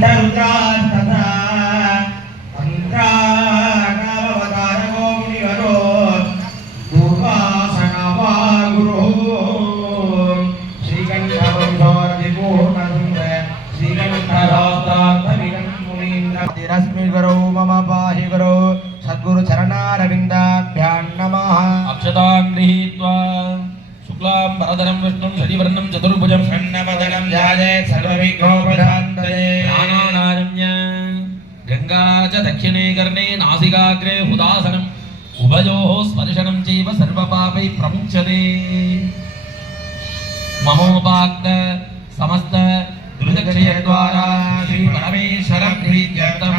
कंठरुद्रास्तथा तन्त्राणावतारको मुनिवरो दुर्वासनावा गुरुः श्रीकण्ठवंशोर्दिपूर्णसुन्दर श्रीकण्ठरास्तात्मविगणमुनीन्द्रस्मिगुरौ मम पाहि गुरौ सद्गुरु चरणारविन्दाभ्यां नमः। अक्षतां गृहीत्वा शुक्लां वरदनं विष्णुं शशिवर्णं चतुर्भुजं षण्णवदनं ध्यायेत् सर्वविघ्नोपशान्तये। प्राणानारम्य गंगा च दक्षिणे कर्णे नासिकाग्रे हुदासनम् उभयोः स्पर्शनं चैव सर्वपापैः प्रमुच्यते। ममोपाक्त समस्त दुरितक्षयद्वारा श्री परमेश्वर प्रीत्यर्थं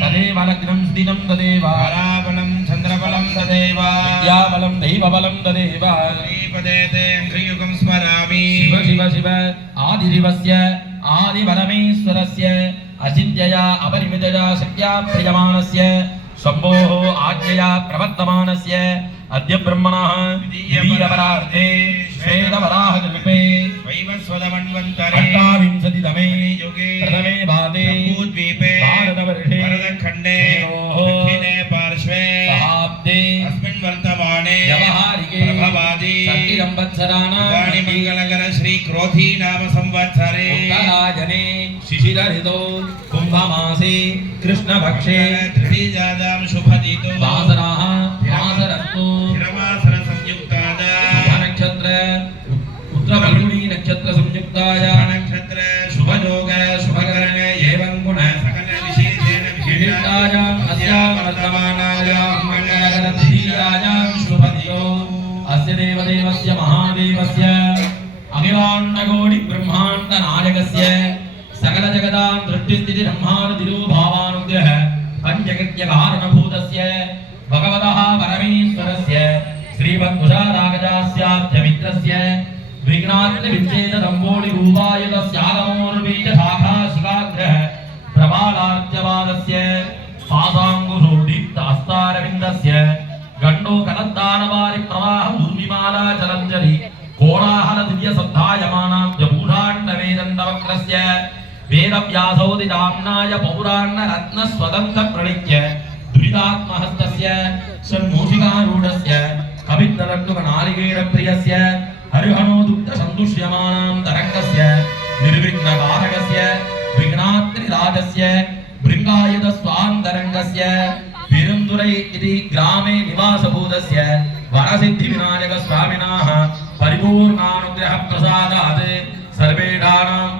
तदेव लग्नं स्थितं तदेव पराबलं चन्द्रबलं तदेव विद्याबलं दैवबलं तदेव श्रीपदेते श्रीयुगं स्मरामि। शिव शिव शिव आदिशिवस्य आदिपरमेश्वरस्य अचिन्त्यया अपरिमितया शक्त्या प्रियमाणस्य शम्भोः आज्ञया प्रवर्तमानस्य अद्य ब्रह्मणः द्वितीयपरार्धे श्वेतवराहकल्पे वैवस्वतमन्वन्तरे अष्टाविंशतितमे युगे प्रथमे भागे जम्बूद्वीपे भारतवर्षे भरतखण्डे दक्षिणे पार्श्वे शताब्दे अस्मिन् वर्तमाने व्यवहारिके प्रभवादि षष्टिसंवत्सराणां मङ्गलकर श्री क्रोधी नाम संवत्सरे उत्तरायणे शिशिर ऋतौ कुम्भमासे कृष्णपक्षे तृतीयायां शुभतिथौ वासराः वासरस्तु तिरमासर संयुक्तायां नक्षत्र उत्तरफल्गुनी नक्षत्र संयुक्तायां नक्षत्र शुभयोग शुभकरण एवं गुण सकल विशेषेण विशिष्टायां अस्यां वर्तमानायां मङ्गलकर तृतीयायां शुभतिथौ अस्य देवदेवस्य महादेवस्य अखिलाण्डकोटि ब्रह्माण्ड नायकस्य सकल जगदां दृष्टिस्थिति ब्रह्मानुदिरो भावानुग्रह पंचकृत्य कारणभूतस्य भगवतः परमेश्वरस्य श्रीमद्मुषारागजास्याद्य मित्रस्य विघ्नाद्य विच्छेद दम्भोळि रूपायुधस्यागमोर्बीज शाखा शिखाग्रह प्रबालार्जवादस्य पासाङ्गुशोदीप्त हस्तारविन्दस्य गण्डो कलद्दानवारि प्रवाह ऊर्मिमाला चलञ्जलि कोलाहल दिव्य सद्धायमानां जभूषाण्डवेदन्तवक्रस्य वेदव्यासोदिदाम्नाय पौराण्य रत्न स्वतन्त्र प्रणित्य दुरितात्महस्तस्य षण्मूषिकारूढस्य कवित्तरण्डुकनालिकेरप्रियस्य हरिहणोदुग्ध सन्तुष्यमानां तरङ्गस्य निर्विघ्नकारकस्य विघ्नात्रिराजस्य भृङ्गायुध स्वान्तरङ्गस्य पेरुन्दुरै इति ग्रामे निवासभूतस्य वरसिद्धिविनायक स्वामिनः परिपूर्णानुग्रह प्रसादात् सर्वेषाम्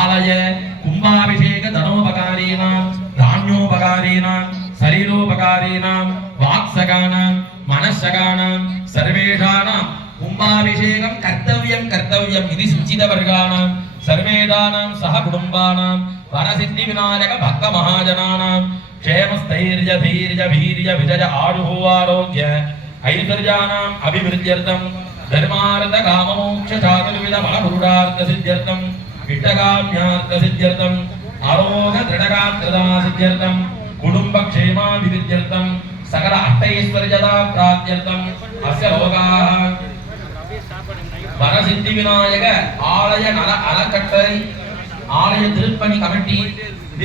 आलय कुम्भाभिषेक धनोपकारीणां धान्योपकारीणां शरीरोपकारीणां वाक्सकानां मनस्सकानां सर्वेषाणां कुम्भाभिषेकं कर्तव्यम् इति सिञ्चितवर्गाणां सर्वेषाणां सह कुटुम्बानां वरसिद्धिविनायक भक्तमहाजनानां क्षेमस्थैर्य धैर्य वीर्य विजय आयुः आरोग्य ऐश्वर्याणाम् अभिवृद्ध्यर्थं धर्मार्थ काम मोक्ष चातुर्विध फलपुरुषार्थ सिद्ध्यर्थं इष्टकाम्यार्थ सिद्ध्यर्थं आरोग्य दृढगात्रता सिद्ध्यर्थं कुटुम्ब क्षेमाभिवृद्ध्यर्थं सकल अष्टैश्वर्यदा प्राप्त्यर्थं अस्य लोकाः वरसिद्धिविनायक आलय नल अलकट्टै आलय तिरुप्पणि कमिटी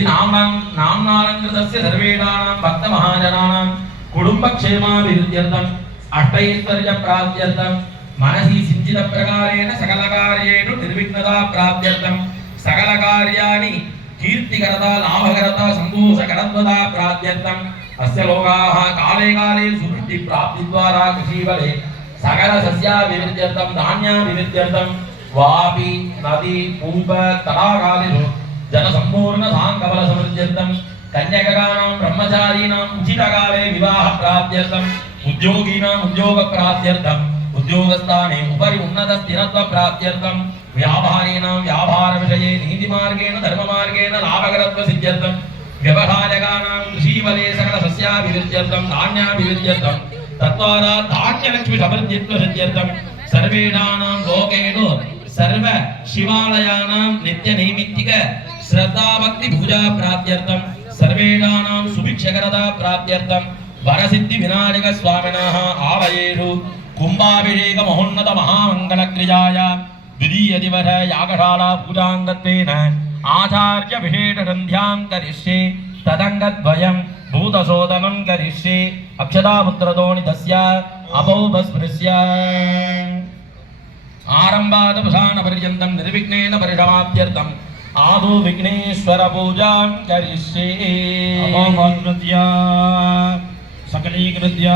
नाम्नालङ्कृतस्य सर्वेषाणां भक्तमहाजनानां कुटुम्बक्षेमाभिवृद्ध्यर्थम् अष्टैश्वर्य प्राप्त्यर्थं मनसि सिञ्चित प्रकारेण सकल कार्येषु निर्विघ्नता प्राप्त्यर्थं सकल कार्याणि कीर्तिकरता लाभकरता सन्तोषकरत्वता प्राप्त्यर्थम् अस्य लोकाः काले काले सुवृद्धि प्राप्तिद्वारा कृषिबले सकल सस्याभिवृद्ध्यर्थं धान्याभिवृद्ध्यर्थं वापि नदी कूप तडागादिषु जनसम्पूर्ण साङ्गबल समृद्ध्यर्थं कन्यकानां ब्रह्मचारीणाम् उचितकाले विवाह प्राप्त्यर्थम् उद्योगिनाम् उद्योग प्राप्त्यर्थम् उद्योगस्थाने उपरि उन्नत स्थिरत्व प्राप्त्यर्थं व्यापारिणां व्यापार विषये नीतिमार्गेण धर्ममार्गेण लाभकरत्व सिद्ध्यर्थं व्यवसायकानां कृषिबले सकल सस्याभिवृद्ध्यर्थं धान्याभिवृद्ध्यर्थं तद्वारा धान्यलक्ष्मी समृद्धित्व सिद्ध्यर्थं सर्वेषाणां लोकेषु सर्व शिवालयानां नित्यनैमित्तिक श्रद्धाभक्ति पूजा प्राप्त्यर्थं सर्वेषाणां सुभिक्षकरता प्राप्त्यर्थं वरसिद्धिविनायक स्वामिनः आलयेषु कुम्भाभिषेक महोन्नत महामंगल क्रियाया द्वितीय दिवस यागशाला पूजांगत्वेन आचार्य विशेष संध्यां करिष्ये तदंगद्वयं भूतशोधनं करिष्ये अक्षतापुत्रदोणितस्य अपौपस्पृश्य आरम्भादवसानपर्यन्तं निर्विघ्नेन परिसमाप्त्यर्थम् आदौ विघ्नेश्वर पूजां करिष्ये अपौपस्पृश्य सकलीकृत्य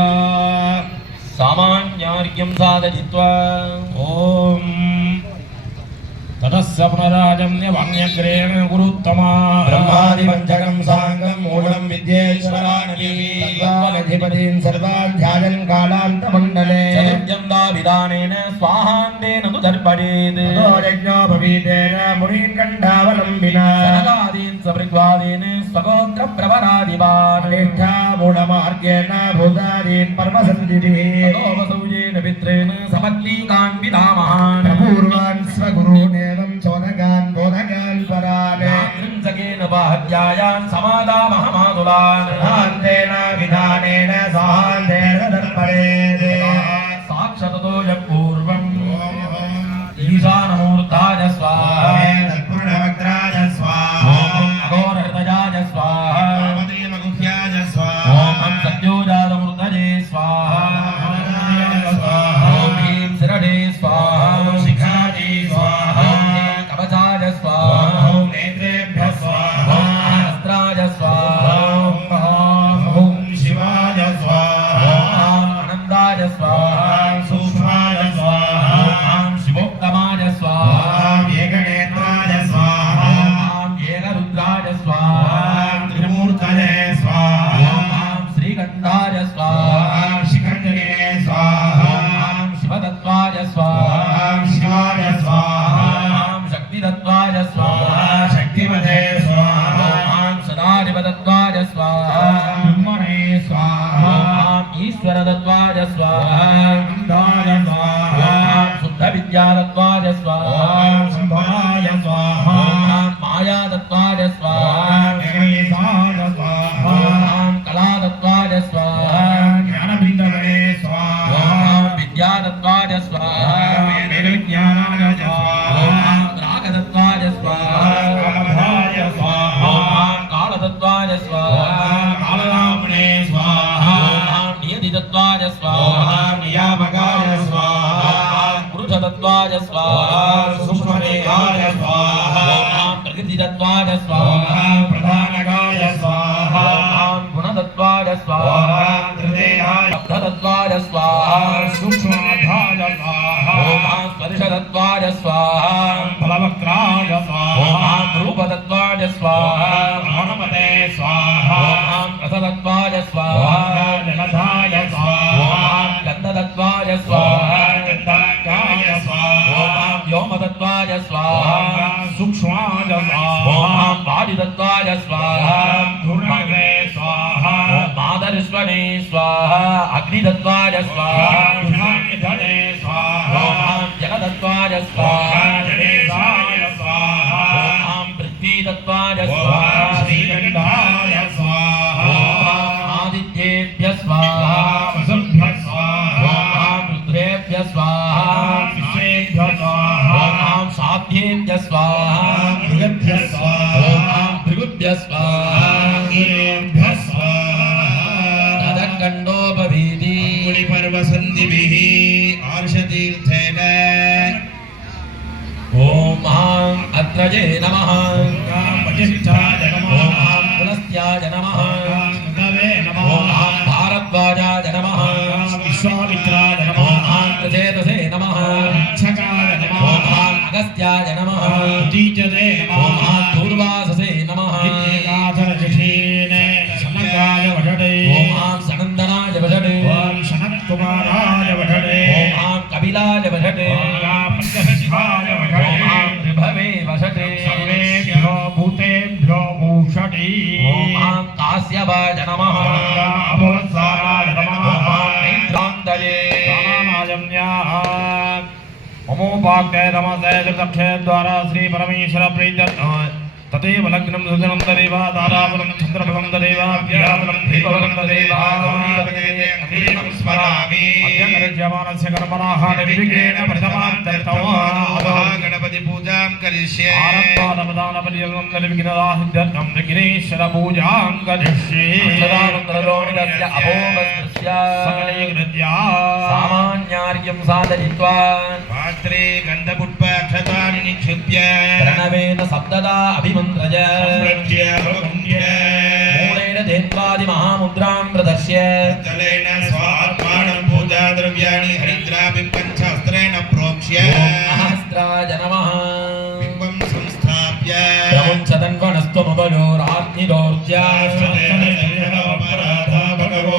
सामान्यार्घ्यं साधयित्वा ओम ततस्य पुनराजम्यवान्यग्रेण गुरुत्तमा ब्रह्मादिपञ्चकं साङ्गं मूलं विद्येश्वरानधिपतिं सर्वान् ध्यायन् कालान्तमण्डले चतुर्जन्दाभिधानेन स्वाहान्तेन तु दर्पयेत् यज्ञोपवीतेन मुनीन् कण्ठावलम्बिना सनकादीन् सपृग्वादीन् स्वगोत्रप्रवरादिवान् निष्ठा मूढमार्गेण भूतादीन् परमसन्धिभिः वसूयेन पित्रेण समग्नीकान् पितामहान् पूर्वान् स्वगुरून् एवं चोदकान् बोधकान् परान् त्रिंसकेन बाह्यायान् समादामहमातुलान् अन्तेन विधानेन साहान्तेन दर्पयेत् साक्षातो यः पूर्वम् ईशानमूर्धाय स्वाहा तत्पूर्णवक्त्राय स्वाहा अघोरहृदयाय स्वाहा मदीमगुह्याय स्वाहा ॐ सत्योजातमूर्धये स्वाहा ॐ ह्रीं शिरडे स्वाहा शिखाजी स्वाहा ॐ ह्रीं कवचाय स्वाहा ॐ नेत्रेभ्यः स्वाहा ॐ सहस्राय स्वाहा ॐ शिवाय स्वाहा ॐ आनन्दाय स्वाहा सूक्ष्माय स्वाहा ॐ शिवोत्तमाय स्वाहा ॐ एकनेत्राय स्वाहा ॐ एकरुद्राय स्वाहा ॐ त्रिमूर्तये स्वाहा ॐ श्रीकण्ठाय स्वाहा ॐ शिखण्डने स्वाहा ॐ शिवतत्त्वाय स्वाहा ॐ शिवाय स्वाहा ॐ शक्तितत्त्वाय स्वाहा ॐ शक्तिमते स्वाहा ॐ सदाशिवतत्त्वाय स्वाहा ब्रह्मणे स्वाहा ॐ ईश्वरतत्त्वाय स्वाहा दाय स्वाहा ॐ शुद्धविद्यातत्त्वाय स्वाहा ॐ शम्भवाय स्वाहा ॐ मायातत्त्वाय स्वाहा ॐ जगदीशाय स्वाहा ॐ कलातत्त्वाय स्वाहा ॐ ज्ञानबिन्दवे स्वाहा ॐ विद्यातत्त्वाय स्वाहा ॐ वेदविज्ञानाय स्वाहा ॐ रागतत्त्वाय स्वाहा कालभद्राय स्वाहा ॐ कालतत्त्वाय स्वाहा ॐ कालरामणे स्वाहा ॐ नियतितत्त्वाय स्वाहा ॐ नियामकाय स्वाहा ॐ पुरुषतत्त्वाय स्वाहा ॐ सूक्ष्मदेहाय स्वाहा ॐ प्रकृतितत्त्वाय स्वाहा ॐ प्रधानकाय स्वाहा ॐ गुणतत्त्वाय स्वाहा ॐ त्रिदेहाय शब्दतत्त्वाय स्वाहा ॐ सूक्ष्माधाय स्वाहा ॐ स्पर्शतत्त्वाय स्वाहा फलवक्त्राय स्वाहा ॐ रूपतत्त्वाय स्वाहा भानुमते स्वाहा ॐ रसतत्त्वाय स्वाहा ॐ जलधाय स्वाहा ॐ गन्धतत्त्वाय स्वाहा ॐ गन्धाकाय स्वाहा ॐ व्योमतत्त्वाय स्वाहा ॐ सूक्ष्माय स्वाहा ॐ वादितत्त्वाय स्वाहा धूर्णग्रे स्वाहा ॐ मादर्श्वने स्वाहा अग्नितत्त्वाय स्वाहा धने स्वाहा ॐ जलतत्त्वाय स्वाहा जडेशाय स्वाहा ॐ पृथ्वीतत्त्वाय ॐ स्वाहा श्रीगन्धाय स्वाहा ॐ आदित्येभ्यः स्वाहा वसुभ्यः स्वाहा ॐ रुद्रेभ्यः स्वाहा विश्वेभ्यः स्वाहा ॐ साध्येभ्यः स्वाहा भृगभ्यः स्वाहा ॐ भृगुभ्यः स्वाहा गिरेभ्यः स्वाहा तदङ्गण्डोपवीति पर्वसन्धिभिः आर्षतीर्थेन ॐ महां अत्रजे नमः वशिष्ठाय ॐ नमः महां पुलस्त्याय नमः कृतवे ॐ नमः महां भारद्वाजाय नमः विश्वामित्राय ॐ नमः महां प्रचेतसे नमः छकाय ॐ नमः महां अगस्त्याय नमः तीजते ॐ नमः महां दूर्वाससे नमः एकादशशीन सनकाय वषडे ॐ महां सनन्दनाय वषडे ॐ सनत्कुमाराय वषडे ॐ महां कपिलाय वषडे ॐ पञ्चशिखाय ॐ वषडे महां ऋभवे वषडे सर्वेभ्यो भूतेभ्यो भूषणे ॐ महां कास्यवाय नमः अमोत्साराय ॐ नमः महां नैत्रान्तये ममोपाख्याय नमस्ते दक्षिण द्वारा श्री परमेश्वर प्रीत्यर्थ तदेव लग्नं सुजनं तदेव ताराबलं चन्द्रबलं तदेव व्याबलं दीपबलं तदेव अग्निं स्मरामि अद्यकर्यमानस्य कर्मणः निर्विघ्नेन प्रथमान्तर्तवा गणपति पूजां करिष्ये आरम्भादपदानपर्यन्तं निर्विघ्नदाहित्यर्थं विघ्नेश्वर पूजां करिष्ये सदानन्दरोणितस्य अभोमस्तस्य सकलैर्हृद्या सामान्यार्यं साधयित्वा पात्रे गन्धपुष्पाक्षतानि निक्षिप्य प्रणवेन सप्तदा अभिमन्त्रय सम्प्रज्य भवन्त्य मूलेन धेन्वादि महामुद्रां प्रदर्श्य जलेन स्वात्मानं पूजा द्रव्याणि हरिद्राभिं पञ्चहस्त्रेण प्रोक्ष्य सहस्राय नमः बिम्बं संस्थाप्य प्रमुञ्चतन्वनस्त्वमुपयोराग्निरोर्ज्या भगवो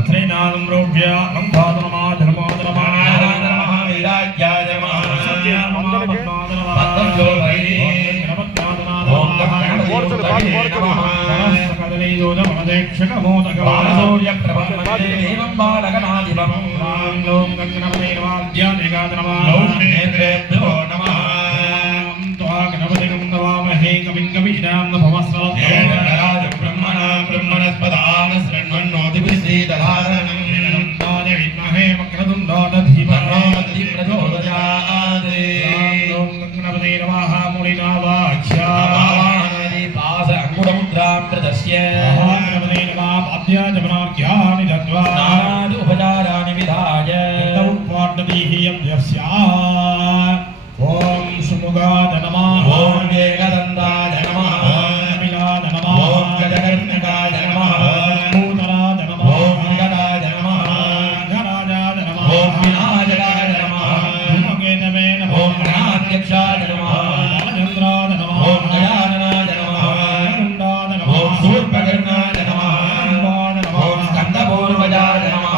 अथैनादं रोग्य लम्भादनमा धर्मादनमा वैराग्याय नमः सूर्यप्रभं बालगणाधिपं नेत्रेभ्यो नमः ब्रह्मणा ब्रह्मणस्पदां शृण्वन्नोतिभिश्रीदधारणम् अंगुरमुद्रां प्रदर्श्य उपचाराणि विधाय ओम सुमुखाय नमः ओम एकदन्ताय नमः ओम कपिलाय नमः ओम गजकर्णकाय नमः भूतलाय नमः ओम गणाय नमः गणाय नमः ओम विनायकाय नमः धूमकेतवे नमः ओम गणाध्यक्षाय नमः राजेन्द्राय नमः ओम गजाननाय नमः गरुडाय नमः ओम शूर्पकर्णाय नमः ओम स्कन्दपूर्वजाय नमः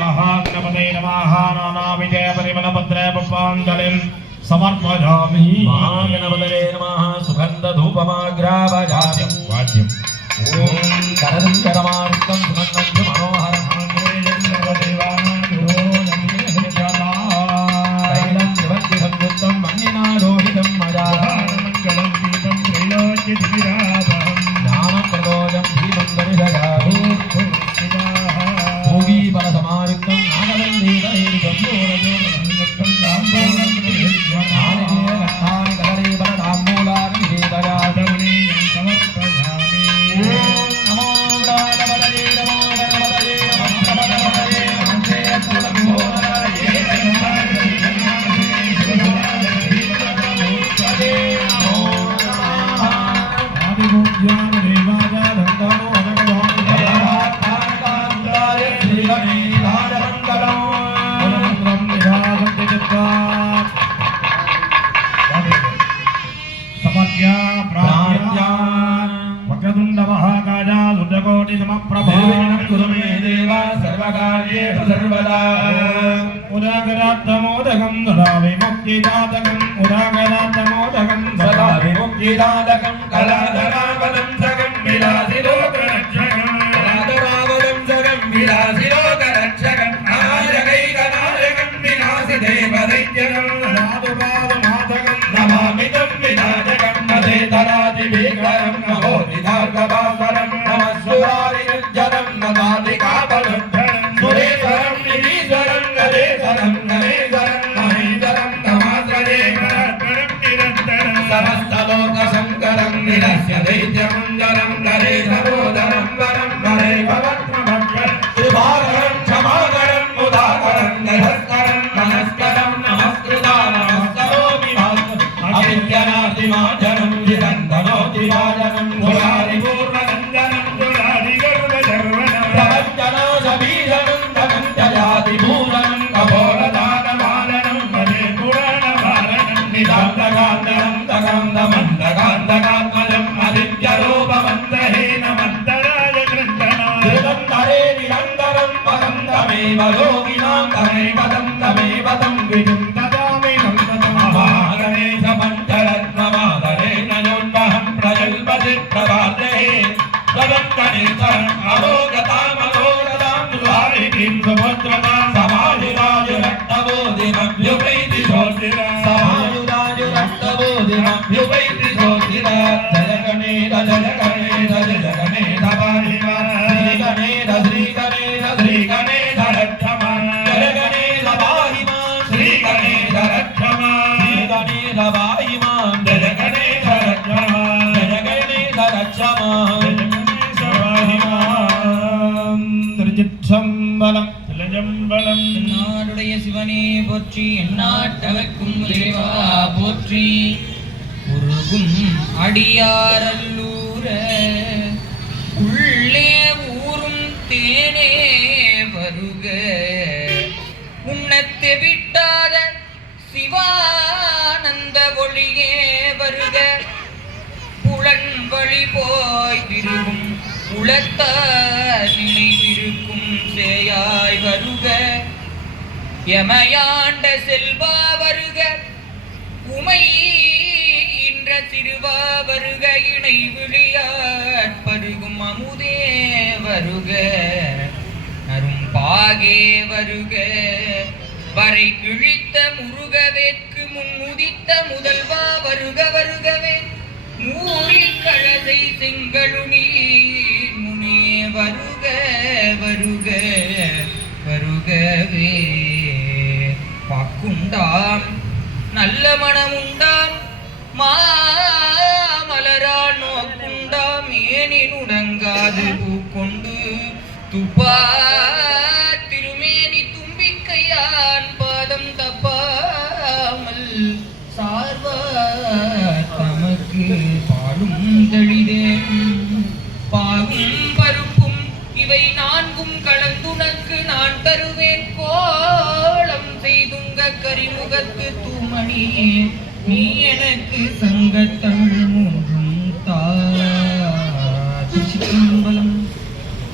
महागणपते नमः नानाविधे परिमलपत्रे पुष्पाञ्जलिं समर्पयामि महागणपतये नमः सुगन्धधूपमाग्रावजातं वाद्यं ओम करदङ्करमार्गं सुगन्धं मनोहरं तैलं निवद्य संयुक्तं मन्निना लोहितं मया ज्ञानप्रदोषं भीमं दर्शयामि भोगीफलसमायुक्तं नागवल्लीकैरिकं नारिकेलस्थानि कदलीफलताम्बूलानि निवेदयामि नमो गणपतये नमो गणपतये नमः गणपतये नमः वक्रतुण्ड महाकाया दुर्जकोटि समप्रभा कुरु मे देवा सर्वकार्येषु सर्वदा उदागरात्तमोदकं ददामि मुक्तिदातकम् उदागरात्तमोदकं सदा विमुक्तिदातकं कलाधरावदं सगं विलासिलोकरक्षकं कलाधरावदं सगं विलासिलोकरक्षकं नायकैकनायकं विनाशिदेवदैत्यकं साधुपादमाधकं नमामि तं विनायकं नदेतरादिभीकरं नभोतिधार्गभास्वरं नमः सुरारियुज्जलं नदादिकाबलुद्धरं सुरेश्वरं निरीश्वरं गणेशरं गणेशरं महेश्वरं नमाश्रये समस्तलोकशङ्करं निरस्य दैत्यमञ्जलं नरेशबोधनं वरं वरे भवत्रमक्षरं शुभाकरं क्षमाकरं मुदाकरं नमस्करं नमस्करं नमस्कृता नमस्करोमि अविद्यनादिमाजनं चिरन्तनोतिवाजनं मुरारिपूर्णनन्दनं मुरारिगर्वशर्वणं प्रपञ्चनाशबीजनं धनञ्जयातिभूषणं कपोलदानमालनं वदे पुराणभारणं निदान्तकान्तरं तकान्तमन्तकान्तकात्मजम् आदित्यरूपमन्तहेन मन्तराय कृष्णना निरन्तरे निरन्तरं पदं तमेव योगिनां तमेवदं तमेव तं विजुं ददामि नन्दनं महागणेश पञ्चरत्नमादरेण योन्वहं प्रजल्पते वैद्य ज्योतिर जय गणेश जय गणेश जय गणेश पाहिमा श्री गणेश रक्षमा जय गणेश पाहिमा श्री गणेश रक्षमा श्री गणेश पाहिमा जय गणेश रक्षमा जय गणेश रक्षमा जय गणेश पाहिमा திருச்சிற்றம்பலம் திருச்சிற்றம்பலம் நாடுடைய சிவனே போற்றி எந்நாட்டவர்க்கும் இறைவா போற்றி உருகும் அடியாரல்லூர உள்ளே ஊரும் தேனே வருக உன்னத்தை விட்டாத சிவானந்த ஒளியே வருக புலன் வழி போய் விருகும் உளத்த நினைவிருக்கும் சேயாய் வருக எமையாண்ட செல்வா வருக உமை இன்ற சிறுவா வருக இணை விழியாட்பருகும் அமுதே வருக அரும் பாகே வருக வரை கிழித்த முருகவேற்கு முன்னுதித்த முதல்வா வருக வருகவே மூரில் கழதை செங்கழுனி முனே வருக வருக வருகவே பாக்குண்டாம் நல்ல மனமுண்டாம் மாமலரால் நோக்குண்டாம் ஏனினுடங்காது பூக்கொண்டு துப்பா திருமேனி தும்பிக்கையான் பாதம் தப்பாமல் சார்வார் தமக்கு பாடும் தெளிதேன் பாகும் பருப்பும் இவை நான்கும் கலந்துனக்கு நான் தருவேன் கோலம் செய்துங்க கரிமுகத்து தூமணியே நீ எனக்கு சங்கத்தமிழ் மூன்றும் திருச்சிற்றம்பலம்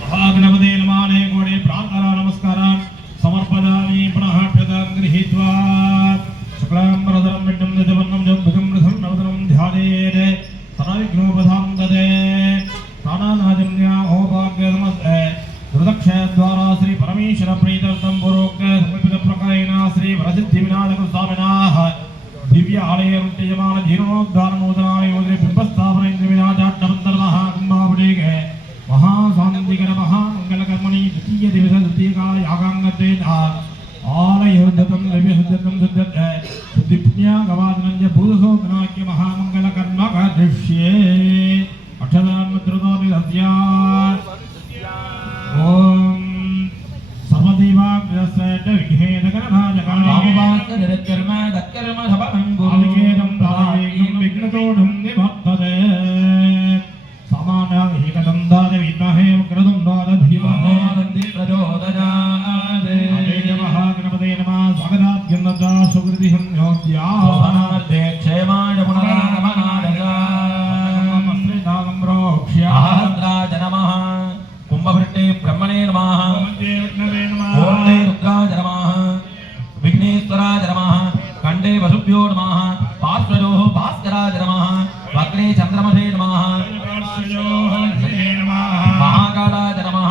महागणपते नमः कोडे प्रार्थना नमस्कारान् समर्पयामि पुनः प्यदां गृहीत्वा शुक्लाम्बरधरं विष्णुं दशवर्णं जम्बुजं प्रसन्नवदनं ध्यायेत् सर्वविघ्नोपशान्तं ददे तानानाजन्या होभाग्यनमस्ते दुर्दक्षद्वारा श्री परमेश्वर प्रीत्यर्थं पूर्वोक्त समर्पित प्रकारेण श्री वरसिद्धिविनायक स्वामिनः दिव्य आलयरुट्टयमान जीर्णोद्धार नूतनाय योजने बिंबस्थापन इंद्रविनाजाट्टमन्तर्मः कुम्भावडेगे महासान्दिकर महामंगलकर्मणि द्वितीय दिवस द्वितीय काल यागांगते आलयोद्धतं नैवेद्यं शुद्धते शुद्धिपुण्या गवादनंज भूसो गणाख्य महामंगलकर्म दृश्ये अक्षदान्मद्रतो निदस्यात् ओम सर्वदेवाभ्यस्तेन विघ्नेनगणनायकाय रामवास निरकर्म दक्कर्म सबं आलिकेदं दायिकं विघ्नतोढं निवर्तते सामान्यं एकदन्ताद विद्महे वक्रतुण्डाद धीमहि नन्दी प्रचोदयात् महागणपते नमः स्वागताद्यन्नदा सुकृतिहं योग्या शोभनार्थे क्षेमाय पुनरागमनाय श्रीदानं रोक्ष्या आहद्राज नमः कुम्भवृट्टे ब्रह्मणे नमः ओम ते रुद्राज नमः विघ्नेश्वराज नमः कंडे वसुभ्यो नमः पार्श्वजो भास्कराज नमः वक्रे चंद्रमसे नमः महाकालाज नमः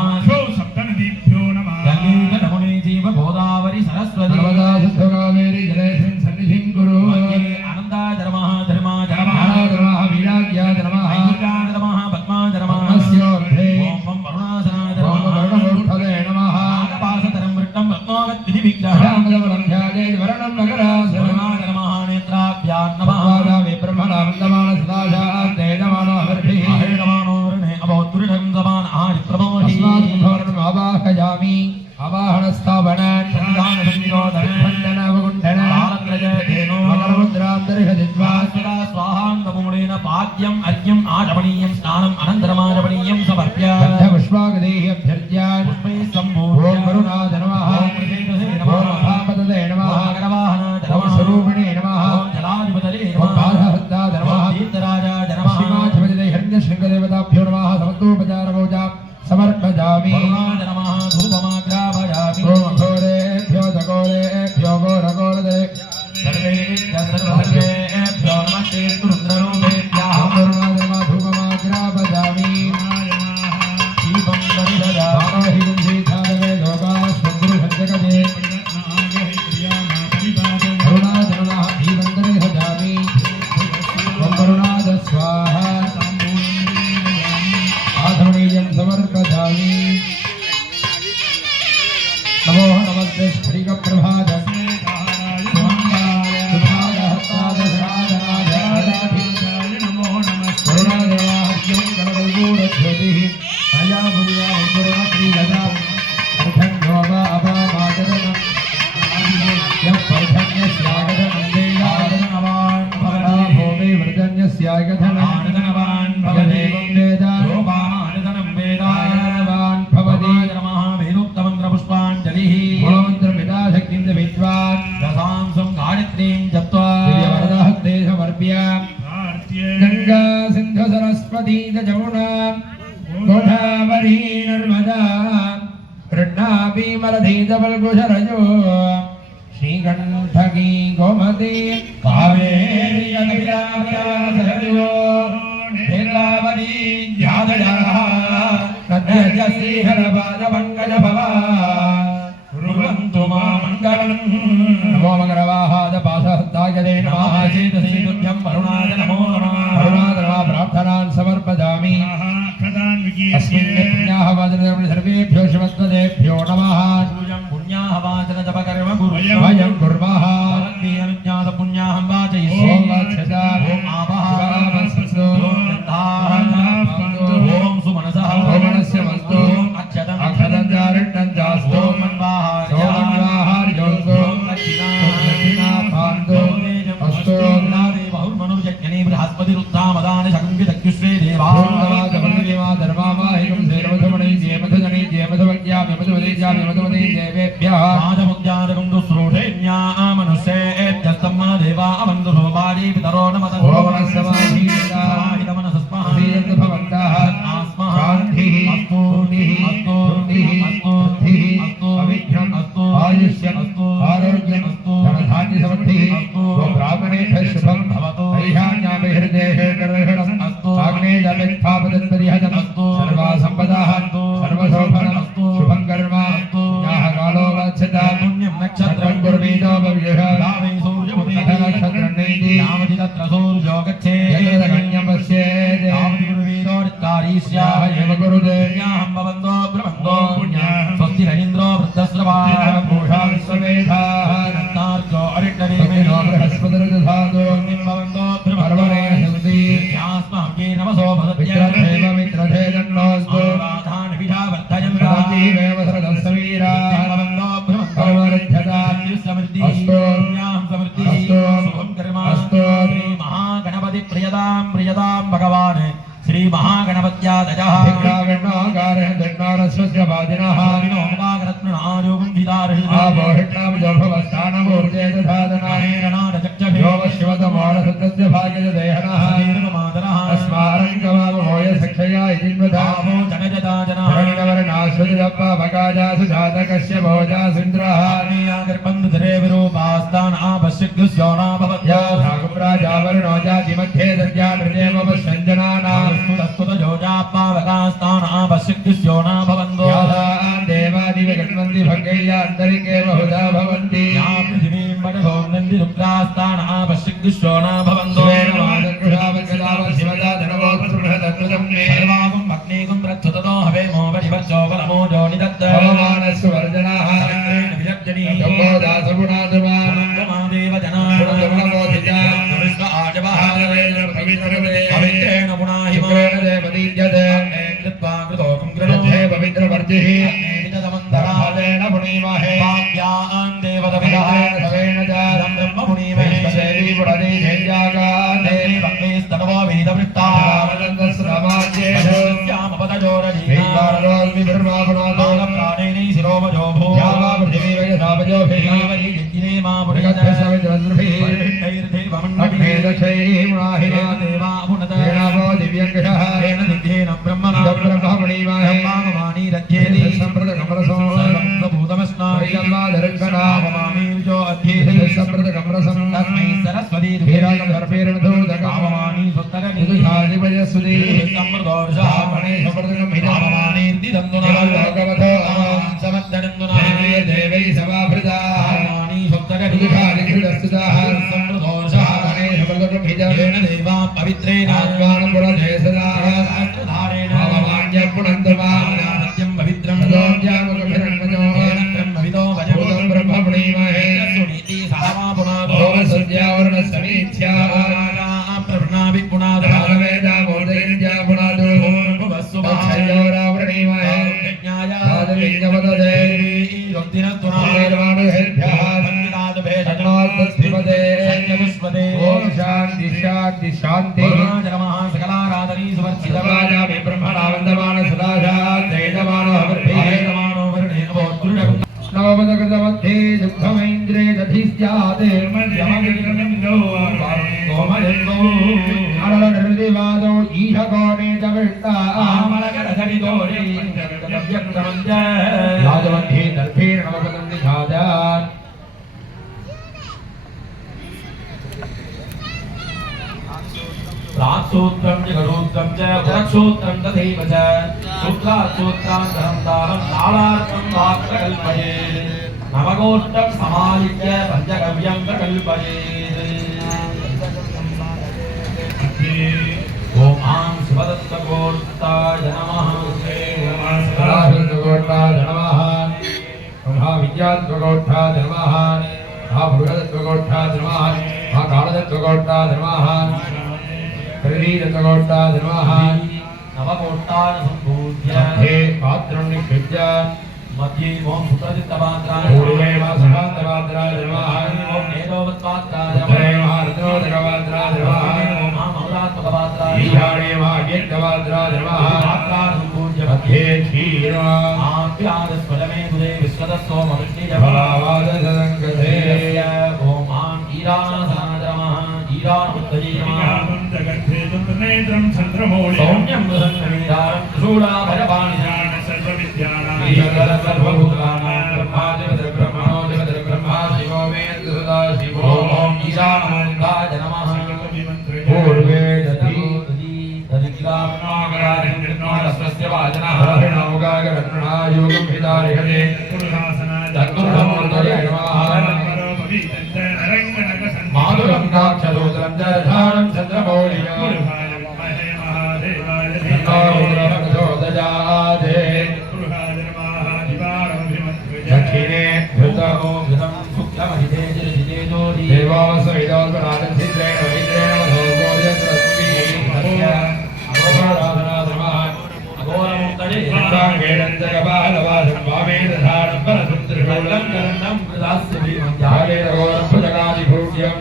सप्तनदीभ्यो नमः गंगे नमुने जीव गोदावरी सरस्वती कावेरी जलेशं सन्निधिं कुरु आनंदाज नमः धर्माज नमः नमः वीराज्याय नमः ऐन्द्राज नमः पद्माज नमः नमस्योर्धे ओम वरुणासनाज ओम नमः वरुणमूर्धवे नमः नागपाशतरं वृत्तं रत्नोगत विधि विग्रह रामदवलं ध्याये वरणं नगरासनं वरुणाज नमः नेत्राभ्यां नमः नमः ब्रह्मणानन्दमान सदाशात् तेजमानो अवर्भिः अहेणमानोरणे अवोत्तुरिणं समान आदि प्रमोहि अस्मात् मुखवर्णम् आवाहयामि आवाहनस्थापनात् संविधान संविरोधने वन्दनवकुण्ठन कालत्रयेनो मकरमुद्रान्तर्हदित्वा स्वास्तिका स्वाहाङ्गमूलेन पाद्यम् अर्घ्यम् आचमनीयं स्नानम् अनन्तरमाचमनीयं समर्प्य पुष्पागदैः अभ्यर्च्यान् पुष्पैः सम्पूज्य ॐ वरुणाय नमः ॐ मृगेन्द्रसे ॐ नमः महापतये नमः ॐ गणवाहनाय ॐ नमः स्वरूपिणे नमः ॐ जलाधिपतये ॐ नमः पादहस्ताय नमः ॐ तीर्थराजाय नमः श्रीमाधिपतिदे हिरण्यशृङ्गदेवताभ्यो नमः समस्तोपचारपूजां समर्पयामि वरुणाय नमः धूपमाग्रापयामि ॐ घोरेभ्यो घोरेभ्यो घोरघोरदे सर्वेभ्यः सर्वभूतेभ्यो नमस्ते रुद्ररूपेभ्यः ॐ वरुणाय नमः धूपमाग्रापयामि दीपं दरिददामि बाणहिं सीतादवे लोकास्मद्गुरुसञ्जगदे वरुणाय नमः धीमन्तरे सजामि ॐ वरुणाय आनन्दनवान् भवति रूपामानन्दनं वेद भवति नमः वेदोक्तमन्त्रपुष्पाञ्जलिः मूलमन्त्रमिदाशक्तिं विद्वान् दशांशं गायत्रीं जप्त्वा दिव्यवरदहस्ते समर्प्य गंगा सिंधु सरस्वती जमुना गोदावरी नर्मदा कृष्णा भीमरथी जबलकुशरजो श्रीकंठकी गोमती कावेरी सरजो नीलावती जादया नद्य श्रीहर पाद पंकज भवा कुर्वन्तु मा मङ्गलम् नमो मंगलवाहाद पाशहस्ताय नमः चेतसी तुभ्यं वरुणाय नमो नमः वरुणाय प्रार्थनान् समर्पयामि अस्मिन् पुण्याहवाचन सर्वेभ्यो शिवत्वदेभ्यो नमः पुण्याहवाचन जपकर्म गुरुः वयं कुर्मः अनुज्ञात पुण्याहं वाचयिष्ये ओम वत्सदा ओम आवाह शिवामस्तु ओम सुमनसः ओम मनस्य मस्तु अक्षतं अक्षतं चारिणं चास्तु ओम मन्वाहार्य सोमन्वाहार्योस्तु दक्षिणा पान्तु अस्तु बहुर्मनुर्यज्ञने बृहस्पतिरुत्थामदानि शकुंविदग्युश्रे देवा धर्मा धर्मामाहिकं सेवधमणि जेमधजनि जेमधवज्ञा विमधवदेजा विमधवदे देवेभ्यः राजमुद्यादकं दुस्रोषेण्या मनुष्येभ्यस्तम् देवा अवन्दुरोपादि पितरो नमः ओम नमः समाहितमनसस्मः भवन्तः आस्मः शान्तिः अस्तु अस्तु अस्तु अस्तु अविघ्नम् अस्तु आयुष्यम् अस्तु आरोग्यम् अस्तु धनधान्य समृद्धिः अस्तु ब्राह्मणेभ्यः शुभं भवतु ऐशान्याभिहृदेः गर्हणम् अस्तु आग्नेयमित्थापदत्परिहतम् अस्तु सर्वा सम्पदाः अस्तु सर्वशोभनम् अस्तु शुभं कर्म अस्तु याः कालो वाच्यता पुण्यं नक्षत्रं कुर्वीतो भव्यः लाभे सूर्यमुदे नक्षत्रं नैति यावति तत्र सूर्यो गच्छेत् यत्रगण्यं पश्येत् यावति गुरुवीरो नित्तारीष्याः याः एव कुरुते पुण्याहं भवन्तो ब्रह्मन्तो स्वस्ति रवीन्द्रो वृद्धस्रवाः पूषा विश्वमेधाः नन्तार्यो अरिण्डने नो बृहस्पतिर्दधातु भवन्तो पर्वणे सन्ति यास्माके नमसो मित्रधैव मित्रधे तन्नोऽस्तु प्रतीवेव सरदस्वीराः पर्वरध्यता अस्तु अस्तु महागणपति प्रियतां भगवान् श्री महागणपत्यादयः विघ्नाविघ्नाकारः दण्डारस्वस्य वादिनः आभोहिष्णामजोभवस्थानमूर्ते दधातनाः यो शिवतमोरसतस्य भाग्यदेहनः अस्मारङ्गमामोय सक्षया इति वधामोजनजताजनवर्णाश्वतिरप्पवकाजासु जातकस्य भोजासिन्द्रः धाकुप्राजावरणो जातिमध्ये दद्यामृतेव पश्यञ्जनानाम् देवादिव गण्वन्ति भगैया अन्तरिके बहुधा भवन्ति पवित्रवर्जिः धर्मदेन पुनीमहे वाक्यान् देवदविदायेन जातं ब्रह्मपुनीमहे देवी पुरदे जयजागादे भक्तिस्तनवो वेदवृत्तामपदजोरजीवारोग्मि ब्रह्मापुनादो प्राणेन शिरोमजो भो यावा पृथिवी वयसावजो भेयावरी यज्ञिने मा पुरगद्धसविद्वद्भिः अग्नेदक्षैः मुनाहिना देवा पुनतयेनावो दिव्यङ्कषः येन दिव्येन ब्रह्मणा ब्रह्मपुनीमहे पावमानी रथ्येति सम्प्रदकमरसो सर्वभूतमस्नारिकल्लाधरङ्कनाममामीजो अध्येति सम्प्रदकमरसं तस्मै सरस्वती धीरागर्भेरणधूतकाममानी सुत्तरनिधुषादिपयस्वती सम्प्रदोर्षः गणेशप्रदकमिदाममानीर्ति दन्दुना लोकवतो समद्दनन्दुना देवै समाभृतानि सुत्तरनिधुषादिकृतस्तुताः सम्प्रदोर्षः गणेशप्रदकमिदेन देवा पवित्रेण आत्मानं पुरजयसदाः सहस्रधारेण अवमान्यपुनन्दमा सत्यं पवित्रं तदोऽज्ञामकभिरण्मजो ब्रह्मविदो वजभूतं ब्रह्मपुनीमहे सुनीति सहमा पुनादो सद्यावरणसमीत्या प्रवृणाभि पुनादो वेदा मोदयञ्जा पुनादो भूर्भुवस्सुभायोरावृणीमहे यज्ञाय आदविज्ञपददे योक्तिनस्तुनामेर्वाणुहेभ्यः सङ्गीतादभेषजनास्तस्थिपदे सञ्जविश्वदे ॐ शान्ति शान्ति शान्ति भवन्ति जगमः सकलाराधनी सुवर्चितवाजामि ब्रह्मणा वन्दमान सदाजा तेजमानो वर्धेयमानो वर्धेन वोत्रुणं नवमदकृतमध्ये दुःखमैन्द्रे दधिस्यात् यमगिरिनन्दो गोमयन्दो अरलनिर्दिवादो ईशकोणे च विष्टा आमलकरधरिदोरे व्यक्तमञ्च राजवन्धे दर्भेण नवपदन्ति साजात् प्राक्सूत्रं च गरुत्रं च उरक्षूत्रं तथैव च सूत्रासूत्रान्तरं तालं तालार्थं वाक्प्रकल्पयेत् नवगोष्ठं समालित्य पञ्चगव्यं प्रकल्पयेत् ॐ आं शिवदत्तगोष्ठाय नमः शिवदत्तगोष्ठाय नमः ब्रह्मविद्यात्मगोष्ठाय नमः महाभृगदत्तगोष्ठाय नमः महाकालदत्तगोष्ठाय नमः हरिदत्तगोष्ठाय नमः नवगोष्ठाय सम्पूज्य हे पात्रं निक्षिप्य मध्ये ओम सुप्रजितपात्राय पूर्वे वासभान्तपात्राय नमः ओम नेदोवत्पात्राय नमः रत्नोदकपात्राय नमः ओम अमरात्मकपात्राय ईशाने वाग्यत्पात्राय नमः पात्राय सम्पूज्य मध्ये क्षीरम् आप्यादस्फलमे गुदे विश्वदस्सोमविष्णिजभावादसङ्गते ओम आं ईरानासनाय नमः ईरानमुत्तजे नमः नेत्रं चन्द्रमौळि सौम्यं प्रसन्नमीरारं शूलाभयपाणिजान सर्वविद्यानां ईश्वर सर्वभूतानां ब्रह्मादिपति ब्रह्मणो दिपति ब्रह्मा शिवो मे सदा शिवो ॐ ईशानमूर्धाय नमः पूर्वे दधि दधिक्रामनागराजन्मस्य वाजनः हरिणौगागरत्नायोगं हितारिहते तत्पुरुषमूर्तये नमः माधुरं काक्षदोत्रं च धानं चन्द्रमौळियो दक्षिणे धृतमो घृतं शुक्लमहिते जिते जोरि देवावसविदोत्पराजसिद्रेण वैद्रेण वधोगोजत्रस्मिः अघोराधनाधर्मः अघोरमुक्तये साङ्गेणं जगपालवासं वामे दधानं परसुत्रिशूलं करन्नं प्रदास्य भीमध्याये अघोरं भुजगादिभूष्यं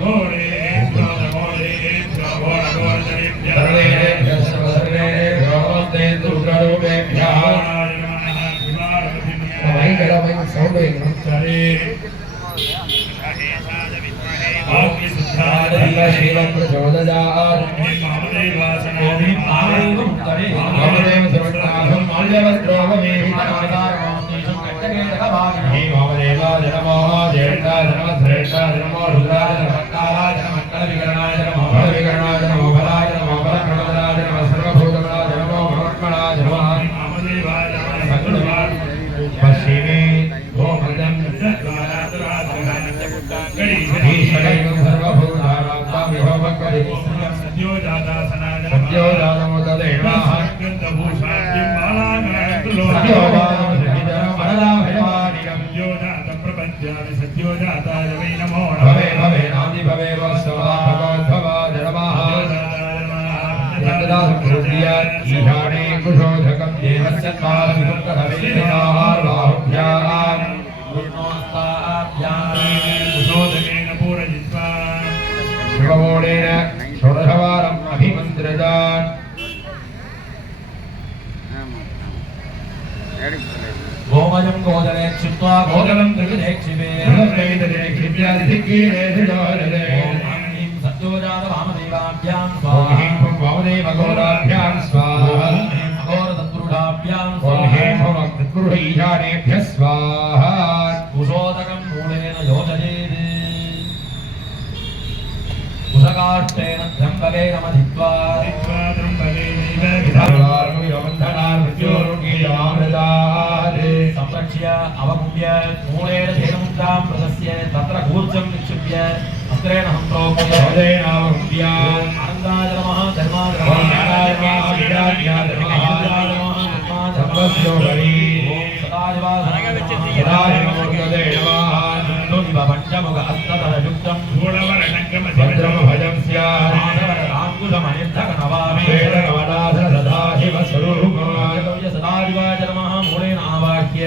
शीलं प्रचोदयात् पश्चिमे ईशाने कुशोधकं देवस्य कालमिदं कथवेदाहार्बाहुभ्याम् कुशोधकेन पूरयित्वा शिवमूलेन षोडशवारम् अभिमन्त्रजान् गोमयं गोदरे क्षिप्त्वा गोदलं त्रिविधे क्षिपे सत्योजातवामदेवाभ्यां स्वाहा वामदेवगोराभ्यां स्वाहा अघोरतत्पुरुषाभ्यां स्वाहा तत्पुरुष ईशानेभ्यः स्वाहा कुशोदकं मूलेन योजयेत् कुशकाष्ठेन त्र्यम्बकेन मथित्वा संरक्ष्य अवमुह्य मूलेन धेनुमुद्रां प्रदस्य तत्र कूर्चं निक्षिप्य अस्त्रेण हन्तोपदे आनन्दाय नमः धर्माय नमः विद्याय नमः सर्वस्योपरि सदाशिवाय नमः पञ्चमुख अस्ततयुक्तं भद्रं भजं स्यात्कुशमनिर्धकनवामि सदाशिवस्वरूपाय सदाशिवाय नमः मूलेन आवाह्य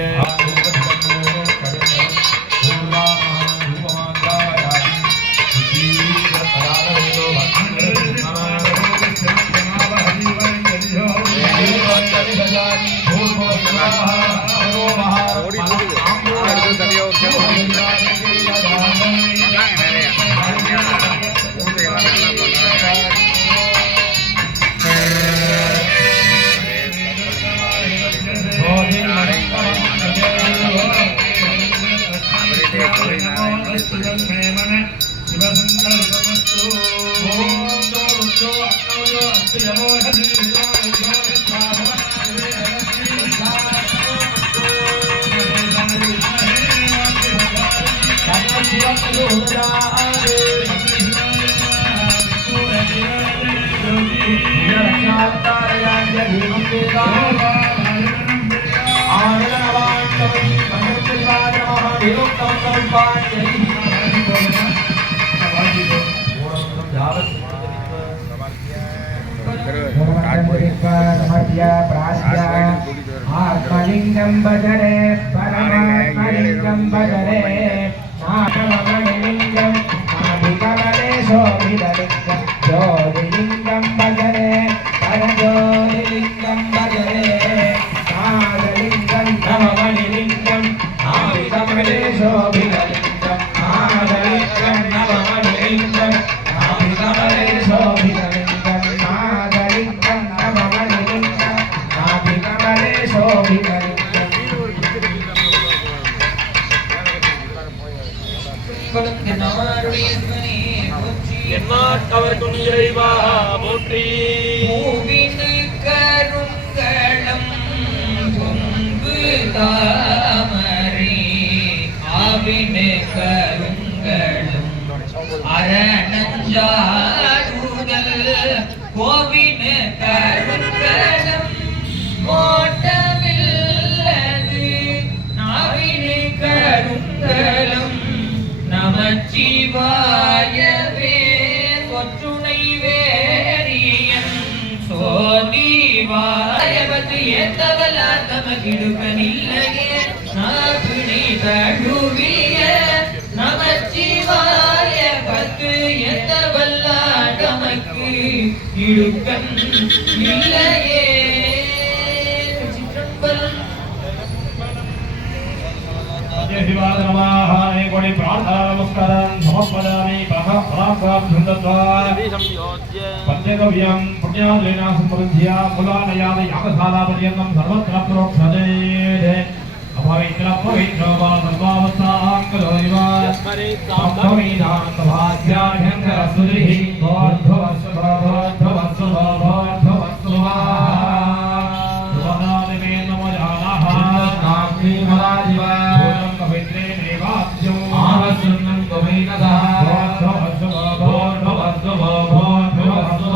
आत्मलिंगं भजरे परमात्मलिंगं भजरे नाममलिंगं नाभिकमले शोभितलिंगं ज्योतिलिंगं भजरे परज्योतिलिंगं भजरे नादलिंगं नवमलिंगं नाभिकमले शोभितलिंगं नादलिंगं नवमलिंगं नाभिकमले शोभितलिंगं नादलिंगं नवमलिंगं नाभिकमले शोभितलिंगं எந்நாட்டவர்க்கும் இறைவா போற்றி. பூவினு கருங்கலம் கொங்கு தாமரை ஆவினு கருங்கலம் அரணஞ்சாடுதல் கோவினு கருங்கலம் கோட்டமில்லது நாவினு கருங்கலம் நமச்சிவாயவே ஒற்றுணை வேரியன் சோதிவாயவது ஏத்தவலார் தமகிடுகனில்லையே நாபிணை தழுவிய நமச்சிவாய பத்து ஏத்தவல்லார் தமக்கு இடுக்கன் இல்லையே. சிற்றம்பலம் शिवाय नमः. कोटि प्रार्थना नमस्कारं समर्पयामि. पंचगव्यं पुण्यालेन संपद्य कुलालयाद यागशालापर्यन्तं सर्वत्र प्रोक्षते. अपवित्र पवित्र वा सर्वावस्थां करोति वा सप्तमीनान्तभास्याभ्यङ्करस्तुतिः भोर्भवस्व भोर्भवस्व भोर्भवस्व सुवनादिमे नमो जानाः नास्ति मलादिवा पवित्रे देवाभ्यो आवसन्नं गोविन्दः भोर्भवस्व भोर्भवस्व भोर्भवस्व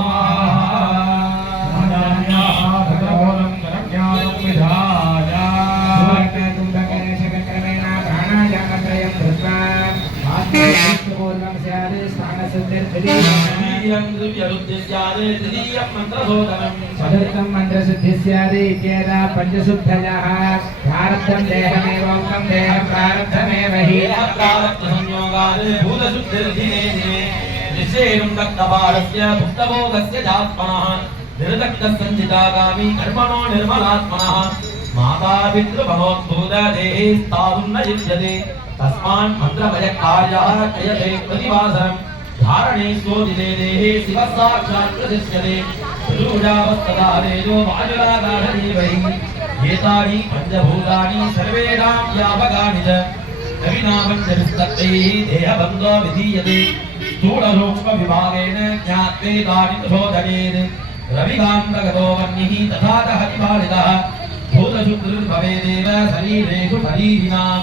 मदान्याः भगवनं करज्ञानं विधाय कुम्भकरेशक्रमेण प्राणायामत्रयं कृत्वा आत्मपूर्णं स्यात् स्थानशुद्धिर्द्वितीयं दिव्यरुद्धिस्यात् तृतीयं मन्त्रशोधनं चतुर्थं मन्त्रशुद्धिस्यात् इत्येता पञ्चशुद्धयः प्रारब्धं देहमेवोक्तं देहं प्रारब्धमेव हि प्रारब्धसंयोगात् भूतशुद्धिर्दिने दिने निश्चेयं दत्तपारस्य भुक्तभोगस्य जात्मनः निर्दग्धसञ्चितागामी कर्मणो निर्मलात्मनः माता पितृभवोद्भूत देहे स्थातुं न युज्यते तस्मान् मन्त्रभयकार्यः क्रियते प्रतिवासरम् धारणे स्वोदिते देहे शिवः साक्षात् प्रदिश्यते चतुर्भुजावस्तदादेजो वायुरागाढदेवैः एतानि पञ्चभूतानि सर्वेषां व्यापकानि च कविना पञ्चविस्तैः देहबन्धो विधीयते स्थूलसूक्ष्मविभागेन ज्ञात्वेतानि प्रशोधयेत् रविकान्तगतो वह्निः तथा च हरिपालितः भूतशुद्धिर्भवेदेव शरीरेषु शरीरिणां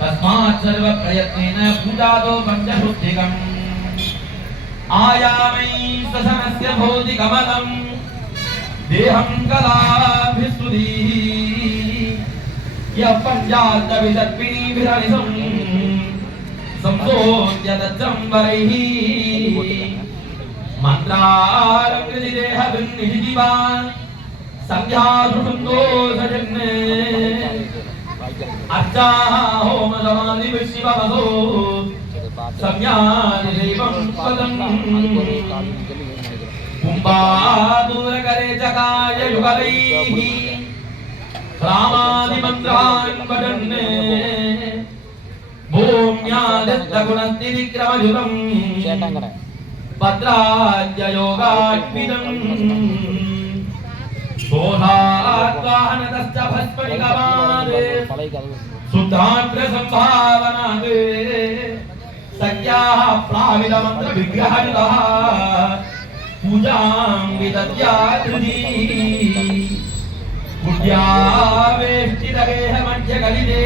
तस्मात् सर्वप्रयत्नेन पूजातो पञ्चशुद्धिकम् आयामै ससनस्य भौतिकमलम् देहं कलाभिस्तुतिः यः पञ्चार्थविदर्पिणीभिरनिसं संसोद्यदच्चम्बरैः मन्त्रारङ्कृतिदेहभिन्निधिवा संध्यासुषुन्दोषजन् अर्चाः होमसमाधिविशिवमसो सम्यानिदैवं पदम् कुम्भादूरकरे चकाय युगलैः रामादिमन्त्रान् पठन् भूम्यादित्यगुणस्थितिक्रमयुतम् भद्राज्ययोगात्मिदम् सोधात्वाहनतश्च भस्मनिगमात् शुद्धाग्रसम्भावनात् सख्याः प्लावितमन्त्रविग्रहयुतः पूजां विदद्यात्रुजी पुण्यावेष्टितगेहमध्यकलिते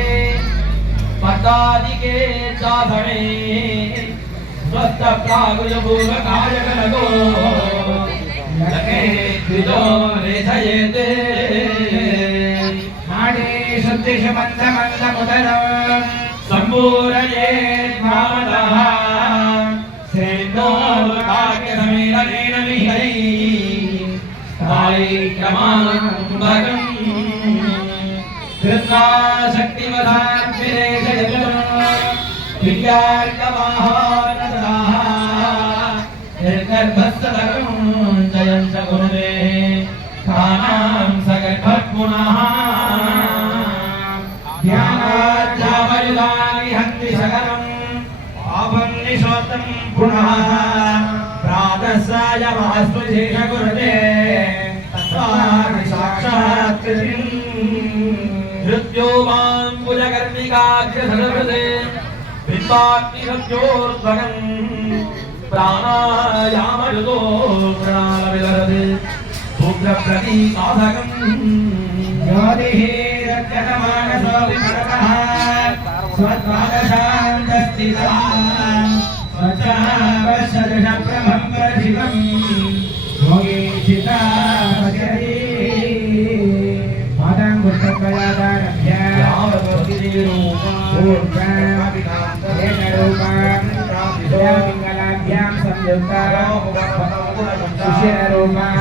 पदादिके साधने स्वस्तप्रागुजपूर्वकायकलगो लगे द्विजो रेधयेते नाडे शुद्धिशमन्दमन्दमुदरं सम्पूरयेत् भावतः श्रेन्दोर्कार्यसमेलनेन विहरै कार्यक्रमानुभगम् कृत्वा शक्तिवधान्विरेशयतुम् विद्यार्कमाहारदाः निर्गर्भस्तदकं जयं स गुरुवे तानां सगर्भः पुनः ध्यानाध्यामयुधानि हन्ति सकलम् पापं निशोतं पुनः प्रातः सायमास्तु शेषगुरुते तत्त्वानि साक्षात् मृत्यो मां भुजकर्णिकाग्रधरवृते बिम्बाग्निरज्योर्ध्वगम् प्राणायामयुतो प्रणालविलरते सूत्रप्रतीकाधकम् ज्योतिः रत्यनमानसो विमलतः स्वद्वादशान्तस्थितः स्वच्छः वशदशप्रभं परशिवम् योगीचिता भजति मातां पुष्पकयादारभ्य मंगलाभ्यां संयुक्तां शिशिररूपां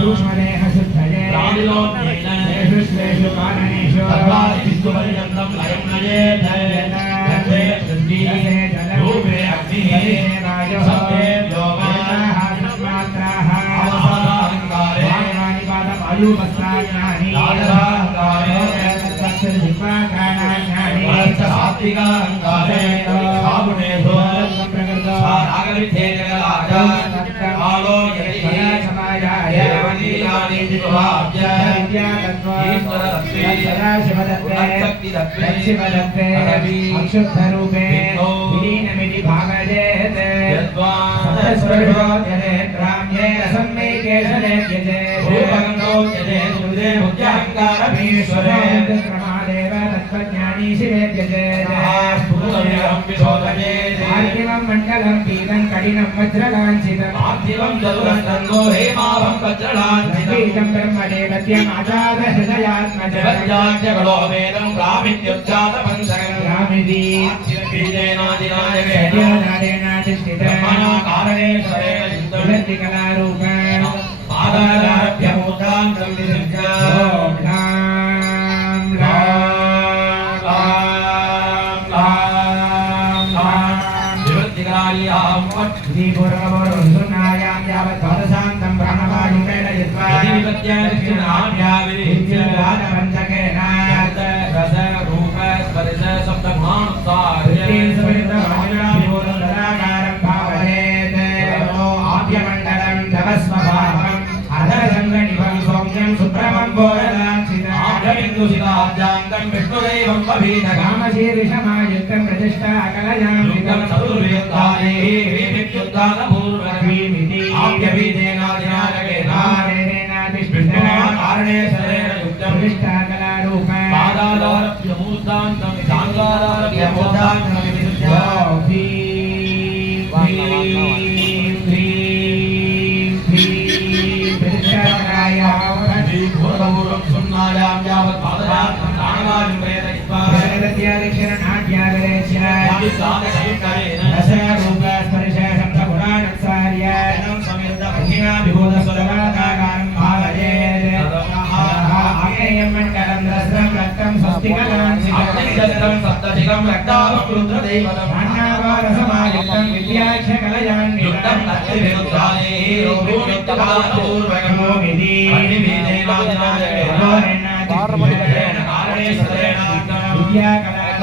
सूक्ष्मदेह शुद्धये प्राणिलोन्येषु श्लेषु कारणेषु सर्वादिविश्वपर्यन्तं लयं नयेत् तत्ते सृष्टिः रूपे अग्निः वायुः सत्ये व्योमाः मात्राः अवसादाहङ्कारे वायुराणि पादवायुवस्त्राण्यानि राजसाहङ्कारे तत्तक्षजिह्वाघ्राणान्यानि सात्विकाहङ्कारे सागुणेषु रागविद्धे जगदाजा कालो यदि अक्षुद्धरूपे विलीनमिति भागजेत् ग्राम्ये रसम्मेकेशलेख्यते क्रमादेव तत्त्वज्ञानी शिवेद्यते पार्थिवं मण्डलं पीतं कठिनं वज्रलाञ्छितं पार्थिवं चतुरस्कन्धो हेमाभं वज्रलाञ्छितं ब्रह्मदेवत्यमाचारहृदयात्मजगलो वेदं ग्रामित्युच्चातपञ्चकं ग्रामिति ब्रह्मणा कारणेश्वरेण कलारूपेण पादादारभ्य मूर्धां संविसृज्य पूर्वपूर्वसुनायां यावत् पादशान्तं प्राणवायुमेन यद्वा पञ्चकेन रस रूप स्पर्श शब्दमानुसारं भावयेत् आभ्यमण्डलं तवस्वभावम् अधरसङ्गनिभं सौम्यं सुप्रमं बोधलाञ्छिताभ्यमिन्दुशिलाब्जान्तं विष्णुदैवं पभीतकामशीर्षमायुक्तं प्रतिष्ठा कलयां युक्तं चतुर्वेदाने विद्युत्तानपूर्वभीमिति आभ्यभीतेनादिनायकेनारेणादिष्टुना कारणेश्वरेण युक्तं प्रतिष्ठा कलारूपं पादादारभ्य मूर्धान्तं साङ्गादारभ्य मूर्धान्तं विविधस्य पूर्वपूर्वं सुन्नायां यावत् पादशान्तं प्राणवायुं प्रेरयित्वा विभूतस्वरमाकाकारं भावयेत् आग्नेयं मण्डलं रस्रं रक्तं स्वस्तिकलाञ्छितं सप्तधिकं रक्ताभं रुद्रदैवतं अन्नावारसमायुक्तं विद्याख्यकलयान्वितं तत्त्वविरुद्धाने रूपमित्यपूर्वकमो विधि अग्निवीदेनादिनायकेन कारणेश्वरेण विद्याकला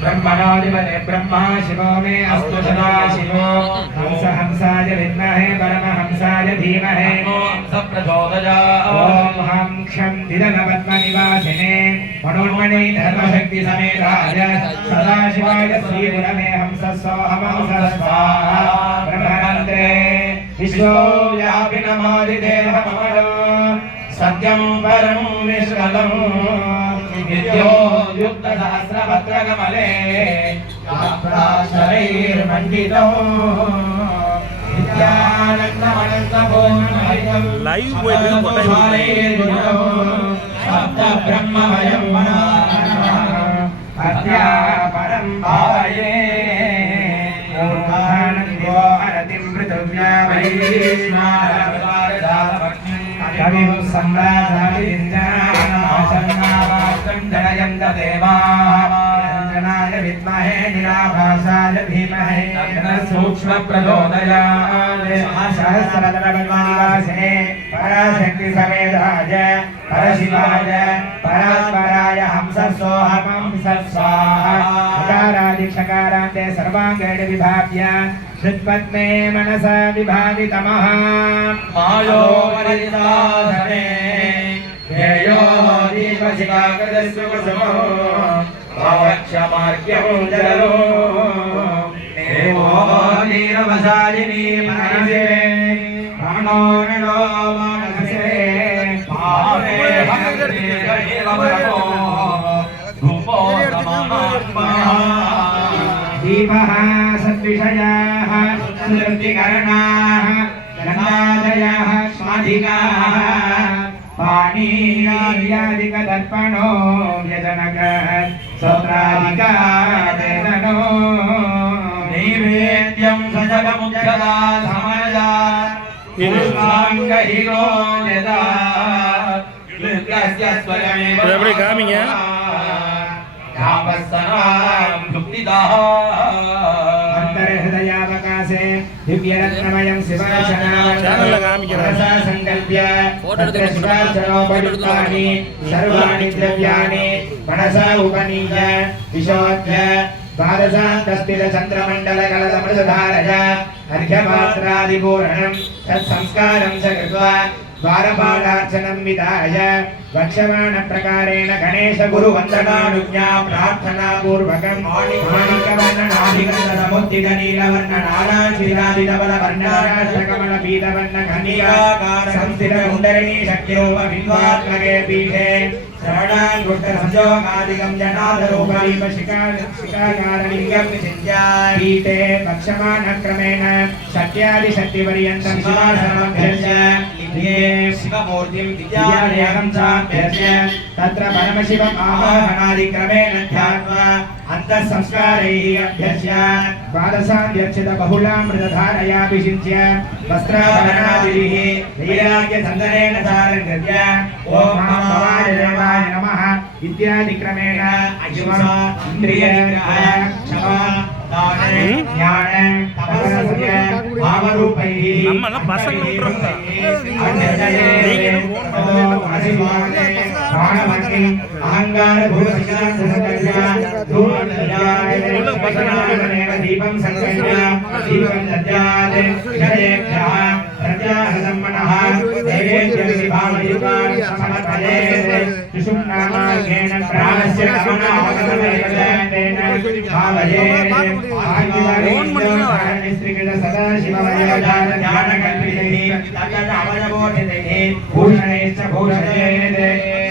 ब्रह्मणोऽधिपते ब्रह्मा शिवो मे अस्तु सदा शिवो हंसाय विद्महे परमहंसाय धीमहि ॐ हं क्षं दिदनपद्मनिवासिने मनोन्मणि धर्मशक्ति समेताय सदाशिवाय श्रीगुरवे हंसस्सोऽहमंस स्वाहा ब्रह्मरन्त्रे विश्वव्यापिनमादिदेहममलो सत्यं परं निष्कलम् विद्यो युक्तसहस्रपत्रकमले शरैर्मण्डितो लाइव ब्रह्ममयं परं भावये हरतिं पृथिव्या कविं सम्राजादिन्द्रासन्नावासं जनयन्त देवाः रञ्जनाय विद्महे निराभासाय धीमहि सूक्ष्म प्रचोदयात् सहस्रदलनिवासिने पराशक्ति समेताय परशिवाय परात्पराय हंसस्सोऽहं स्वाहा अकारादिक्षकारान्ते सर्वाङ्गेण विभाव्य श्रुत्पद्मे मनसा विभावितमः मायो वरिदासने ध्येयो दीपशिखाकृतस्य कुसुमो भवक्षमार्ग्यं जलो देवो नीरवशालिनी मनसे प्राणो निलो मनसे भावे भगवते एवमो धूपो समात्मनः दीपः सद्विषयाः सुदृष्टिकरणाः गङ्गादयाः स्वाधिकाः पाणीयादिकदर्पणो यजनकः सत्रादिकावेदनो नैवेद्यं सजगमुख्यदा समरजा पुष्पाङ्गहिरो यदा लृक्कस्य स्वयमेव अंतर्हृदयावकाशे दिव्यरत्नमयं शिवार्चनामनसा संकल्प्य शिवार्चनोपयुक्तानि सर्वाणि द्रव्याणि मनसा उपनीय विशोध्य द्वादशान्तस्थिरचन्द्रमण्डलकलशमृतधारय अर्घ्यपात्रादिपूरणं तत्संस्कारं च कृत्वा द्वारपालार्चनं विधाय वक्षमाणप्रकारेण गणेश गुरुवन्दनानुज्ञा प्रार्थना पूर्वकं माणिकवर्णनाभिगन्धसमुद्दिगनीलवर्णनाराशिरादिधवलवर्णाराष्ट्रकमलपीतवर्णघनीकाकार संस्थितकुण्डलिनी शक्तिरूप बिम्बात्मके पीठे शरणाङ्गुष्ठसंयोगादिकं जनादरूपदीपशिखाकारलिङ्गं विचिन्त्य पीठे वक्षमाणक्रमेण शक्त्यादिशक्तिपर्यन्तं शिवासनमभ्यस्य शिवमूर्तिं विद्यालयं चाभ्यस्य तत्र परमशिवम् आवाहनादिक्रमेण ध्यात्वा अन्तःसंस्कारैः अभ्यस्य द्वादशाध्यक्षितबहुलामृतधारयाभिषिच्य वस्त्राभरणादिभिः वैराग्यचन्दनेन सारङ्गत्य ॐ भवाय देवाय नमः इत्यादिक्रमेण अशिवः इन्द्रियनिग्रहः क्षमा दाने ज्ञाने तपस्य भावरूपैः अहंकार दीपं संकल्प्य दीपं दद्यात् क्षयेभ्यः प्रत्याहृतं मनः नैवेद्यं विभावयुक्तान् समर्पयेत् सुषुम्नामार्गेण प्राणस्य गमनावगमनेन भावयेत् आदिवारीन्द्रं सदाशिववयोधान ध्यानकल्पितैः तदवनबोधितैः भूषणैश्च भूषयेत्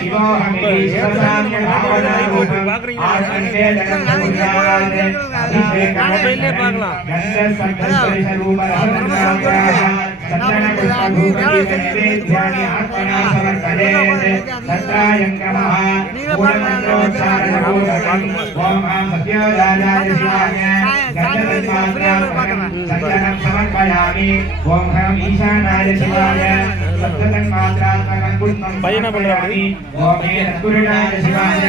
शिवोऽहमिति शिवसाम्यभावनारूपम् आत्मनिवेदनं कुर्यात् अभिषेकं गन्धसर्वस्वरूपरसंस्काराः चन्दनपुष्पधूपदीपनैवेद्यानि आत्मना समर्पयेत् तत्रायङ्गमः मूलमन्त्रोच्चारणपूर्वकम् ॐ सत्योजाताय शिवाय गन्धतन्मात्रात्मकं चन्दनं समर्पयामि ॐ ईशानाय शिवाय सप्ततन्मात्रात्मकं पुष्पं समर्पयामि ॐ तत्पुरुषाय शिवाय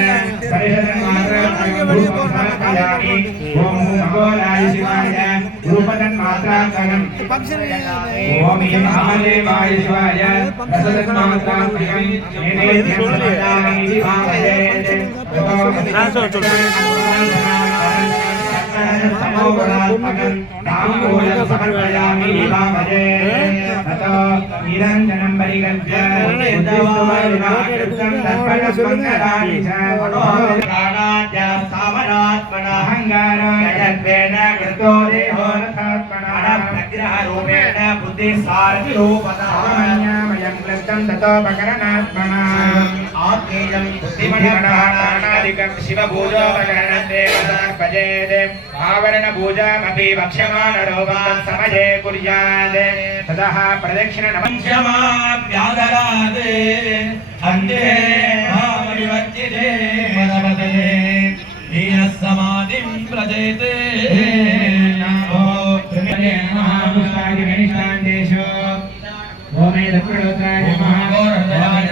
परिषदन्मात्रात्मकं धूपं समर्पयामि ॐ मङ्गलाय शिवाय रूपतन्मात्रात्मकं ॐ महादेवाय शिवाय रसतन्मात्रात्मकं नैवेद्यं समर्पयामि भावयेत् समर्पयामि भावयेत् ततो निरञ्जनं परिगृह्य उद्दिष्टवायुनाकृतं तर्पणस्मङ्गलानि च अहङ्कारो यजत्वेन कृतो देहो रथात्मनः प्रग्रहरूपेण बुद्धिसारथिरूपतः क्लिष्टं ततोपकरणात्मनः नीलं बुद्धिमनानादिकं शिवपूजोपकरणं देवतार्पजेत् आवरणपूजामपि वक्ष्यमाणरूपं समये कुर्यात् ततः प्रदक्षिणनमञ्चमाभ्यादरात् अन्ते भावविवर्जिते मनमदने हीनसमाधिं व्रजेते नमो महापुष्पादिगणिष्ठान्तेषु ओमे दक्षिणोत्तराय नमः ओमे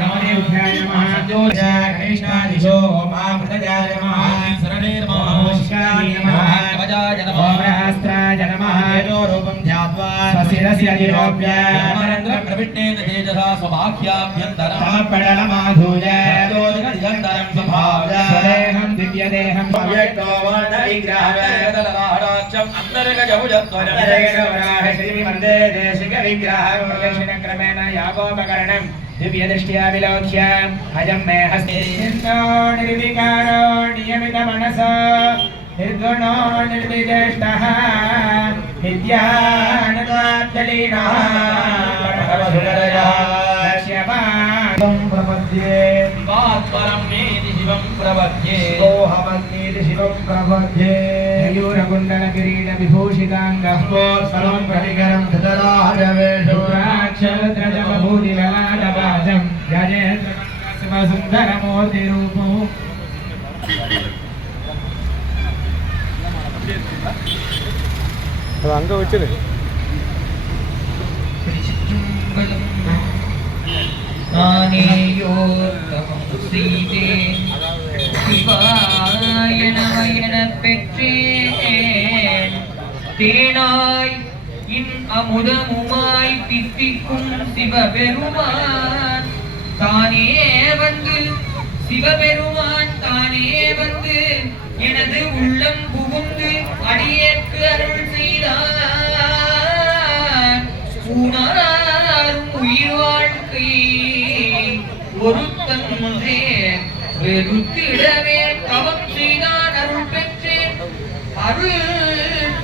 नमोदेव्याय नमः ज्योतिषाय गणेशादिशो ओमामृतजाय नमः शरणे नमः पुष्पाय नमः गजाय नमः ओमहस्त्राय नमः तेजोरूपं ध्यात्वा स्वशिरसि अधिरोप्य अमरेन्द्रप्रविष्टेन तेजसा स्वभाख्याभ्यन्तरं समपडलमाधूय दोजगदिगन्धरं स्वभाव्य स्वदेहं दिव्यदेहं अव्यक्तो वर्णविग्रहं अन्तर्गजभुजत्वरं नरगणवराह श्रीमन्दे देशिकविग्रहं दक्षिणक्रमेण यागोपकरणं दिव्यदृष्ट्या विलोक्य अजं मे हस्ते निर्विकारो नियमितमनसा निर्गुणो निर्विचेष्टः विद्यानताञ्जलिनः प्रपद्ये शिवात्परं मेदि शिवं प्रपद्ये सोऽहमन्येति शिवं प्रपद्ये मयूरकुण्डलकिरीटविभूषिताङ्गं सर्वं प्रतिकरं धृतराजवेषो राक्षसत्रजमभूतिललाटवाजं गजेन्द्रमङ्गसुन्दरमूर्तिरूपो அங்க வச்சிரு சீதே சிவாய நம எனப் பெற்றேன் தேனாய் இன் அமுதமுமாய் தித்திக்கும் சிவபெருமான் தானே வந்து சிவபெருமான் தானே வந்து எனது உள்ளம் புகுந்து அடியேற்கு அருள் செய்தார் ஊனாரும் உயிர் வாழ்க்கை ஒருத்தன்றே வெறுத்திடவே தவம் செய்தான் அருள்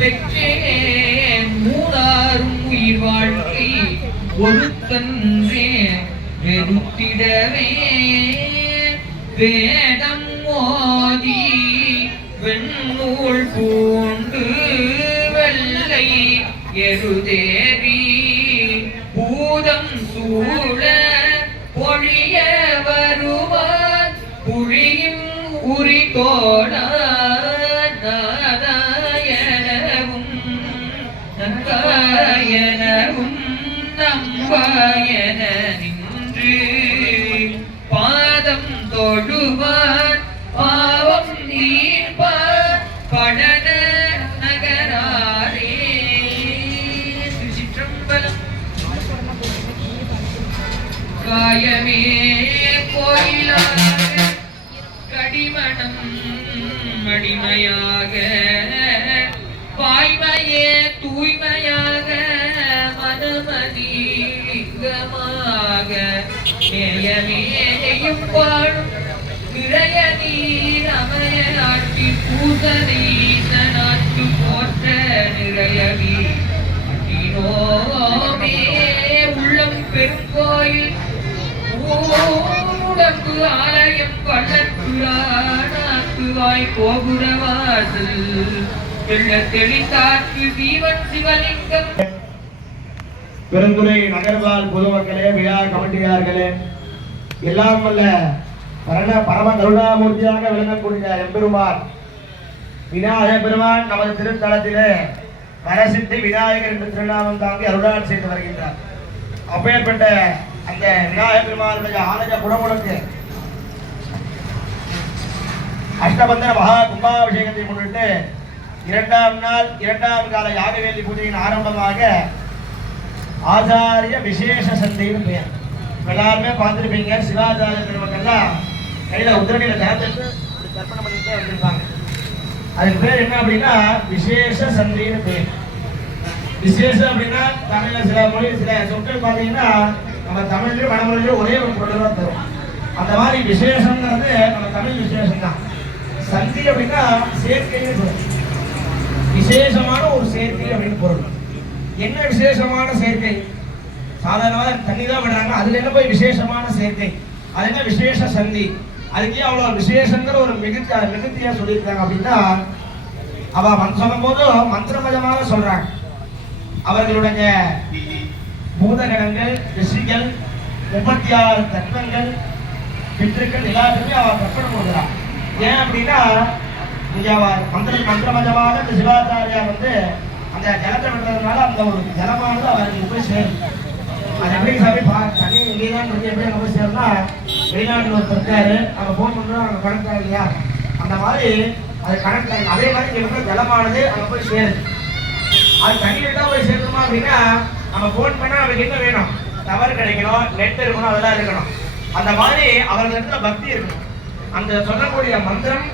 பெற்றேன் மூணாரும் உயிர் வாழ்க்கை ஒருத்தன்றே வெறுத்திடவே வேதம் மோதி வெண்ணூல் பூண்டு வெள்ளை எருதேறி பூதம் சூழ பொழிய வருவான் புழியும் உரி தோடாயனவும் நங்காயனவும் நம்பாயன நின்று பாதம் தொழுவான் பாவம் நீர்ப்பார் படன நகராரே திருச்சிற்றம்பலம் காயமே கோயிலாக கடிமணம் அடிமையாக வாய்மையே தூய்மையாக மனமதி லிங்கமாக மேயமேயும் பாடும் நிறைய நீர் அமைய நாட்டி பூசனை நாட்டு போற்ற நிறையவி அட்டினோமே உள்ளம் பெருங்கோயில் உடம்பு ஆலயம் பள்ளத்துறானாக்குவாய் கோபுரவாசல் வெள்ள தெளித்தாக்கு தீவன் சிவலிங்கம். பெருந்துறை நகர்வாழ் பொதுமக்களே, விழா கமிட்டியார்களே, எல்லாம் வல்ல பரம கருணாமூர்த்தியாக விளங்கக்கூடிய எம்பெருமான் விநாயக பெருமான் நமது திருத்தலத்திலே வரசித்தி விநாயகர் என்று திருநாமம் தாங்கி அருளால் செய்து வருகின்றார். அப்பேற்பட்ட அந்த விநாயக பெருமானுடைய ஆலய குடமுழுக்கு அஷ்டபந்தன மகா கும்பாபிஷேகத்தை முன்னிட்டு இரண்டாம் நாள் இரண்டாம் கால யாகவேலி பூஜையின் ஆரம்பமாக ஆச்சாரிய விசேஷ சந்தைன்னு பெயர். எல்லாருமே பார்த்துருப்பீங்க, சிவாச்சாரிய பெருமக்கள்லாம் கையில உதிரணியில தேர்ந்தெடுத்து கற்பனை பண்ணிட்டே வந்திருப்பாங்க. அதுக்கு பேர் என்ன அப்படின்னா விசேஷ சந்தைன்னு பேர். விசேஷம் அப்படின்னா தமிழ்ல சில மொழி சில சொற்கள் பார்த்தீங்கன்னா நம்ம தமிழ்லயும் வடமொழியிலும் ஒரே ஒரு பொருள் தான் தரும். அந்த மாதிரி விசேஷங்கிறது நம்ம தமிழ் விசேஷம் தான். சந்தி அப்படின்னா சேர்க்கைன்னு சொல்லுவோம். விசேஷமான ஒரு சேர்க்கை அப்படின்னு பொருள். என்ன விசேஷமான சேர்க்கை? சாதாரணமாக தண்ணி தான் விடுறாங்க, அதுல என்ன போய் விசேஷமான சேர்க்கை அது என்ன விசேஷ சந்தி, அதுக்கே அவ்வளவு விசேஷங்கிற ஒரு மிகுதியா சொல்லியிருக்காங்க அப்படின்னா, அவ சொல்லும் போது மந்திரமயமாக சொல்றாங்க. அவர்களுடைய பூதகணங்கள், ரிஷிகள், 36 தத்துவங்கள், பித்ருக்கள் எல்லாத்துக்குமே அவ கற்பனை கொடுக்குறான். ஏன் அப்படின்னா மந்திரமயமாக இந்த சிவாச்சாரியார் வந்து அந்த ஜலத்தை விடுறதுனால அந்த ஒரு ஜலமானது அவருக்கு போய் சேரும். அது எப்படி சாமி தண்ணி எங்கேதான் எப்படி அங்கே போய் சேரும்னா, வெளிநாட்டில் ஒருத்தர் இருக்காரு, அங்கே ஃபோன் பண்ணுறோம், அங்கே கணக்கு இல்லையா, அந்த மாதிரி அது கணக்கு. அதே மாதிரி இங்கே ஜலமானது அங்கே போய் சேருது. அது தண்ணி விட்டா போய் சேரணுமா அப்படின்னா நம்ம ஃபோன் பண்ணால் நமக்கு என்ன வேணும், டவர் கிடைக்கணும், நெட் இருக்கணும், அதெல்லாம் இருக்கணும். அந்த மாதிரி அவர்களிடத்துல பக்தி இருக்கணும். அந்த சொல்லக்கூடிய மந்திரம்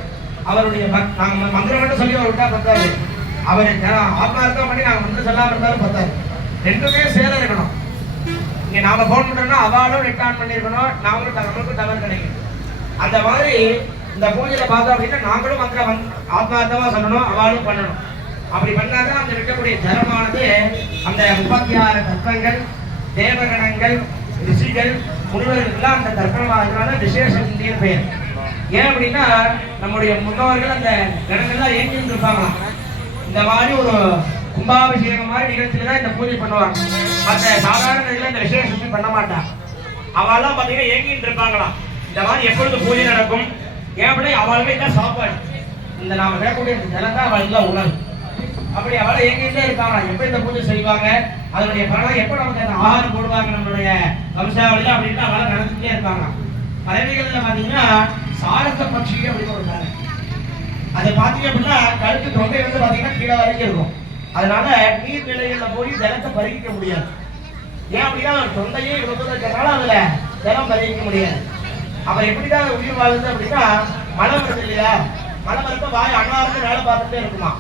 அவருடைய நாங்கள் மந்திரம் மட்டும் சொல்லி அவர் விட்டா பத்தாது, அவர் ஆத்மார்த்தம் பண்ணி நாங்கள் மந்திரம் சொல்லாமல் இருந்தாலும் பத்தாது. ரெண்டுமே சேர இருக்கணும். இங்கே நாம ஃபோன் பண்ணுறோம்னா அவளும் நெட் ஆன் பண்ணியிருக்கணும், நாமளும் நம்மளுக்கும் டவர் கிடைக்கும். அந்த மாதிரி இந்த பூஜையில் பார்த்தோம் அப்படின்னா நாங்களும் மந்திரம் ஆத்மார்த்தமாக சொல்லணும், அவளும் பண்ணணும். அப்படி பண்ணாதான் அந்த இருக்கக்கூடிய ஜலமானது அந்த 36 தத்துவங்கள், தேவகணங்கள், ரிஷிகள், முனிவர்கள்லாம் அந்த தர்ப்பணமாகிறதுனால விசேஷத்தின் பெயர். ஏன் அப்படின்னா நம்முடைய முன்னோர்கள் அந்த கணங்கள்லாம் ஏங்கிட்டு இருப்பாங்களாம். இந்த மாதிரி ஒரு கும்பாபிஷேகம் மாதிரி நிகழ்ச்சியில தான் இந்த பூஜை பண்ணுவாங்க. மற்ற சாதாரண இதில் இந்த விசேஷத்தை பண்ண மாட்டாங்க. அவெல்லாம் பார்த்தீங்கன்னா ஏங்கிட்டு இருப்பாங்களாம். இந்த மாதிரி எப்பொழுது பூஜை நடக்கும், ஏன் அப்படின்னா அவளுமே தான் சாப்பாடு, இந்த நாம கேட்கக்கூடிய ஜலம் தான் அவள் எல்லாம் உணவு. அப்படி அவளை ஏங்கிட்டே இருப்பாங்க. எப்ப இந்த பூஜை செய்வாங்க, அதனுடைய பலன் எப்ப நமக்கு அந்த ஆகாரம் போடுவாங்க நம்மளுடைய வம்சாவளியில அப்படின்னு அவளை நடந்துட்டே இருப்பாங்க. பறவைகள்ல பாத்தீங்கன்னா சாரத்த பட்சி அப்படின்னு ஒரு பறவை, அதை பாத்தீங்க அப்படின்னா கழுத்து தொண்டை வந்து பாத்தீங்கன்னா கீழே வரைக்கும் இருக்கும். அதனால நீர்நிலைகள்ல போய் ஜலத்தை பறிக்க முடியாது. ஏன் அப்படின்னா தொண்டையே இவ்வளவு இருக்கிறதுனால அதுல ஜலம் பறிக்க முடியாது. அப்ப எப்படிதான் உயிர் வாழுது அப்படின்னா, மழை வருது இல்லையா, மழை வரப்ப வாய் அண்ணாருக்கு வேலை பார்த்துட்டே இருக்குமா,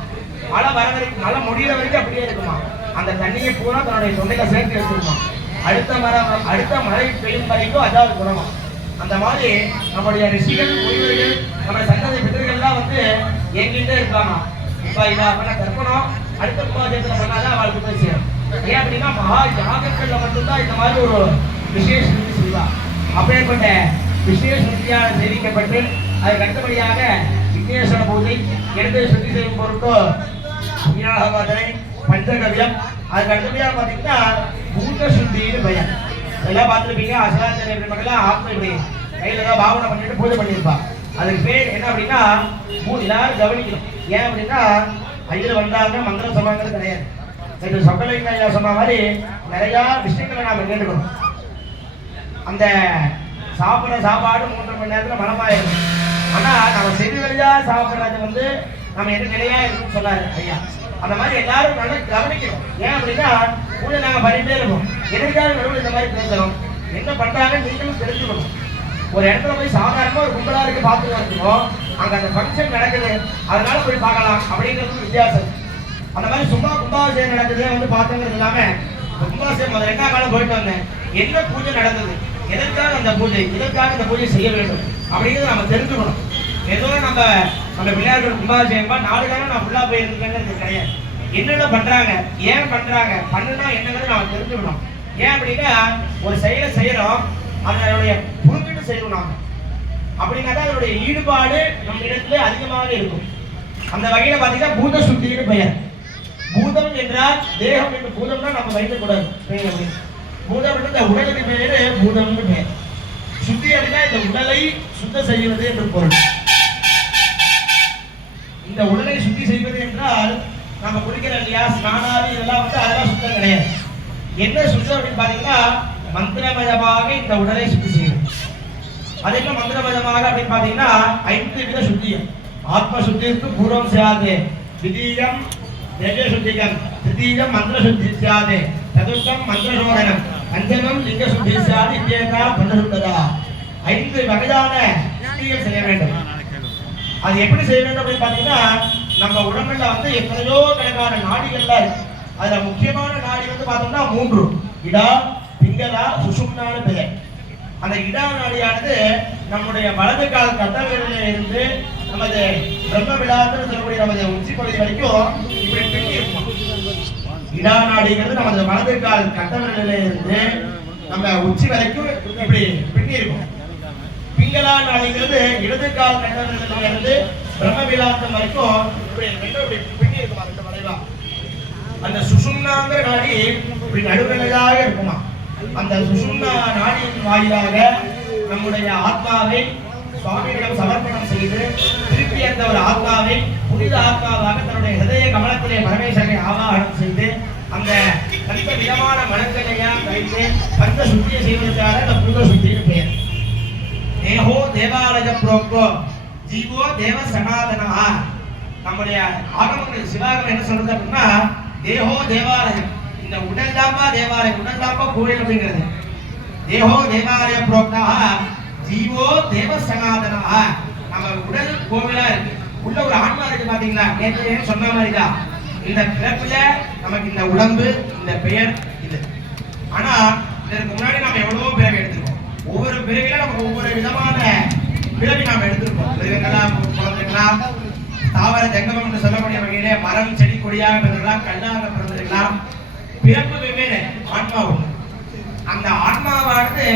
மழை வர வரைக்கும் மழை முடிகிற வரைக்கும் அப்படியே இருக்குமா, அந்த தண்ணியை பூரா தன்னுடைய தொண்டையில சேர்த்து எடுத்துருமா, அடுத்த மழை பெய்யும் வரைக்கும் அதாவது குணமா. அந்த மாதிரி நம்முடைய ரிஷிகள், முனிவர்கள், நம்முடைய சந்ததி பித்தர்கள்லாம் வந்து எங்கிட்டே இருக்காங்க. இப்ப இதை பண்ண தர்ப்பணம் அடுத்த உபாதேசத்துல பண்ணாதான் அவளுக்கு போய் சேரும். ஏன் அப்படின்னா மகா யாகங்கள்ல மட்டும்தான் இந்த மாதிரி ஒரு விசேஷ செய்வா. அப்பேற்பட்ட விசேஷ சுத்தியாக தெரிவிக்கப்பட்டு அதுக்கு அடுத்தபடியாக விக்னேஸ்வர பூஜை, இடத்தை சுத்தி செய்யும் பொருட்டோ விநாயகரை, பஞ்சகவியம், அதுக்கு அடுத்தபடியாக பார்த்தீங்கன்னா பூத சுத்தின்னு பெயர். எல்லாம் பார்த்துருப்பீங்க. அசலாச்சாரிய மக்கள் ஆத்மா இப்படி கையில ஏதாவது பாவனை பண்ணிட்டு பூஜை பண்ணியிருப்பா. அதுக்கு பேர் என்ன அப்படின்னா எல்லாரும் கவனிக்கணும். ஏன் அப்படின்னா ஐயர் வந்தாங்க மந்திரம் சொல்லுவாங்கிறது கிடையாது. இந்த சொக்கலிங்க ஐயா சொன்ன மாதிரி நிறைய விஷயங்களை நாம கேட்டுக்கணும். அந்த சாப்பிட்ற சாப்பாடு 3 மணி நேரத்துல மனமாயிடும். ஆனா நம்ம செடி வழியா சாப்பிட்றது வந்து நம்ம என்ன நிலையா இருக்குன்னு சொன்னாரு ஐயா. அந்த மாதிரி எல்லாரும் நல்லா கவனிக்கணும். ஏன் அப்படின்னா பூஜை நாங்க பண்ணிட்டே இருக்கோம், எதுக்காக நடுவில் இந்த மாதிரி பேசுறோம், என்ன பண்றாங்க நீங்களும் தெரிஞ்சுக்கணும். ஒரு இடத்துல போய் சாதாரணமா ஒரு கும்பலா இருக்கு பார்த்துட்டு இருக்கோம், அங்க அந்த ஃபங்க்ஷன் நடக்குது அதனால போய் பார்க்கலாம் அப்படிங்கிறது வித்தியாசம். அந்த மாதிரி சும்மா கும்பாபிஷேகம் நடக்குது வந்து பார்த்தோங்கிறது இல்லாம கும்பாபிஷேகம் முதல் 2ஆம் காலம் போயிட்டு வந்தேன், என்ன பூஜை நடந்தது, எதற்காக அந்த பூஜை, இதற்காக இந்த பூஜை செய்ய வேண்டும் அப்படிங்கிறத நம்ம தெரிஞ்சுக்கணும். ஏதோ நம்ம பிள்ளையார்கள் கும்பாபிஷேகமா 4 காலம் நான் ஃபுல்லா போயிருக்கேங்கிறது கிடையாது. என்னென்ன பண்றாங்க, ஏன் பண்றாங்க, பண்ணுனா என்னங்கிறது நம்ம தெரிஞ்சுக்கணும். ஏன் அப்படின்னா ஒரு செயலை செய்யறோம், அதனுடைய புரிஞ்சுட்டு செய்யணும் நாம. அப்படின்னாதான் அதனுடைய ஈடுபாடு நம்ம இடத்துல அதிகமாக இருக்கும். அந்த வகையில பாத்தீங்கன்னா பூத சுத்தின்னு பெயர். பூதம் என்றால் தேகம் என்று பூதம்னா நம்ம வைக்கக்கூடாது. பூதம் இந்த உடலுக்கு பெயரு பூதம்னு பெயர். சுத்தி அப்படின்னா இந்த உடலை சுத்தம் செய்வது என்று பொருள். இந்த உடலை சுத்தி செய்வது என்றால் நம்ம குடிக்கிற இல்லையா ஸ்நானாதி இதெல்லாம் வந்து அதெல்லாம் சுத்தம் கிடையாது. என்ன சுத்தம் அப்படின்னு பாத்தீங்கன்னா மந்திரமயமாக இந்த உடலை சுத்தி செய்யும். அது என்ன மந்திரமயமாக அப்படின்னு பாத்தீங்கன்னா 5 வித சுத்தியம். ஆத்ம சுத்திக்கு பூர்வம் செய்யாது, திதீயம் தேஜ சுத்திகம், திருத்தீயம் மந்திர சுத்தி செய்யாது, சதுர்த்தம் மந்திர சோதனம், பஞ்சமம் லிங்க சுத்தி செய்யாது, இத்தேகா பஞ்சசுத்ததா. 5 வகையான சுத்திகள் செய்ய வேண்டும். அது எப்படி செய்ய வேண்டும் அப்படின்னு பாத்தீங்கன்னா நம்ம உடம்புல வந்து எத்தனையோ கணக்கான நாடிகள்லாம் இருக்கு. அதுல முக்கியமான நாடி வந்து பார்த்தோம்னா 3: இடா, பிங்களா, சுஷும்னான பெயர். அந்த இடா நாடியானது நம்முடைய வலது கால் கட்டவிரலில் இருந்து நமது பிரம்ம விழான்னு சொல்லக்கூடிய நமது உச்சி பகுதி வரைக்கும் இப்படி பின்னி இருக்கும். இடா நாடிங்கிறது நமது வலது கால் கட்டவிரலில் இருந்து நம்ம உச்சி வரைக்கும் இப்படி பின்னி இருக்கும். பிங்களா நாடிங்கிறது இடது கால் கட்டவிரலில் இருந்து பிரம்மவிலாசம் வரைக்கும் இப்படி பின்னி இருக்குமா, ரெண்டு வளைவா. அந்த சுஷும்னாங்கிற நாடி இப்படி நடுநிலையாக இருக்குமா. அந்த சுஷும்னா நாடியின் வாயிலாக நம்முடைய ஆத்மாவை சுவாமியிடம் சமர்ப்பணம் செய்து திருப்பி அந்த ஒரு ஆத்மாவை புனித ஆத்மாவாக தன்னுடைய ஹிருதய கமலத்திலே பரமேஸ்வரனை ஆவாகனம் செய்து அந்த பஞ்ச விதமான மனங்களையா வைத்து பஞ்ச சுத்தியை செய்வதற்காக அந்த புனித சுத்தியின் பெயர். தேகோ தேவாலய புரோக்தோ ஜீவோ தேவ சனாதனா. நம்முடைய ஆகமங்கள் சிவாகமம் என்ன சொல்றது அப்படின்னா, தேகோ தேவாலயம், இந்த உடல் தாம்பா தேவாலயம், உடல் தாம்பா கோயில் அப்படிங்கிறது. தேகோ தேவாலய புரோக்தா ஜீவோ தேவ சனாதனா. நம்ம உடல் கோவிலா இருக்கு, உள்ள ஒரு ஆன்மா இருக்கு. பாத்தீங்களா, நேற்று சொன்ன மாதிரிதான் இந்த பிறப்புல நமக்கு இந்த உடம்பு, இந்த பெயர் இது. ஆனா இதற்கு முன்னாடி நம்ம எவ்வளவோ பிறவி எடுத்திருக்கோம். ஒவ்வொரு பிறவில நமக்கு ஒவ்வொரு விதமான பிறவி நாம் எடுத்திருக்கோம். பிறவிகள்லாம் குழந்தைகளாம், தாவர ஜங்கமம் என்று சொல்லக்கூடிய வகையிலே மரம் செடி கொடியாக பிறந்திருக்கலாம், கல்லாக பிறந்திருக்கலாம். பிறப்பு வெவ்வேறு, ஆன்மா ஒன்று. அந்த ஆன்மாவானது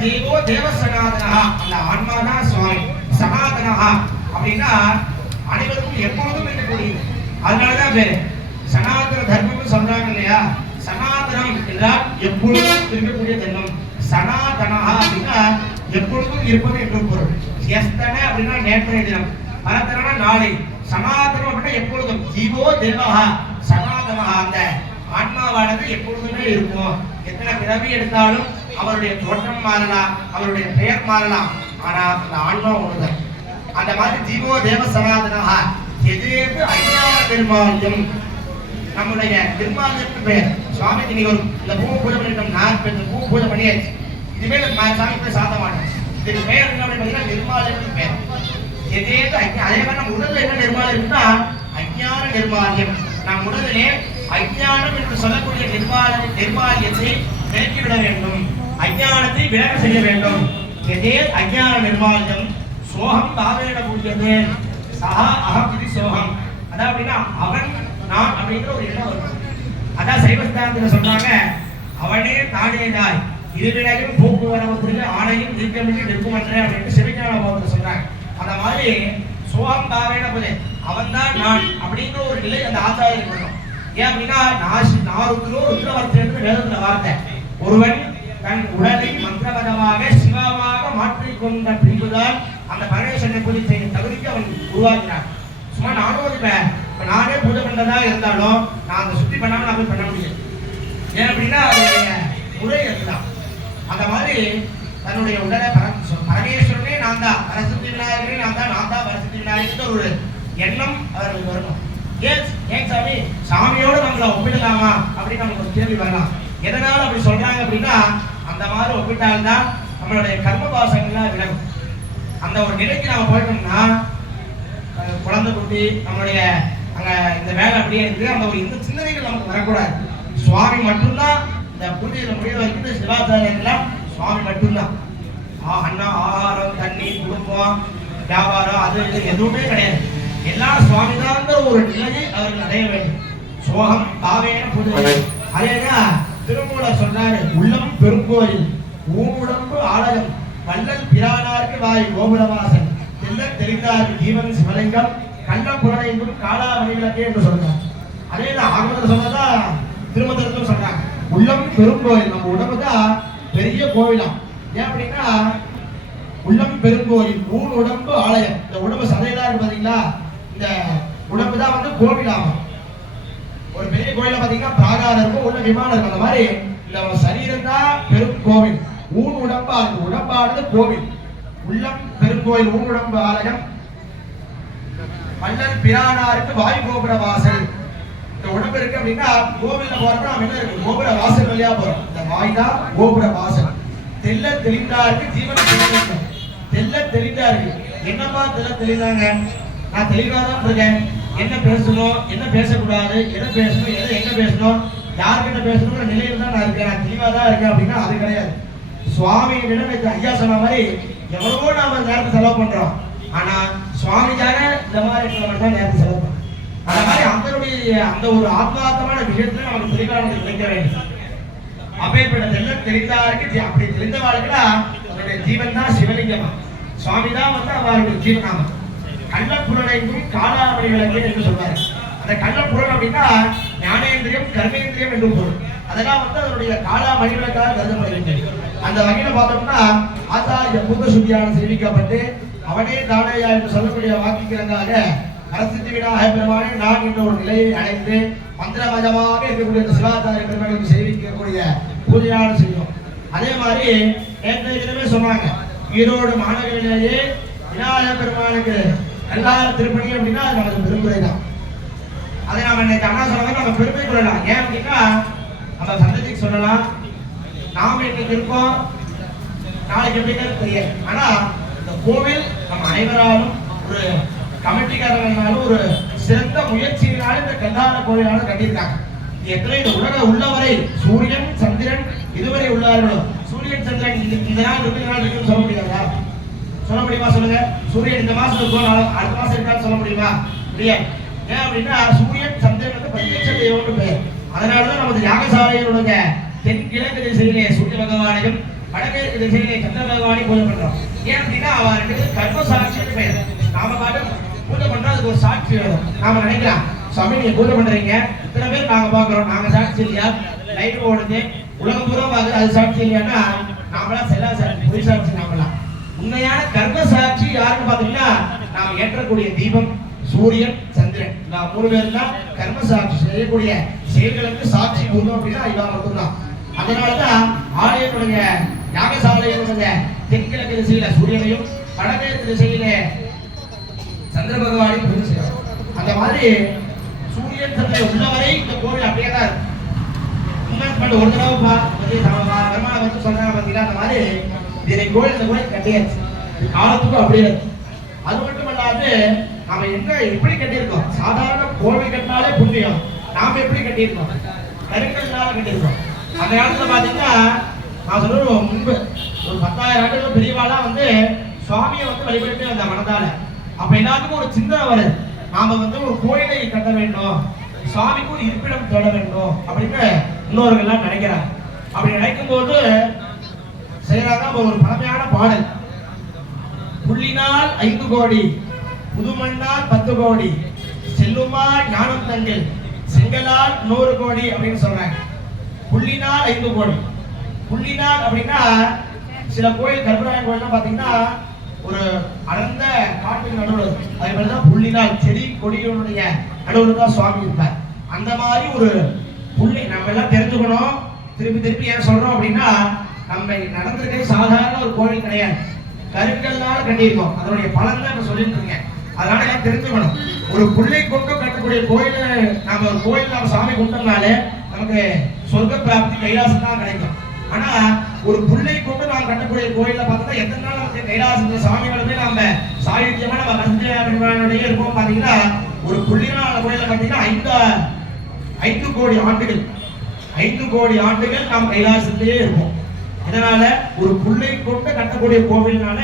ஜீவோ தேவ சனாதனா. அந்த ஆன்மா தான் சுவாமி. சனாதனா அப்படின்னா அனைவருக்கும் எப்பொழுதும் இருக்கக்கூடியது. அதனாலதான் பேரு சனாதன தர்மம்னு சொல்றாங்க இல்லையா. சனாதனம் என்றால் எப்பொழுதும் இருக்கக்கூடிய தர்மம். சனாதனா அப்படின்னா எப்பொழுதும் இருப்பது என்று பொருள். எஸ்தன அப்படின்னா நேற்றைய தினம், பரதனா நாளை. சனாதனம் அப்படின்னா எப்பொழுதும். ஜீவோ தேவஹா சனாதனா. அந்த ஆன்மாவானது எப்பொழுதுமே இருக்கும். எத்தனை பிறவி எடுத்தாலும் அவருடைய தோற்றம் மாறலாம், அவருடைய பெயர் மாறலாம், ஆனா அந்த ஆன்மா ஒண்ணுதான். அந்த மாதிரி ஜீவோ தேவ சனாதனா. எது அஞ்ஞான நிர்மால்யம். நம்முடைய நிர்மால்யத்துக்கு பெயர். சுவாமிக்கு நீங்க ஒரு இந்த பூ பூஜை பண்ணிட்டோம், நான் பூ பூஜை பண்ணியாச்சு, இதுவே சாமி போய் சாத்த மாட்டேன். இதுக்கு பெயர் என்ன அப்படின்னு பார்த்தீங்கன்னா நிர்மால்யத்துக்கு பெயர். எதே அதே மாதிரி நம்ம உடல்ல என்ன நிர்மால்யம் இருக்குன்னா அஞ்ஞான நிர்மால்யம். நம் உடலிலே அஞ்ஞானம் என்று சொல்லக்கூடிய நிர்மால்யத்தை விலக்கிவிட வேண்டும், அஞ்ஞானத்தை விலக செய்ய வேண்டும். எதே அஞ்ஞான நிர்மால்யம் சோகம் தாவேட கூடியது. சஹா அகம் இது சோகம். அதான் அப்படின்னா அவன் நான் அப்படிங்கிற ஒரு எண்ணம் வரும். அதான் சைவஸ்தானத்துல சொல்றாங்க, அவனே தானேதாய் இருவினையும் போக்குவரவுக்குரிய ஆணையும் நீக்கமின்றி நிற்குமன்றே அப்படின்னு சிவஞான போகத்துல சொல்றாங்க. அந்த மாதிரி சோகம் தாவேட போது அவன் தான் நான் அப்படிங்கிற ஒரு நிலை அந்த ஆச்சாரியன் வரும். ஏன் அப்படின்னா நாருக்குலோ ருத்ரவர்த்தன் வேதத்துல வார்த்தை. ஒருவன் தன் உடலை மந்திரபதமாக சிவமாக மாற்றிக்கொண்ட பின்புதான் அந்த பரமேஸ்வரனை பூஜை செய்ய தகுதிக்கு அவன் உருவாக்கினான். சும்மா நானும் இப்ப நானே பூஜை பண்றதா இருந்தாலும் நான் அந்த சுத்தி பண்ணாம நான் பண்ண முடியும். ஏன் அப்படின்னா அதனுடைய முறை அதுதான். அந்த மாதிரி தன்னுடைய உடலை பரமேஸ்வரனே நான் தான், பரசுத்தி விநாயகனே நான் தான் பரசுத்தி விநாயகர் ஒரு எண்ணம் அவர்களுக்கு வரணும். ஏன் சாமி சாமியோட நம்மளை ஒப்பிடலாமா அப்படின்னு நமக்கு ஒரு கேள்வி வரலாம். எதனால அப்படி சொல்றாங்க அப்படின்னா, அந்த மாதிரி ஒப்பிட்டால்தான் நம்மளுடைய கர்ம பாசங்கள்லாம் விலகும். அந்த ஒரு நிலைக்கு நாம போயிட்டோம்னா குழந்தை குட்டி நம்மளுடைய அங்க இந்த வேலை அப்படியே இருக்கு, அந்த ஒரு இந்த சிந்தனைகள் நமக்கு வரக்கூடாது. சுவாமி மட்டும்தான் இந்த பூஜையில முடிய வரைக்கும் சிவாச்சாரியெல்லாம் சுவாமி மட்டும்தான். அண்ணா ஆகாரம் தண்ணீர் குடும்பம் வியாபாரம் அது இது எதுவுமே கிடையாது. எல்லாம் சுவாமிதாங்கிற ஒரு நிலையை அவர்கள் அடைய வேண்டும். சோகம் தாவேன பூஜை. அதேதான் திருமூலர் சொன்னாரு, உள்ளம் பெருங்கோயில் ஊமுடம்பு ஆலயம் வள்ளல் பிரானாருக்கு வாய் கோபுரவாசன் தெல்ல தெரிந்தாருக்கு ஜீவன் சிவலிங்கம் கண்ண புறனையும் காலாமணி விளக்கே என்று சொல்றாங்க. அதேதான் ஆகமத்தில் சொன்னதா திருமந்திரத்தில் சொல்றாங்க. உள்ளம் பெருங்கோயில், நம்ம உடம்பு தான் பெரிய கோயிலாம். ஏன் அப்படின்னா உள்ளம் பெருங்கோயில் ஊன் உடம்பு ஆலயம். இந்த உடம்பு சதையெல்லாம் இருக்கு பாத்தீங்களா, இந்த உடம்பு தான் வந்து கோவிலாகும். ஒரு பெரிய கோயில பாத்தீங்கன்னா பிராகாரம் இருக்கும், உள்ள விமானம் இருக்கும். அந்த மாதிரி இந்த சரீரம் தான் பெரும் கோவில். ஊன் உடம்பா இருக்கு, உடம்பானது கோவில். உள்ளம் பெருங்கோயில் ஊன் உடம்பு ஆலயம் வள்ளல் பிரானாருக்கு வாயு கோபுர வாசல். இந்த உடம்பு இருக்கு அப்படின்னா கோவில்ல போறப்ப நம்ம என்ன இருக்கு, கோபுர வாசல் வழியா போறோம். இந்த வாய் தான் கோபுர வாசல். தெல்ல தெளிந்தாருக்கு ஜீவன் சிவலிங்கம். தெல்ல தெளிந்தாருக்கு என்னப்பா தெல்ல தெளிந்தாங்க, நான் தெளிவாதான் இருக்கேன். என்ன பேசணும் என்ன பேசக்கூடாது, எதை பேசணும் எதை எங்க பேசணும் யார்கிட்ட பேசணுங்கிற நிலையில தான் நான் இருக்கேன், நான் தெளிவா தான் இருக்கேன் அப்படின்னா அது கிடையாது. சுவாமியிடம் ஐயா சொன்ன மாதிரி எவ்வளவோ நாம நேரத்தை செலவு பண்றோம், ஆனா சுவாமிக்காக இந்த மாதிரி தான் நேரத்தை செலவு பண்றோம். அந்த மாதிரி அந்த ஒரு ஆத்மார்த்தமான விஷயத்துல நமக்கு தெளிவாக கிடைக்க வேண்டும். அப்பேற்பட்ட தெல்ல தெரிந்தாருக்கு அப்படி தெரிந்த வாழ்க்கையில அவருடைய ஜீவன் தான் சிவலிங்கமா. சுவாமி தான் வந்து அவருடைய ஜீவனாமா. கள்ளப்புலனைக்கும் காலாமணி விளக்கு என்று சொல்வாரு. அந்த கள்ளப்புலன் அப்படின்னா ஞானேந்திரியம் கர்மேந்திரியம் என்று பொருள். அதெல்லாம் வந்து அதனுடைய காலாமணி விளக்காக கருதப்படுகின்றது. அந்த வகையில பார்த்தோம்னா ஆச்சாரிய பூத சுத்தியான சேவிக்கப்பட்டு அவனே தானையா என்று சொல்லக்கூடிய வாக்கியங்களுக்காக அரசித்தி விநாயக பெருமானே நான் என்ற ஒரு நிலையை அடைந்து மந்திரமயமாக இருக்கக்கூடிய சிவாச்சாரிய பெருமானுக்கு சேவிக்கக்கூடிய பூஜையான செய்யும். அதே மாதிரி நேற்றைய தினமே சொன்னாங்க, ஈரோடு மாநகரிலேயே விநாயக பெருமானுக்கு எல்லா திருப்பணி அப்படின்னா அது நமக்கு பெருமுறை தான். அதை நாம இன்னைக்கு அண்ணா சொன்னாங்க, நம்ம பெருமை கொள்ளலாம். ஏன் அப்படின்னா நம்ம சந்ததிக்கு சொல்லலாம், நாம இன்னைக்கு இருக்கோம், நாளைக்கு எப்படின்னு தெரியாது. ஆனா இந்த கோவில் நம்ம அனைவராலும் ஒரு கமிட்டிக்காரர்களாலும் ஒரு சிறந்த முயற்சியினாலும் இந்த கல்லார கோவிலாலும் கட்டியிருக்காங்க. எத்தனை இந்த உலக உள்ளவரை சூரியன் சந்திரன் இதுவரை உள்ளார்களோ, சூரியன் சந்திரன் இந்த நாள் இருக்கு நாள் இருக்குன்னு சொல்ல முடியாதா? சொல்ல முடியுமா சொல்லுங்க? சூரியன் இந்த மாசம் இருக்கும், அடுத்த மாசம் இருக்கான்னு சொல்ல முடியுமா? முடியாது. ஏன் அப்படின்னா சூரியன் சந்திரன் வந்து பிரத்யட்ச தெய்வம்னு பேர். அதனாலதான் நமது யாகசாலையினுடைய தென்கிழக்கு திசையிலே சூரிய பகவானையும் வடகிழக்கு திசையிலே சந்திர பகவானையும் பூஜை பண்றோம். ஏன் அப்படின்னா அவருக்கு கர்ம சாட்சின்னு பெயர். நாம பாட்டு பூஜை பண்றோம், அதுக்கு ஒரு சாட்சி வேணும். நாம நினைக்கலாம், சுவாமி நீங்க பூஜை பண்றீங்க, இத்தனை பேர் நாங்க பாக்குறோம், நாங்க சாட்சி இல்லையா? லைட் ஓடுது, உலகம் பூரா பாக்குது, அது சாட்சி இல்லையானா நாமெல்லாம் செல்லா சாட்சி, பொய் சாட்சி. நாமெல்லாம் உண்மையான கர்ம சாட்சி யாருன்னு பாத்தீங்கன்னா நாம் ஏற்றக்கூடிய தீபம், சூரியன், சந்திரன், நான் 3 பேர் தான் கர்ம சாட்சி. செய்யக்கூடிய செயல்களுக்கு சாட்சி பூர்வம் அப்படின்னா இவா மட்டும்தான். அதனாலதான் ஆலயத்துடைய யாகசாலையினுடைய தென்கிழக்கு திசையில சூரியனையும் வடகிழக்கு திசையில சந்திர பகவானையும் பூஜை செய்யணும். அந்த மாதிரி சூரியன் சந்திரன் உள்ளவரை இந்த கோவில் அப்படியே தான் இருக்கும். உண்மை ஒரு தடவை பெருமாளை வந்து சொன்னாங்க பார்த்தீங்கன்னா, அந்த மாதிரி இதை கோவில் இந்த கோயில் கட்டியாச்சு, காலத்துக்கும் அப்படியே இருக்கு. அது மட்டும் இல்லாது நாம எங்க எப்படி கட்டியிருக்கோம்? சாதாரண கோவில் கட்டினாலே புண்ணியம். நாம எப்படி கட்டியிருக்கோம்? கருங்கல்னால கட்டியிருக்கோம். அந்த காலத்துல பாத்தீங்கன்னா நான் சொல்லுவேன், முன்பு ஒரு 10,000 ஆண்டுகள் பெரியவாளா வந்து சுவாமியை வந்து வழிபட்டு வந்த மனதால அப்ப எல்லாத்துக்கும் ஒரு சிந்தனை வருது, நாம வந்து ஒரு கோயிலை கட்ட வேண்டும், சுவாமிக்கு ஒரு இருப்பிடம் தேட வேண்டும் அப்படின்னு இன்னொருவர்கள் நினைக்கிறாங்க. அப்படி நினைக்கும் போது செய்யறாங்க ஒரு பழமையான பாடல். புள்ளினால் 5 கோடி, புதுமண்ணால் 10 கோடி, செல்லுமா ஞானம் தங்கள் செங்கலால் 100 கோடி அப்படின்னு சொல்றாங்க. புள்ளினால் 5 கோடி. புள்ளினால் அப்படின்னா சில கோயில் கருப்பராயன் கோயில்லாம் பாத்தீங்கன்னா ஒரு அடர்ந்த காட்டுக்கு நடுவில், அதே மாதிரிதான் புள்ளினால் செடி கொடிகளுடைய நடுவில் தான் சுவாமி இருப்பார். அந்த மாதிரி ஒரு புள்ளி நம்ம எல்லாம் தெரிஞ்சுக்கணும். திருப்பி திருப்பி ஏன் சொல்றோம் அப்படின்னா, நம்ம நடந்திருக்கிறது சாதாரண ஒரு கோவில் கிடையாது, கருக்கள்னால கட்டியிருக்கோம். அதனுடைய பலன் தான் இப்ப சொல்லிட்டு இருக்கேன். அதனால எல்லாம் தெரிஞ்சுக்கணும். ஒரு புள்ளை கொண்டு கட்டக்கூடிய கோயில், நம்ம ஒரு கோயில் நம்ம சாமி கும்பிட்டோம்னாலே நமக்கு சொர்க்க பிராப்தி கைலாசம் தான் கிடைக்கும். ஆனா ஒரு புள்ளை கொண்டு நாம் கட்டக்கூடிய கோயில பார்த்தா எத்தனை நாள் நமக்கு கைலாசத்துல சாமிகளுமே நம்ம சாகித்யமா நம்ம கருத்துடைய இருப்போம். பாத்தீங்கன்னா ஒரு புள்ளினால கோயில பாத்தீங்கன்னா 5 கோடி ஆண்டுகள் 5 கோடி ஆண்டுகள் நாம் கைலாசத்திலேயே இருப்போம். இதனால ஒரு புள்ளை கொண்டு கட்டக்கூடிய கோவில்னால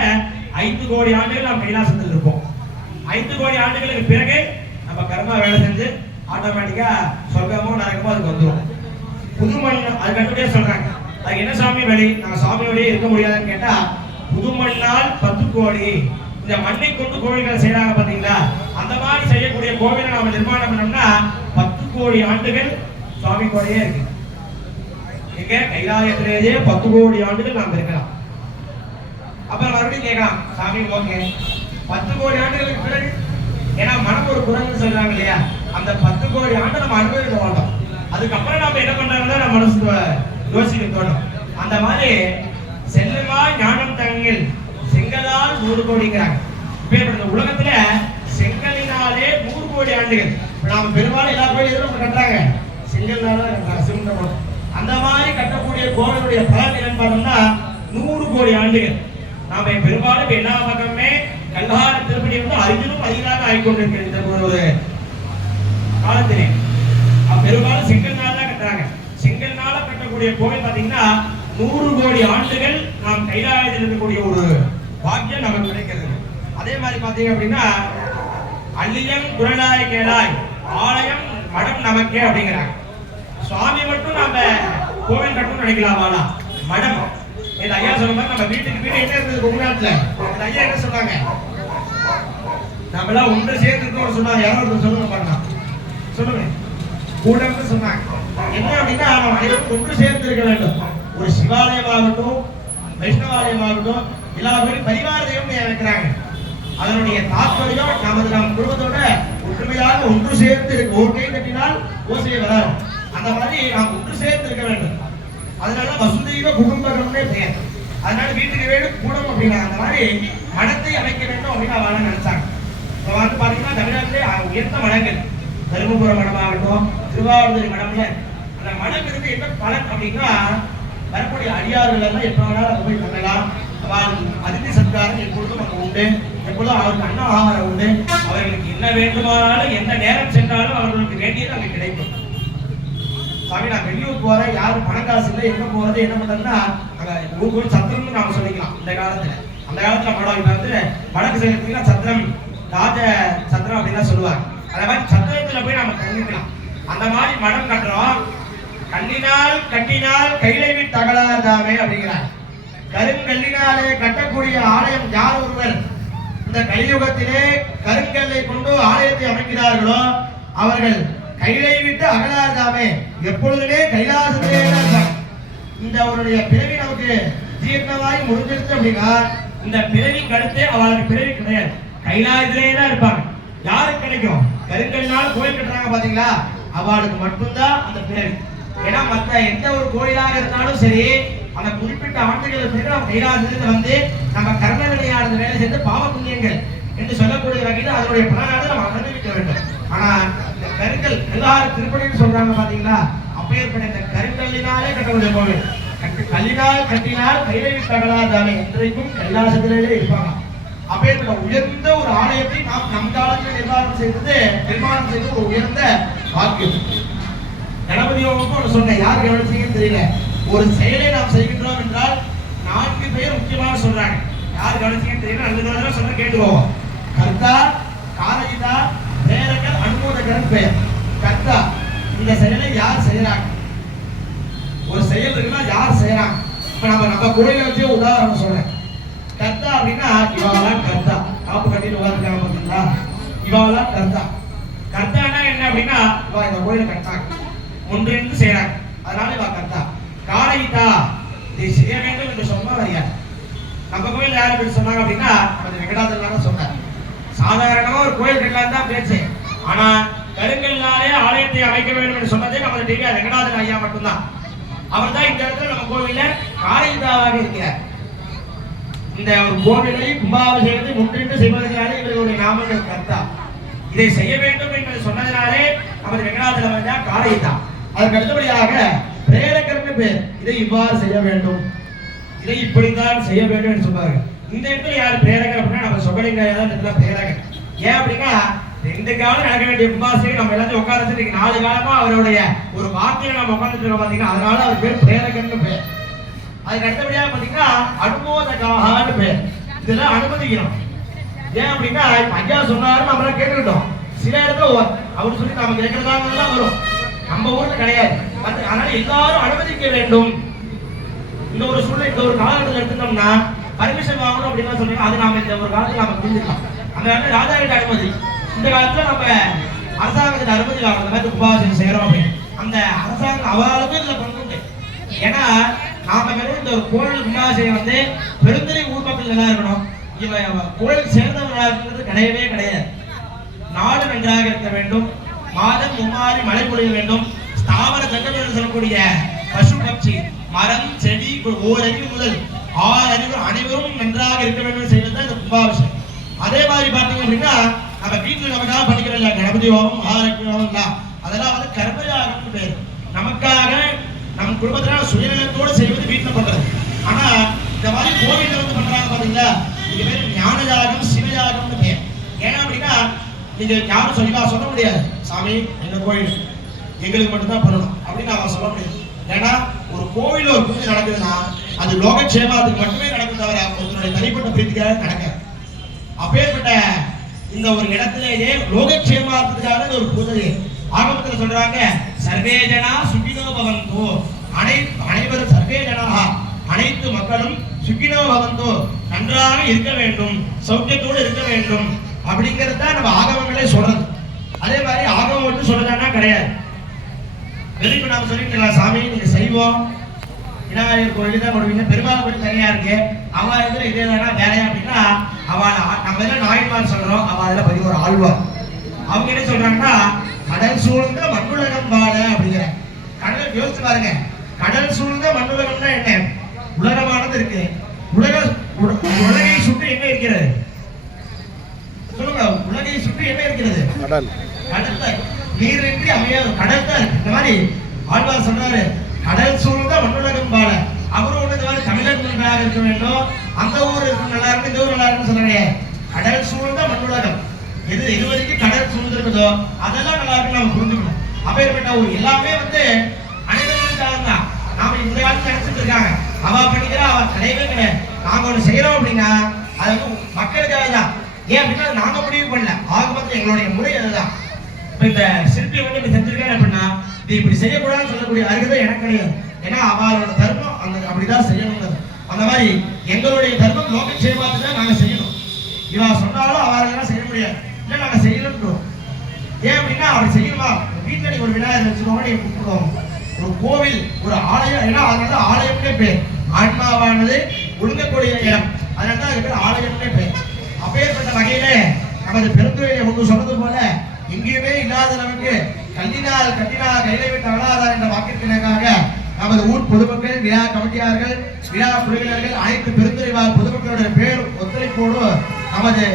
5 கோடி ஆண்டுகள் நாம் கைலாசத்தில் இருப்போம். 5 கோடி ஆண்டுகளுக்கு பிறகு நம்ம கர்மா வேலை செஞ்சு ஆட்டோமேட்டிக்கா சொர்க்கமோ நரகமோ அதுக்கு வந்துடும். புது மண் அது கட்டுப்படியா சொல்றாங்க. அதுக்கு என்ன சாமி வழி? நாங்க சாமியோடய இருக்க முடியாதுன்னு கேட்டா, புது மண்ணால் 10 கோடி. இந்த மண்ணை கொண்டு கோவில்களை செய்யறாங்க பாத்தீங்களா, அந்த மாதிரி செய்யக்கூடிய கோவிலை நாம நிர்மாணம் பண்ணோம்னா 10 கோடி ஆண்டுகள் சுவாமி கூடயே இருக்கு. எங்க கைலாயத்திலேயே 10 கோடி ஆண்டுகள் நாம் இருக்கலாம். அப்புறம் மறுபடியும் கேட்கலாம், சாமி ஓகே 10 கோடி ஆண்டுகளுக்கு பிறகு, ஏன்னா மனம் ஒரு குரங்கு சொல்றாங்க இல்லையா, அந்த 10 கோடி ஆண்டு நம்ம அனுபவிக்க மாட்டோம். அதுக்கப்புறம் நாம என்ன பண்றாங்கன்னா நம்ம மனசு யோசிக்க தோணும். அந்த மாதிரி செல்லுமா ஞானம் தங்கள் செங்கலால் 100 கோடிங்கிறாங்க. இப்ப உலகத்துல செங்கலினாலே 100 கோடி ஆண்டுகள். நாம பெரும்பாலும் எல்லா கோயிலும் கட்டுறாங்க, செங்கல்னால கட்டுறாங்க. அந்த மாதிரி கட்டக்கூடிய கோவிலுடைய பலன் என்னன்னு பார்த்தோம்னா 100 கோடி ஆண்டுகள். நாம பெரும்பாலும் எல்லா பக்கமே கல்கார திருப்பதி வந்து அதிலும் அதிகமாக ஆகிக்கொண்டிருக்கிற ஒரு காலத்திலே பெரும்பாலும் செங்கல்னால தான் கட்டுறாங்க. செங்கல்னால கட்டக்கூடிய கோவில் பாத்தீங்கன்னா 100 கோடி ஆண்டுகள் நாம் கைலாயத்தில் இருக்கக்கூடிய ஒரு பாக்கியம் நமக்கு கிடைக்கிறது. அதே மாதிரி பாத்தீங்க அப்படின்னா, அள்ளியம் குரலாய் கேளாய் ஆலயம் மடம் நமக்கே அப்படிங்கிறாங்க. சுவாமி மட்டும் நாம கோவில் கட்டணும்னு நினைக்கலாமா? மடம் இந்த ஐயா சொன்ன மாதிரி நம்ம வீட்டுக்கு வீடு என்ன இருந்தது கொங்குநாட்டுல இந்த ஐயா என்ன சொன்னாங்க நம்ம எல்லாம் ஒன்று சேர்ந்து இருக்கோம்னு சொன்னாங்க யாராவது சொல்லுங்க பாருங்க சொல்லுங்க கூடம்னு சொன்னாங்க என்ன அப்படின்னா நம்ம அனைவரும் ஒன்று சேர்ந்து இருக்க வேண்டும் ஒரு சிவாலயமாகட்டும் வைஷ்ணவாலயமாகட்டும் எல்லா பேரும் பரிவார தெய்வம் வைக்கிறாங்க அதனுடைய தாற்பயம் நம் குடும்பத்தோட ஒற்றுமையாக ஒன்று சேர்ந்து இருக்கு ஒரு கை கட்டினால் ஓசையை வராது அந்த மாதிரி நாம் ஒன்று சேர்ந்து இருக்க வேண்டும் அதனால வசுதெய்வ குடும்பம்னே பெயர் அதனால வீட்டுக்கு வீடு கூடம் அப்படின்னா அந்த மாதிரி மடத்தை அமைக்க வேண்டும் அப்படின்னு அவன் நினைச்சாங்க இப்போ வந்து பாத்தீங்கன்னா தமிழ்நாட்டிலே உயர்ந்த மடங்கள் தருமபுரம் மடமாகட்டும் திருவாவூர் மடம்ல அந்த மடம் இருந்து என்ன பலன் அப்படின்னா வரக்கூடிய அடியார்கள் எல்லாம் எப்ப வேணாலும் அங்க போய் பண்ணலாம் அதிர்ச்சி சத்காரம் எப்பொழுதும் அங்க உண்டு எப்பொழுதும் அவருக்கு அன்ன ஆகாரம் உண்டு அவர்களுக்கு என்ன வேண்டுமானாலும் எந்த நேரம் சென்றாலும் அவர்களுக்கு வேண்டியது அங்க கிடைக்கும் சாமி நான் வெளியூர் போறேன் யாரும் பணம் காசு இல்லை எங்க போறது என்ன பண்றதுன்னா அங்க ஊருக்கு சத்திரம்னு நாம சொல்லிக்கலாம் இந்த காலத்துல அந்த காலத்துல மடம் இப்ப வந்து வடக்கு சைடுல சத்திரம் ராஜ சத்திரம் அப்படின்னு சொல்லுவாங்க அந்த மாதிரி சத்திரத்துல போய் நம்ம தங்கிக்கலாம் அந்த மாதிரி மடம் கட்டுறோம் கண்ணினால் கட்டினால் கையிலை விட்டு அகலாதாமே அப்படிங்கிறார் கருங்கல்லினாலே கட்டக்கூடிய ஆலயம் யார் ஒருவர் இந்த கலியுகத்திலே கருங்கல்லை கொண்டு ஆலயத்தை அமைக்கிறார்களோ அவர்கள் கையிலை விட்டு அகலாதாமே எப்பொழுதுமே கைலாசத்திலே இந்த அவருடைய பிறவி நமக்கு தீர்க்கமாய் முடிஞ்சிருச்சு அப்படின்னா இந்த பிறவிக்கு அடுத்து அவளுக்கு பிறவி கிடையாது கைலாசத்திலே தான் இருப்பாங்க யாருக்கு கிடைக்கும் கருங்கல்லினால் கோயில் கட்டுறாங்க பாத்தீங்களா அவளுக்கு மட்டும்தான் அந்த பிறவி ஏன்னா மற்ற எந்த ஒரு கோயிலாக இருந்தாலும் சரி அந்த குறிப்பிட்ட ஆண்டுகளுக்கு பிறகு நம்ம கைலாசத்திலிருந்து வந்து நம்ம கர்ம விளையாடுற வேலை செய்து பாவ புண்ணியங்கள் என்று சொல்லக்கூடிய வகையில் அதனுடைய பலனாக நம்ம அனுபவிக்க வேண்டும் ஆனா இந்த கருங்கல் எல்லாரும் திருப்பணின்னு சொல்றாங்க பாத்தீங்களா அப்பேற்பட்ட இந்த கருங்கல்லினாலே கட்டக்கூடிய கோவில் கல்லினால் கட்டினால் கையிலை தகலாதானே இன்றைக்கும் கைலாசத்திலே இருப்பாங்க அப்பேற்பட்ட உயர்ந்த ஒரு ஆலயத்தை நாம் நம் காலத்தில் நிர்மாணம் செய்தது ஒரு உயர்ந்த வாக்கியம் கணபதி யோகம் சொன்னேன் யார் கவனிச்சீங்கன்னு தெரியல ஒரு செயலை நாம் செய்கின்றோம் என்றால் 4 பேர் முக்கியமாக சொல்றாங்க யார் கவனிச்சீங்கன்னு தெரியல நல்ல சொல்ல கேட்டுவோம் கர்த்தா காரகிதா பிரேரகர் அனுமோதகர் பெயர் கர்த்தா இந்த செயலை யார் செய்யறாங்க ஒரு செயல் இருக்குன்னா யார் செய்யறாங்க இப்ப நம்ம கோயிலை வச்சு உதாரணம் சொல்றேன் கர்த்தா அப்படின்னா இவாவெல்லாம் கர்த்தா காப்பு கட்டிட்டு உட்காந்துருக்காங்க பார்த்தீங்களா இவாவெல்லாம் கர்த்தா கர்த்தானா என்ன அப்படின்னா இவா இந்த கோயிலை கட்டாங்க ஒன்றிணைந்து செய்யறாங்க அதனால இவா கர்த்தா காரகிதா இதை செய்ய வேண்டும் என்று சொன்னா வரியாது நம்ம கோயில் யாரு பேர் சொன்னாங்க அப்படின்னா நமது வெங்கடாச்சலம் சொன்னார் சாதாரணமா ஒரு கோயில் கட்டலாம் தான் பேச்சு ஆனா கருங்கல்னாலே ஆலயத்தை அமைக்க வேண்டும் என்று சொன்னதே நமது டிவி வெங்கடாச்சலம் ஐயா மட்டும்தான் அவர் தான் இந்த இடத்துல நம்ம கோவில்ல காரகிதாவாக இருக்கிறார் இந்த ஒரு கோவிலை கும்பாபிஷேகத்தை முன்னிட்டு செய்வதனாலே இவர்களுடைய நாமங்கள் கர்த்தா இதை செய்ய வேண்டும் என்று சொன்னதினாலே நமது வெங்கடாச்சலம் ஐயா காரகிதா அதற்கு அடுத்தபடியாக பிரேரகர்னு பேர் இதை இவ்வாறு செய்ய வேண்டும் இதை இப்படித்தான் செய்ய வேண்டும் என்று சொன்னார்கள் இந்த இடத்துல யார் பிரேரகர் அப்படின்னா நம்ம சொகலிங்க இடத்துல பிரேரகர் ஏன் அப்படின்னா 2 காலம் நடக்க வேண்டிய கும்பாசை நம்ம எல்லாத்தையும் உட்கார வச்சு 4 காலமா அவருடைய ஒரு வார்த்தையில நம்ம உட்கார்ந்துட்டு இருக்கோம் பாத்தீங்கன்னா அதனால அவர் பேர் பிரேரகர்னு பேர் அதுக்கு அடுத்தபடியாக பாத்தீங்கன்னா அனுமோதகான்னு பேர் இதெல்லாம் அனுமதிக்கிறோம் ஏன் அப்படின்னா ஐயா சொன்னாரு நம்மளாம் கேட்டுக்கிட்டோம் சில இடத்துல அவர் சொல்லி நாம கேட்கறதாங்கலாம் வரும் நம்ம ஊர்ல கிடையாது அதனால எல்லாரும் அனுமதிக்க வேண்டும் இந்த ஒரு சூழ்நிலை இந்த ஒரு காலகட்டத்தில் எடுத்துட்டோம்னா பர்மிஷன் வாங்கணும் அப்படின்னு சொல்றாங்க அது நாம இந்த ஒரு காலத்துல நாம புரிஞ்சுக்கலாம் அந்த காலத்துல ராஜா கிட்ட அனுமதி இந்த காலத்துல நம்ம அரசாங்கத்துக்கு அனுமதி வாங்கணும் அந்த மாதிரி உபாசனம் செய்யறோம் அப்படின்னு அந்த அரசாங்கம் அவளுக்கும் இதுல பங்குண்டு ஏன்னா நாம வெறும் இந்த ஒரு கோயில் கும்பாசையை வந்து பெருந்தரை ஊர் மக்கள் நல்லா இருக்கணும் இவன் கோயில் சேர்ந்தவர்களா இருக்கிறது கிடையவே கிடையாது நாடு நன்றாக இருக்க வேண்டும் மாதம் மும்மாறி மழை பொழிய வேண்டும் ஸ்தாவர ஜங்கங்கள் சொல்லக்கூடிய பசு பட்சி மரம் செடி ஓரறிவு முதல் 6 அறிவு அனைவரும் நன்றாக இருக்க வேண்டும் செய்வது இந்த கும்பாபிஷேகம் அதே மாதிரி பாத்தீங்க அப்படின்னா நம்ம வீட்டுல நமக்காக பண்ணிக்கிறோம் கணபதி ஹோமம் மகாலட்சுமி ஹோமம் அதெல்லாம் வந்து கர்மயாகம்னு பேர் நமக்காக நம் குடும்பத்தினால சுயநலத்தோடு செய்வது வீட்டுல பண்றது ஆனா இந்த மாதிரி கோவில்ல வந்து பண்றாங்க பாத்தீங்களா இது பேர் ஞான யாகம் சிவயாகம்னு பேர் ஏன்னா அப்படின்னா நீங்க யாரும் சொல்ல முடியாது சாமி எங்க கோயில் எங்களுக்கு மட்டும்தான் பண்ணணும் அப்படின்னு அவன் சொல்ல முடியாது ஏன்னா ஒரு கோவில் ஒரு பூஜை நடக்குதுன்னா அது லோகக்ஷேமத்துக்கு மட்டுமே நடக்கும் தவிர ஒருத்தருடைய தனிப்பட்ட பிரீதிக்காக நடக்காது அப்பேற்பட்ட இந்த ஒரு இடத்திலேயே லோகக்ஷேமத்துக்கான ஒரு பூஜை ஆகமத்துல சொல்றாங்க சர்வே ஜனா சுகினோ பவந்தோ அனைவரும் சர்வே ஜனா அனைத்து மக்கள் மக்களும் சுக்கினோ பவந்தோ நன்றாக இருக்க வேண்டும், சௌக்கியத்தோடு இருக்க வேண்டும் அப்படிங்கிறது தான் நம்ம ஆகமங்களே சொல்றது. அதே மாதிரி ஆகமம் மட்டும் சொல்றதானா கிடையாது. வெளிப்பு நாம சொல்லிக்கலாம், சாமி நீங்க செய்வோம் விநாயகர் கோயில் தான் கொடுவீங்க, பெருமாள் கோயில் தனியா இருக்கு, அவ இதுல இதே தானா வேறையா அப்படின்னா அவள் நம்ம எல்லாம் நாயன்மார் சொல்றோம், அவ அதுல 11 ஆழ்வார். அவங்க என்ன சொல்றாங்கன்னா கடல் சூழ்ந்த மண்ணுலகம் வாழ அப்படிங்கிற. கடல் யோசிச்சு பாருங்க, கடல் சூழ்ந்த மண்ணுலகம்னா என்ன? உலகமானது இருக்கு. உலகை சுற்றி என்ன இருக்கிறது சொல்லுங்க? உலகை சுற்றி என்ன இருக்கிறது? கடல்ல நீரின்றி அமையாது, கடல் தான் இருக்கு. இந்த மாதிரி ஆழ்வார் சொல்றாரு கடல் சூழ்ந்த மண்ணுலகம் வாழ. அவரும் ஒண்ணு இந்த மாதிரி தமிழகம் நல்லா இருக்க வேண்டும், அந்த ஊர் நல்லா இருக்கு, இந்த ஊர் நல்லா இருக்குன்னு சொல்றாங்க. கடல் சூழ்ந்த மண்ணுலகம் எது வரைக்கும் கடல் சூழ்ந்திருக்குதோ அதெல்லாம் நல்லா இருக்குன்னு நம்ம புரிஞ்சுக்கணும். அப்பேற்பட்ட ஒரு எல்லாமே அனைவருக்காக தான். நாம இந்த காலத்துல நினைச்சிட்டு இருக்காங்க அவ பண்ணிக்கிறா, அவ கிடையவே கிடையாது. நாங்க ஒண்ணு செய்யறோம் அப்படின்னா அது மக்களுக்காக தான். ஏன் அப்படின்னா நாங்க முடிவு பண்ணல, ஆகமத்துல எங்களுடைய முறை அதுதான். இப்ப இந்த சிற்பி இப்படி செஞ்சிருக்காரு அப்படின்னா இது இப்படி செய்யக்கூடாதுன்னு சொல்லக்கூடிய அருகதை எனக்கு கிடையாது. ஏன்னா அவளோட தர்மம் அந்த அப்படிதான் செய்யணும். அந்த மாதிரி எங்களுடைய தர்மம் லோக சேவாத்து தான் நாங்க செய்யணும். இவா சொன்னாலும் அவரெல்லாம் செய்ய முடியாது, இல்லை நாங்க செய்யணும். ஏன் அப்படின்னா அப்படி செய்யணுமா? வீட்டுல நீங்க ஒரு விநாயகர் வச்சுக்கோங்க, நீங்க கூப்பிடுவோம். ஒரு கோவில் ஒரு ஆலயம், ஏன்னா அதனால ஆலயம்னே பேர். ஆன்மாவானது ஒழுங்கக்கூடிய இடம், அதனாலதான் அதுக்கு பேர் ஆலயம்னே பேர். அப்பேற்பட்ட வகையில நமது பெருந்துறையை ஒன்று சொன்னது போல எங்கேயுமே இல்லாத நமக்கு கல்லினால் கட்டினால் கையில விட்டு அகலாதார் என்ற வாக்கிற்கிணக்காக நமது ஊர் பொதுமக்கள், விழா கமிட்டியார்கள், விழா குழுவினர்கள், அனைத்து பெருந்துறைவாழ் பொதுமக்களுடைய பேர் ஒத்துழைப்போடு நமது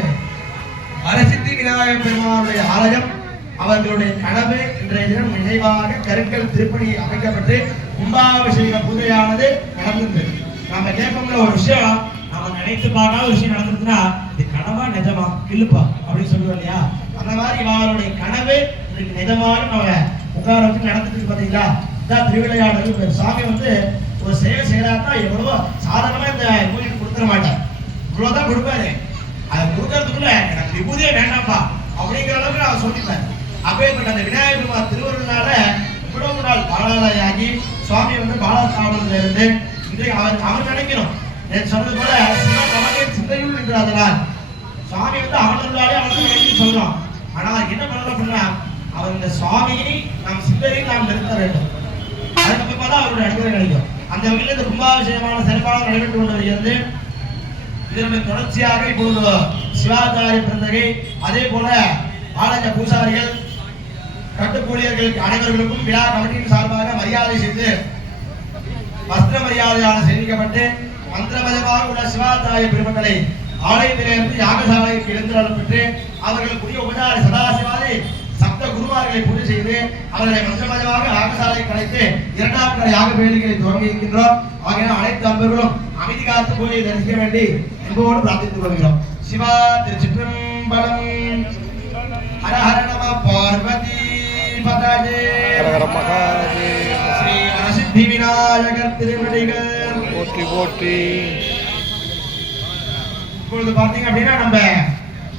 அரசித்தி விநாயகர் பெருமானுடைய ஆலயம் அவர்களுடைய கனவு இன்றைய தினம் நினைவாக கருங்கல் திருப்பணி அமைக்கப்பட்டு கும்பாபிஷேக பூஜையானது நடந்தது. நம்ம கேட்போம்ல ஒரு விஷயம், நம்ம நினைத்து பார்க்காத விஷயம் நடந்ததுன்னா இது கனவா நிஜமா இல்லப்பா அப்படின்னு சொல்லுவோம் இல்லையா? அந்த மாதிரி அவருடைய கனவு இன்னைக்கு நிஜமான நம்ம உட்கார வச்சு நடந்துட்டு பாத்தீங்களா? இதான் திருவிளையாடல். சாமி ஒரு செயல் செய்யறாருன்னா எவ்வளவோ சாதாரணமா இந்த கோயிலுக்கு கொடுத்துட மாட்டார், இவ்வளவுதான் கொடுப்பாரு. அதை கொடுக்கறதுக்குள்ள எனக்கு விபூதியே வேண்டாம்ப்பா அப்படிங்கிற அளவுக்கு நான் சொல்லிப்பேன். அப்பேற்பட்ட அந்த விநாயகர் பெருமாள் திருவருளால இவ்வளவு நாள் பாலாலயாகி சுவாமி பாலாஸ்தாபனத்துல இருந்து இன்றைக்கு அவர் நினைக்கணும். சொன்னது போல சிவன் சிந்தையுள் என்றால் சுவாமி அவர்களாலே அவருக்கு நினைச்சு சொல்றோம். ஆனால் என்ன பண்ணணும் அப்படின்னா அவர் இந்த சுவாமியை நாம் சிந்தையில் நாம் நிறுத்த வேண்டும். அதுக்கப்புறமா தான் அவருடைய அனுகிரகம் கிடைக்கும். அந்த வகையில் இந்த கும்பாபிஷேகமான சிறப்பாக நடைபெற்று கொண்டு வருகிறது. இதனுடைய தொடர்ச்சியாக இப்பொழுது சிவாச்சாரிய பிறந்தகை, அதே போல ஆலய பூசாரிகள், கட்டுக்கூலியர்கள் அனைவர்களுக்கும் விழா கமிட்டியின் சார்பாக மரியாதை செய்து வஸ்திர மரியாதையான செய்திக்கப்பட்டு மந்திரமயமாக உள்ள சிவாச்சாரிய பெருமக்களை ஆலயத்திலிருந்து யாகசாலைக்கு எழுந்தருள் பெற்று அவர்களுக்குரிய உபசார சதாசிவாதி சப்த குருமார்களை பூஜை செய்து அவர்களை மந்திரமயமாக யாகசாலை கலைத்து 2ஆம் நாள் யாக வேலைகளை துவங்கி இருக்கின்றோம். ஆகையால் அனைத்து அன்பர்களும் அமைதி காத்து பூஜையை தரிசிக்க வேண்டி என்போடு பிரார்த்தித்துக் கொள்கிறோம். சிவா திருச்சிற்றம்பலம். ஹர ஹர நம பார்வதி பதஜே. ஸ்ரீ வரசித்தி விநாயகர் திருவடிகள் போற்றி போற்றி. இப்பொழுது பார்த்தீங்க அப்படின்னா நம்ம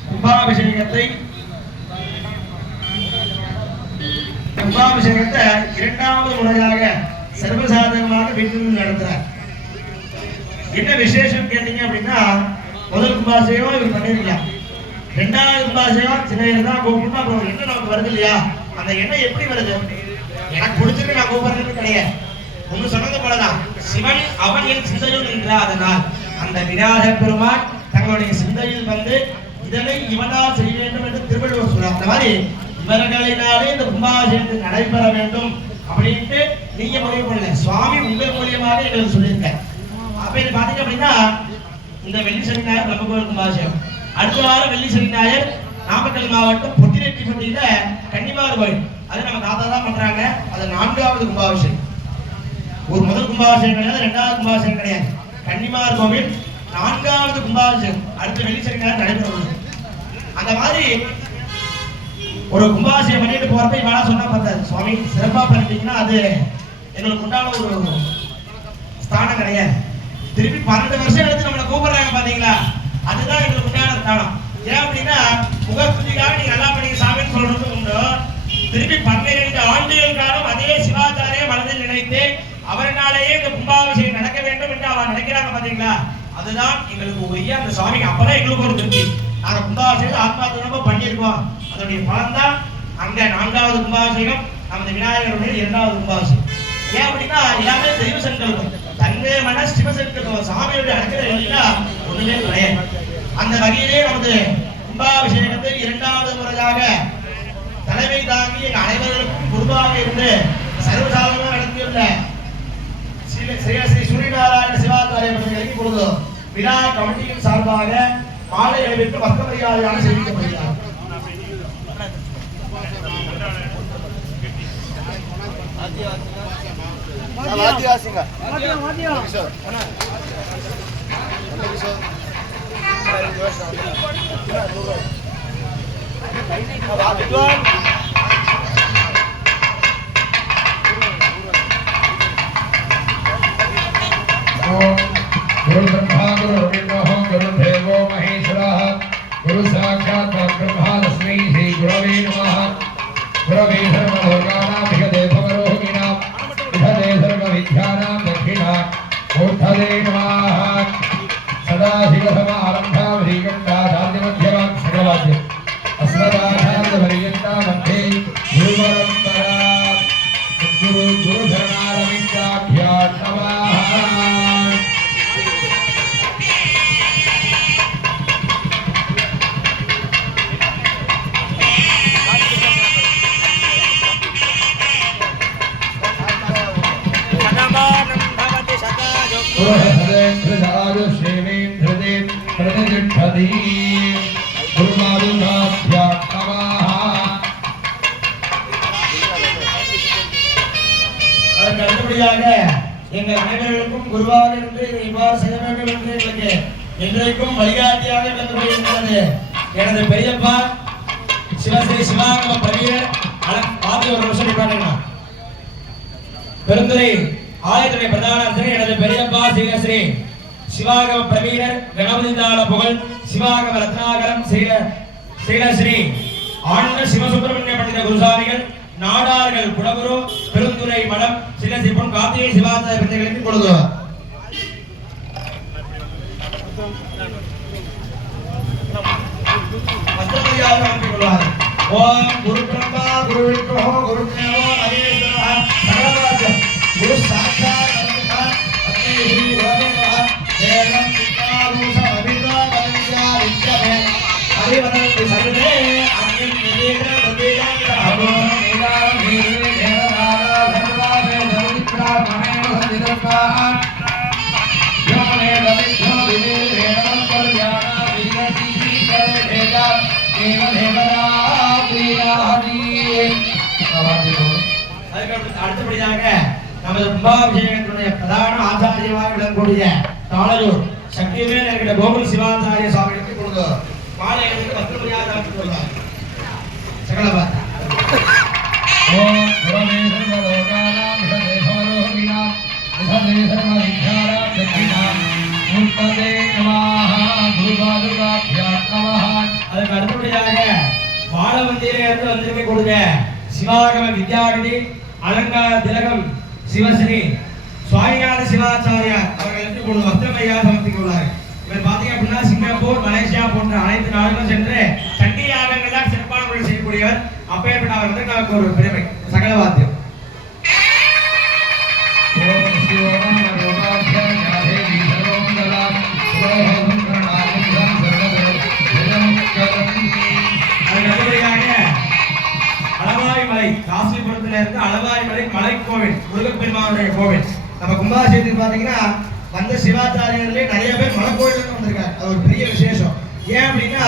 கும்பாபிஷேகத்தை 2வது முறையாக சர்வசாதாரணமாக வீட்டில் நடத்துறார். என்ன விசேஷம் கேட்டீங்க அப்படின்னா முதல் கும்பாபிஷேகம் இவர் பண்ணிருக்கலாம், 2வது கும்பாபிஷேகம் சின்ன தான் கூப்பிட்டு அப்புறம் எண்ணெய் நமக்கு வருது இல்லையா? அந்த எண்ணெய் எப்படி வருது? எனக்கு பிடிச்சிருக்கு நான் கூப்பிடுறது கிடையாது. ஒன்று சொன்னது போலதான் சிவன் அவன் என் சிந்தையில் நின்றார். அதனால் அந்த விநாயகர் பெருமான் தங்களுடைய சிந்தையில் இதனை இவனால் செய்ய வேண்டும் என்று திருவள்ளுவர் சொல்றார். அந்த மாதிரி இவர்களினாலே இந்த கும்பாபிஷேகத்தை நடைபெற வேண்டும் அப்படின்ட்டு நீங்க முடிவு பண்ணல, சுவாமி உங்கள் மூலியமாக எங்களுக்கு சொல்லியிருக்கார். அப்ப இது பாத்தீங்க அப்படின்னா இந்த வெள்ளி சனி ஞாயிறு நம்ம கோயில் கும்பாபிஷேகம், அடுத்த வாரம் வெள்ளி சனி ஞாயிறு நாமக்கல் மாவட்டம் பொத்திரெட்டிப்பட்டியில கன்னிமார் கோயில், அது நம்ம தாத்தா தான் பண்றாங்க. அது 4வது கும்பாபிஷேகம். ஒரு முதல் கும்பாபிஷேகம் கிடையாது, 2வது கும்பாபிஷேகம் கிடையாது. கன்னிமார் கோவில் 4வது கும்பாபிஷேகம் அடுத்த வெள்ளி சனி ஞாயிறு நடைபெறும். அந்த மாதிரி ஒரு கும்பாபிஷேகம் பண்ணிட்டு போறப்ப இவனா சொன்னா பார்த்தாரு, சுவாமி சிறப்பா பண்ணிட்டீங்கன்னா அது எங்களுக்கு உண்டான ஒரு ஸ்தானம் கிடையாது. திருப்பி 12 வருஷம் எடுத்து நம்மளை கூப்பிடுறாங்க பாத்தீங்களா, அதுதான் எங்களுக்கு உண்டான ஸ்தானம். ஏன் அப்படின்னா முகத்துதிக்காக நீங்க நல்லா பண்ணீங்க சாமின்னு சொல்றது உண்டு. திருப்பி 12 ஆண்டுகள் காலம் அதே சிவாச்சாரிய மனதில் நினைத்து அவர்னாலேயே இந்த கும்பாபிஷேகம் நடக்க வேண்டும் என்று அவன் நினைக்கிறாங்க பாத்தீங்களா, அதுதான் எங்களுக்கு உரிய அந்த சுவாமிக்கு. அப்பதான் எங்களுக்கு ஒரு திருப்தி. நாங்க கும்பாபிஷேகம் ஆத்மார்த்தமா பண்ணியிருக்கோம். அதனுடைய பலன் தான் அங்க 4வது கும்பாபிஷேகம், நமது விநாயகருடைய 2வது கும்பாபிஷேகம். ஏன் அப்படின்னா எல்லாமே தெய்வ சங்கல்பம், தன்மை மன சிவ சங்கல்பம். சாமியுடைய அனுகிரகம் இல்லைன்னா ஒண்ணுமே கிடையாது. அந்த வகையிலே நமது கும்பாபிஷேகத்தை 2வது முறையாக தலைமை தாங்கி எங்கள் அனைவருக்கும் குருவாக இருந்து சர்வசாதாரணமாக நடத்தியுள்ள ஸ்ரீ சூரியநாராயண சிவாச்சாரிய அவர்களுக்கு இப்பொழுது விழா கமிட்டியின் சார்பாக மாலை அணிவித்து பக்த மரியாதையாக செய்யப்படுகிறார். गुरु ब्रह्मा गुरु विष्णु गुरु देवो महेश्वरः गुरु साक्षात् परब्रह्म तस्मै श्री गुरवे नमः। गुरवे सर्वलोकानां विषदे भवरोहिणां विषदे सर्वविद्यानां दक्षिणा मूर्धदे नमः। सदाशिवसमारम्भां श्रीकण्ठाचार्यमध्यमां सकलवाद्यम् अस्मदाचार्यपर्यन्तां मध्ये गुरुपरम्परा सद्गुरु गुरुशरणारविन्दाभ्यां नमः। எங்கள் அனைவர்களுக்கும் குருவாக இருந்து இவ்வாறு செய்ய வேண்டும் என்று எங்களுக்கு என்றைக்கும் வழிகாட்டியாக விளங்கப்படுகின்றது எனது பெரியப்பா சிவஸ்ரீ சிவாகம பரியர் பார்த்து ஒரு நிமிஷம் நிப்பாட்டுங்க. பெருந்துறை ஆலயத்துடைய பிரதான அர்ச்சகர் எனது பெரியப்பா ஸ்ரீ சிவாகம பிரவீணர் கணபதி தாள புகழ் சிவாகம ரத்னாகரம் ஸ்ரீ ஆனந்த சிவசுப்பிரமணிய பண்டித குருசாமிகள் நாடார்கள் குலகுரு பெருந்துறை மடம் சிவன் கார்த்திகை சிவாச்சாரிய பிள்ளைகளுக்கு கொடுக்குவார். ஓம் குரு பிரம்மா குரு விஷ்ணு குரு தேவோ மகேஸ்வரः சகலவாச்சம் குரு சாட்சாத் ஸ்ரீ தேவம் சித்தாபூஷ அபிதா பரஞ்சா வித்யமே ஹரிவதந்தி சர்வே அக்னி நிவேத பிரதேஜாங்க அபோ நீதாரம் நீரே தேவதாரா சர்வாவே சர்வித்ரா மனேவ சதிதர்கா யோமே பவித்ரோ விவேரே நமஸ்கர்யானா விகதி கரே தேஜா தேவ தேவதா பிரியாதி. அடுத்தபடியாக நமது கும்பாபிஷேகத்தினுடைய பிரதான ஆச்சாரியமாக விளங்கக்கூடிய தாளூர் சக்திவேல் என்கிற கோகுல் சிவாச்சாரிய சுவாமிகளுக்கு கொடுங்க மாலை அணிவித்து பக்த மரியாதை கொடுத்தார். சகலபாத் ஓம் குரவே சர்வலோகானாம் விஷதே பவரோகிணாம் விஷதே சர்வவித்யானாம் தக்ஷிணாம் மூர்த்ததே நமः. குருபாதுகாபியாம் நமः. அதுக்கு அடுத்தபடியாக பாலவந்தியில இருந்து வந்திருக்கக்கூடிய சிவாகம வித்யாநிதி அலங்கார திலகம் சிவஸ்ரீ சுவாமிநாத சிவாச்சாரியார் அவர்களுக்கு ஒரு வஸ்திரமையாக சமர்ப்பித்துள்ளார். இவர் பாத்தீங்க அப்படின்னா சிங்கப்பூர் மலேசியா போன்ற அனைத்து நாடுகளும் சென்று சண்டி யாகங்கள் தான் சிறப்பான முறையில் செய்யக்கூடியவர். அப்பேற்பட்ட அவர் வந்து நமக்கு ஒரு பெருமை. சகலவாத்தியம் ஓம் சிவோம் மரோகாப்யம் யாதேவி சர்வமங்கலம் சுரோஹம் கருணாலிங்கம் சர்வதரம் ஜெயமுக்கரம். அதுக்கு அடுத்தபடியாக அளவாய் மலை காசிபுரத்துல இருந்து அளவாய் மலை மலைக்கோவில் முருகப்பெருமானுடைய கோவில். நம்ம கும்பாபிஷேகத்துக்கு பாத்தீங்கன்னா வந்த சிவாச்சாரியர்களே நிறைய பேர் மலைக்கோயிலுக்கு வந்திருக்காங்க. அது ஒரு பெரிய விசேஷம். ஏன் அப்படின்னா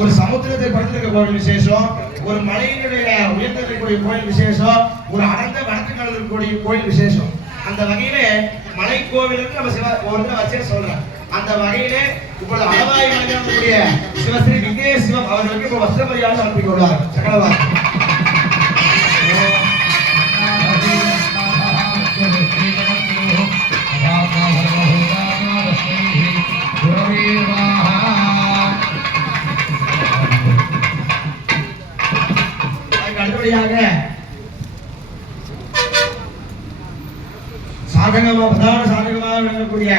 ஒரு சமுத்திரத்தை படுத்திருக்க கோவில் விசேஷம், ஒரு மலையினுடைய உயர்ந்திருக்கக்கூடிய கோயில் விசேஷம், ஒரு அடர்ந்த வடக்கு இருக்கக்கூடிய கோயில் விசேஷம். அந்த வகையிலே மலைக்கோவிலுக்கு நம்ம சிவா ஒரு வச்சே சொல்றேன். அந்த வகையிலே இப்பொழுது அளவாய் மலைக்கூடிய சிவஸ்ரீ விக்னேஷ் சிவம் அவர்களுக்கு இப்போ வஸ்திர மரியாதை சமர்ப்பிக்கொள்வார். சகலவார் அடுத்தபடியாக சாதகமா பிரதான சாதகமாக விளங்கக்கூடிய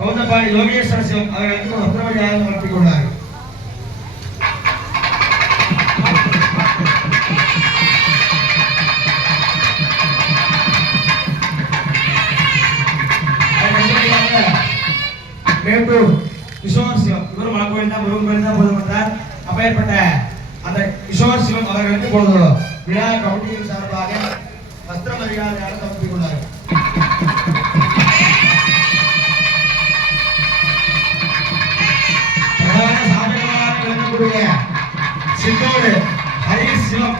கௌதபாடி யோகேஸ்வர சிவம் அவர்களுக்கு ஒரு வஸ்திரமரியாதை நடத்தி கொண்டார். மேட்டூர் கிஷோர் சிவம் இவரும் மலக்கோயில் தான் முருகன் கோயில் தான் பூஜை பண்றார். அப்பேற்பட்ட அந்த கிஷோர் சிவம் அவர்களுக்கு பொழுது விழா கமிட்டியின் சார்பாக வஸ்திர மரியாதையாக சமர்ப்பித்துக் கொண்டார். பிரதான சாமிகளாக விளங்கக்கூடிய சித்தோடு ஹரிஷ் சிவம்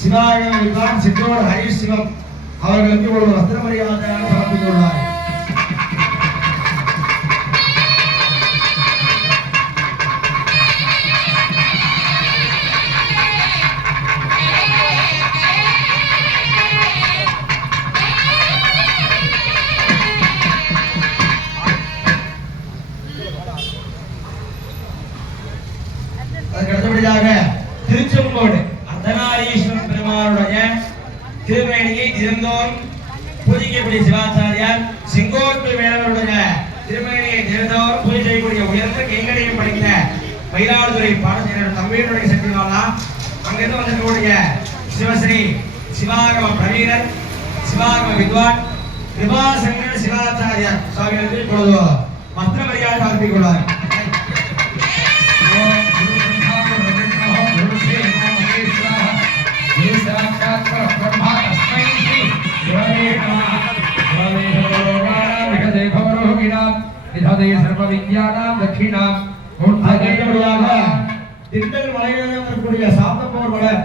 சிவாயம் சித்தோடு ஹரிஷ் சிவம் அவர்களுக்கு ஒரு வஸ்திர மரியாதையாக சமர்ப்பித்துக் கொண்டார். திருச்செங்கோடு அர்த்தநாரீஸ்வரன் பெருமானுடைய திருமேனியை தினந்தோறும் பூஜிக்கக்கூடிய சிவாச்சாரியார் செங்கோட்டு வேளவருடைய திருமேனியை தினந்தோறும் பூஜை செய்யக்கூடிய உயர்ந்த கைங்கரியம் படிக்கிற மயிலாடுதுறை பாடசாலையோட தம்பியினுடைய சக்திவாளா அங்கிருந்து வந்திருக்கக்கூடிய சிவஸ்ரீ சிவாகம பிரவீரர் சிவாகம வித்வான் கிருபாசங்கர் சிவாச்சாரியார் சுவாமிகளுக்கு இப்பொழுது வஸ்திர மரியாதை அர்ப்பித்துக் கொள்வார். திண்டல் மலையிலிருந்து இருக்கக்கூடிய சாத்தப்போர் மலர்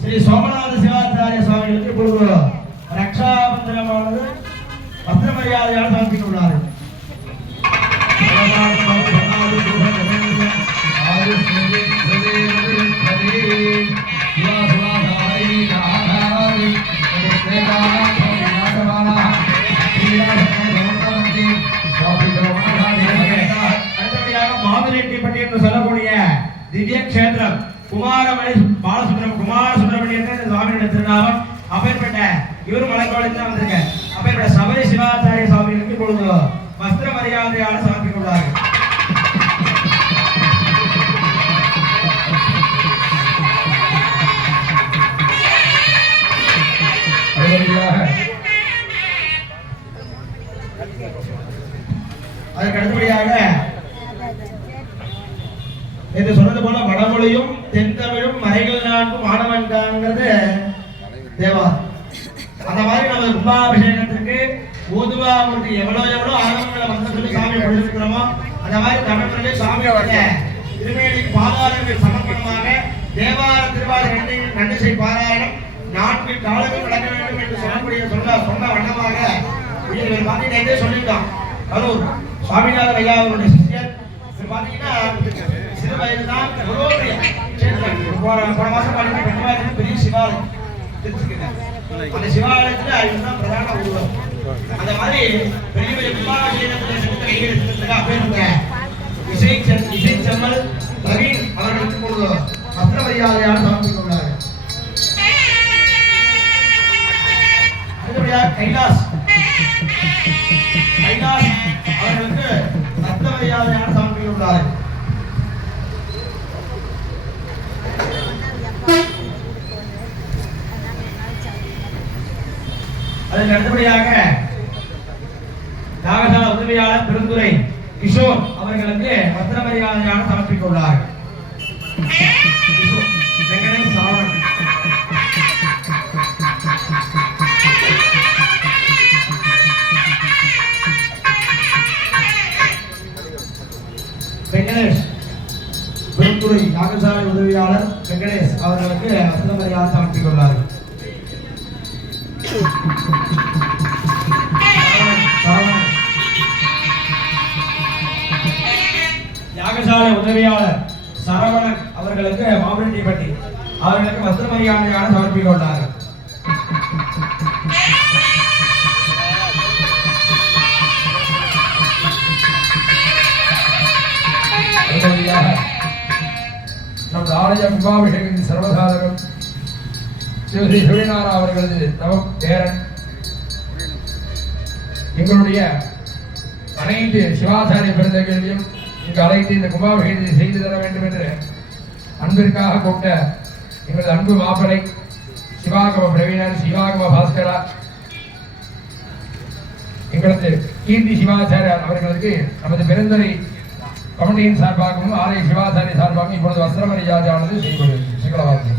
ஸ்ரீ சோமநாத சிவாச்சாரிய சுவாமிகளுக்கு இப்பொழுது ரக்ஷாபந்தனமானது வஸ்திர மரியாதையாக சமர்ப்பித்துள்ளார். மாவிரெட்டிப்பட்டி என்று சொல்லக்கூடிய திவ்ய கஷேத்திரம் குமாரமணி குமாரசுப்பிரமணியன் சுவாமியுடைய திருநாமம். அப்பேற்பட்ட இவரும் மலைக்கோவில் தான் வந்திருக்க. அப்பேற்பட்ட சபரி சிவாச்சாரிய சுவாமிகளுக்கு இப்பொழுது வஸ்திர மரியாதையாக சமர்ப்பித்துள்ளார்கள். அதற்கு அடுத்தபடியாக என்று சொன்னது போல வடமொழியும் தென்தமிழும் மறைகள் நான்கும் ஆனவன் தான்ங்கிறது தேவா. அந்த மாதிரி நம்ம கும்பாபிஷேகத்திற்கு ஊதுவாமூர்த்தி எவ்வளவு ஆனவங்களை வந்து சொல்லி சாமி படிச்சிருக்கிறோமோ அந்த மாதிரி தமிழ்நாட்டிலே சாமியோட திருமேனிக்கு பாதாளங்கள் சமர்ப்பணமாக தேவார திருவார நன்னிசை பாராயணம் 4 காலங்கள் நடக்க வேண்டும் என்று சொல்லக்கூடிய சொன்ன வண்ணமாக பார்த்தீங்கன்னா சொல்லிட்டோம். கரூர் சுவாமிநாதன் ஐயா அவருடைய சிஷ்யர் பார்த்தீங்கன்னா சிறு வயது தான் போன மாசம் பார்த்தீங்கன்னா பெரிய சிவாலயம் தெரிஞ்சுக்கிட்டேன். அந்த சிவாலயத்துல அதுதான் பிரதான உருவம். அந்த மாதிரி பெரிய பெரிய கும்பாபிஷேகத்தில் இசை செம்மல் பிரவீன் அவர்களுக்கு பொழுது வஸ்திர மரியாதையாக சமர்ப்பித்துள்ளார். அடுத்தபடியாக கைலாஸ் அவர்களுக்கு வஸ்திர மரியாதையாக சமர்ப்பித்துள்ளார். அதற்கு அடுத்தபடியாக யாகசால உதவியாளர் பெருந்துரை கிஷோர் அவர்களுக்கு வஸ்திர மரியாதையாக சமர்ப்பித்துள்ளார். வெங்கடேஷ் பெருந்துரை யாகசாலை உதவியாளர் வெங்கடேஷ் அவர்களுக்கு வஸ்திர மரியாதை சமர்ப்பித்துள்ளார். யாகசாலை உதவியாளர் சரவணன் அவர்களுக்கு மாவிரெட்டிப்பட்டி அவர்களுக்கு வஸ்திர மரியாதையாக சமர்ப்பித்துள்ளார். நம் ஆலய கும்பாபிஷேகத்தின் சர்வசாதகம் ஸ்ரீ சுழிநாரா அவர்களது நவ பேரன் எங்களுடைய அனைத்து சிவாச்சாரிய பெருந்தகைகளையும் இங்கு அழைத்து இந்த கும்பாபிஷேகத்தை செய்து தர வேண்டும் என்று அன்பிற்காக கூப்பிட்ட எங்களது அன்பு மாப்பிளை சிவாகம பிரவீணர் சிவாகம பாஸ்கரா எங்களது கீர்த்தி சிவாச்சாரியார் அவர்களுக்கு நமது பெருந்துறை கமிட்டியின் சார்பாகவும் ஆலய சிவாச்சாரிய சார்பாகவும் இப்பொழுது வஸ்திர மரியாதையானது செய்யப்படுகிறது. சிங்களவாசி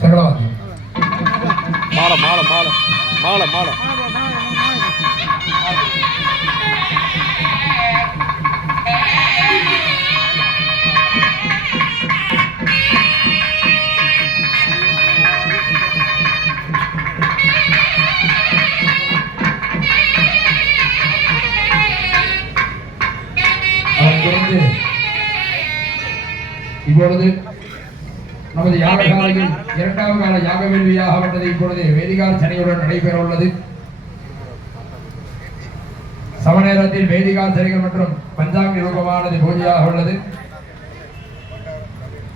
சிங்களவாசி மாலை மாலை மாலை மாலை மாலை இப்பொழுது நமது யாகசாலையில் இரண்டாம் கால யாக வேள்வியாக வந்தது. இப்பொழுது வேதிகால் சனியுடன் நடைபெற உள்ளது. சமநேரத்தில் வேதிகால் சனிகள் மற்றும் பஞ்சாங்க ரூபமானது பூஜையாக உள்ளது.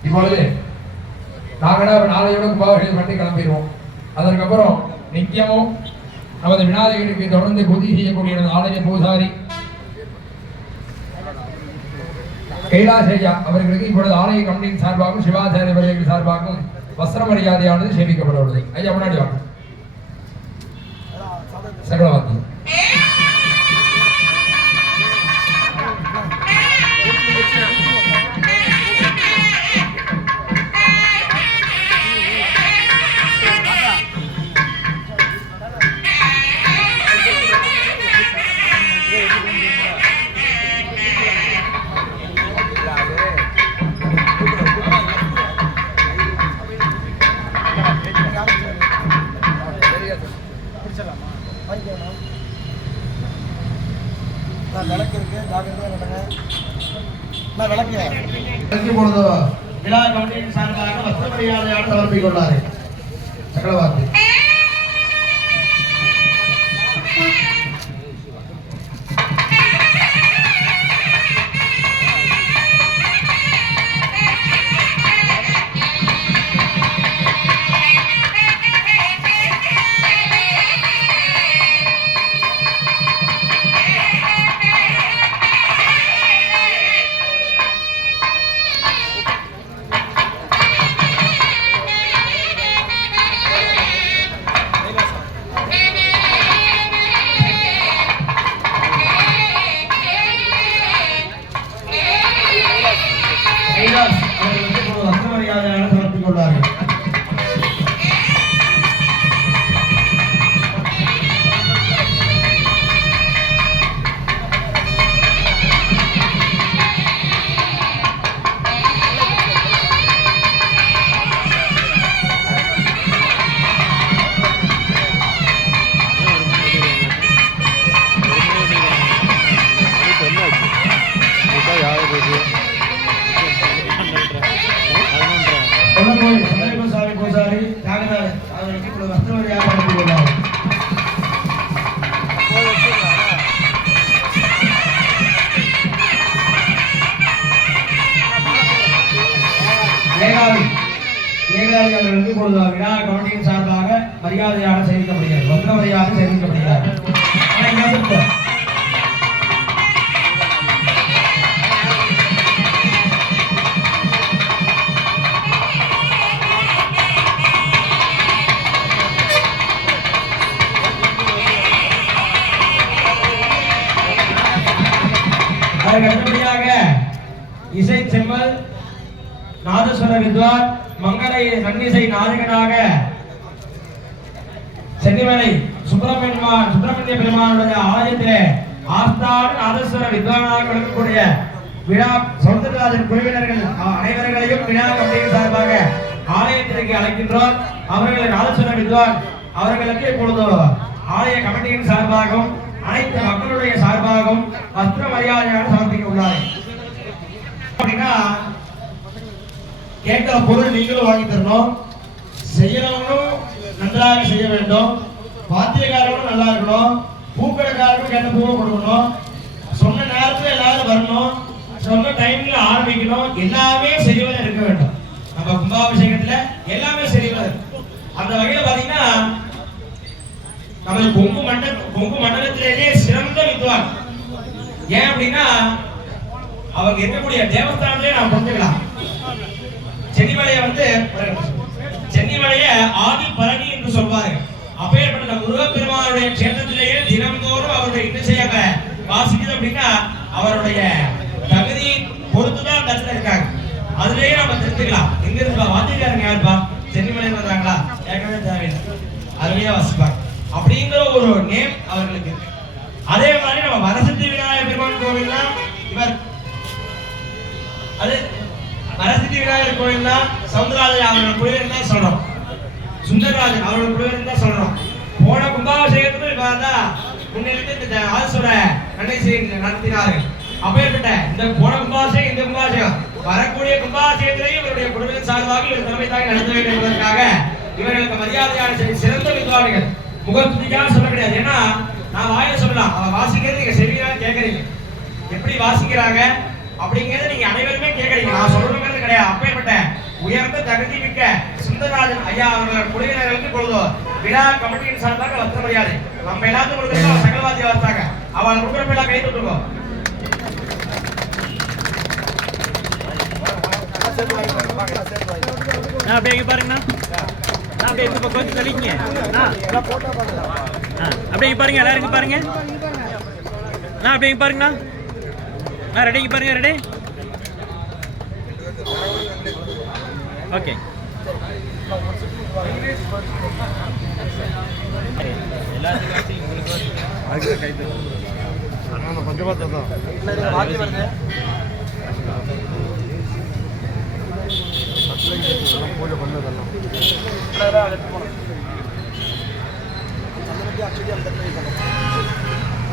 இப்பொழுது நாங்கள் நாளையோடு கும்பாபிஷேகம் பண்ணி கிளம்பிடுவோம். அதற்கப்புறம் நித்தியமும் நமது விநாயகருக்கு தொடர்ந்து பூஜை செய்யக்கூடிய ஆலய பூசாரி கைலாசையா அவர்களுக்கு இப்பொழுது ஆலய கமிட்டியின் சார்பாகவும் சிவாச்சாரிய அவர்கள் சார்பாகவும் வஸ்திர மரியாதையானது சேமிக்கப்பட உள்ளது. ஐயா முன்னாடி வாங்க. சகலவாக்கி விழா கமிட்டியின் சார்பாக வஸ்திர மரியாதையாக சமர்ப்பிக்கொள்ளாரு. சக்கரவார்த்தை வஸ்திர மரியாதையாக சமர்ப்பிக்கொள்ளாரு. பூசாரி தியாகராஜ் அவர்களுக்கு வஸ்திர மரியாதை சமர்ப்பிக்கொள்ளாரு. ஏகாதி அவர்களுக்கு இப்பொழுது விழா கமிட்டியின் சார்பாக மரியாதையாக செய்திக்கப்படுகிறது. வஸ்திர மரியாதை செய்திக்கப்படுகிறார். அதற்கடுத்தபடியாக இசை செம்மல் நாதஸ்வர வித்வான் மங்கள நன்னிசை நாயகனாக சென்னிமலை சுப்பிரமணிய பெருமானுடைய ஆலயத்திலே ஆஸ்தான நாதஸ்வர வித்வானாக விளங்கக்கூடிய விழா சௌந்தரராஜன் குழுவினர்கள் அனைவர்களையும் விழா கமிட்டியின் சார்பாக ஆலயத்திற்கு அழைக்கின்றோம். அவர்களை நாதஸ்வர வித்வான் அவர்களுக்கு இப்பொழுது ஆலய கமிட்டியின் சார்பாகவும் அனைத்து மக்களுடைய சார்பாகவும் வஸ்திர மரியாதையாக சமர்ப்பிக்க உள்ளார்கள். அப்படின்னா கேட்கிற பொருள் நீங்களும் வாங்கி தரணும், செய்யறவங்களும் நன்றாக செய்ய வேண்டும், வாத்தியக்காரர்களும் நல்லா இருக்கணும், பூக்கடைக்காரர்களும் கேட்ட பூவை கொடுக்கணும், வரணும், சொன்ன டைம்ல ஆரம்பிக்கணும், எல்லாமே சரிவர இருக்க வேண்டும். நம்ம கும்பாபிஷேகத்துல எல்லாமே சரிவர அந்த வகையில பாத்தீங்கன்னா நம்ம கொங்கு மண்டலத்திலேயே சிறந்த வித்வான். ஏன் அப்படின்னா அவங்க இருக்கக்கூடிய தேவஸ்தானத்திலே நாம் புரிஞ்சுக்கலாம். சென்னிமலைய ஆதி பரணி என்று சொல்வார்கள். அப்பேற்பட்ட முருகப்பெருமானுடைய கஷேத்திரத்திலேயே தினம்தோறும் அவருடைய என்ன செய்யாங்க வாசிக்குது அப்படின்னா அவருடைய தகுதியை பொறுத்துதான் அந்த இடத்துல இருக்காங்க. அதுலயே நம்ம தெரிஞ்சுக்கலாம். எங்க இருப்பா வாத்தியாருங்க யாருப்பா சென்னிமலையில் வந்தாங்களா ஏற்கனவே தேவையில்லை, அதுலயே வாசிப்பாங்க அப்படிங்கிற ஒரு நேம் அவர்களுக்கு இருக்கு. அதே மாதிரி நம்ம வரசித்தி விநாயகர் பெருமான் கோவில் தான் இவர். அது வரசித்தி விநாயகர் கோவில் தான் சவுந்தரராஜன் அவர்கள் குழுவினர் தான் சொல்றோம், சுந்தரராஜன் அவர்கள் குழுவினர் தான் சொல்றோம். போன கும்பாபிஷேகத்துக்கு பார்த்தா முன்னிலிருந்து இந்த ஆசோட கடைசி நடத்தினார்கள். அப்பேற்பட்ட இந்த போன கும்பாபிஷேகம் இந்த கும்பாபிஷேகம் வரக்கூடிய கும்பாபிஷேகத்திலேயும் இவருடைய குழுவின் சார்பாக இவர் தலைமை தாங்கி நடத்த வேண்டும் என்பதற்காக இவர்களுக்கு மரியாதையான சிறந்த வித்வான்கள். முகத்துதிக்காக சொல்ல கிடையாது. ஏன்னா நான் வாயில சொல்லலாம், அவன் வாசிக்கிறது நீங்க சரியா கேட்கறீங்க, எப்படி வாசிக்கிறாங்க அப்படிங்கிறத நீங்க அனைவருமே கேட்கறீங்க. நான் சொல்லணுங்கிறது கிடையாது. அப்பேற்பட்ட உயர்ந்த தகுதி மிக்க சுந்தரராஜன் ஐயா அவர்கள் குழுவினர்களுக்கு கொடுத்தோம் விழா கமிட்டியின் சார்பாக வஸ்திர மரியாதை நம்ம எல்லாத்துக்கும் கொடுக்கணும். சகலவாதியா வந்தாங்க, அவன் கொடுக்குறப்ப எல்லாம் கை தொட்டுருக்கோம். அப்படியே பாருங்கண்ணா, அப்படியே இந்த பக்கம் கொஞ்சம் தள்ளிங்க. அப்படியே பாருங்க, எல்லாரும் பாருங்க. அப்படியே பாருங்கண்ணா, ரெடி பாருங்க, ரெடி ஓகே.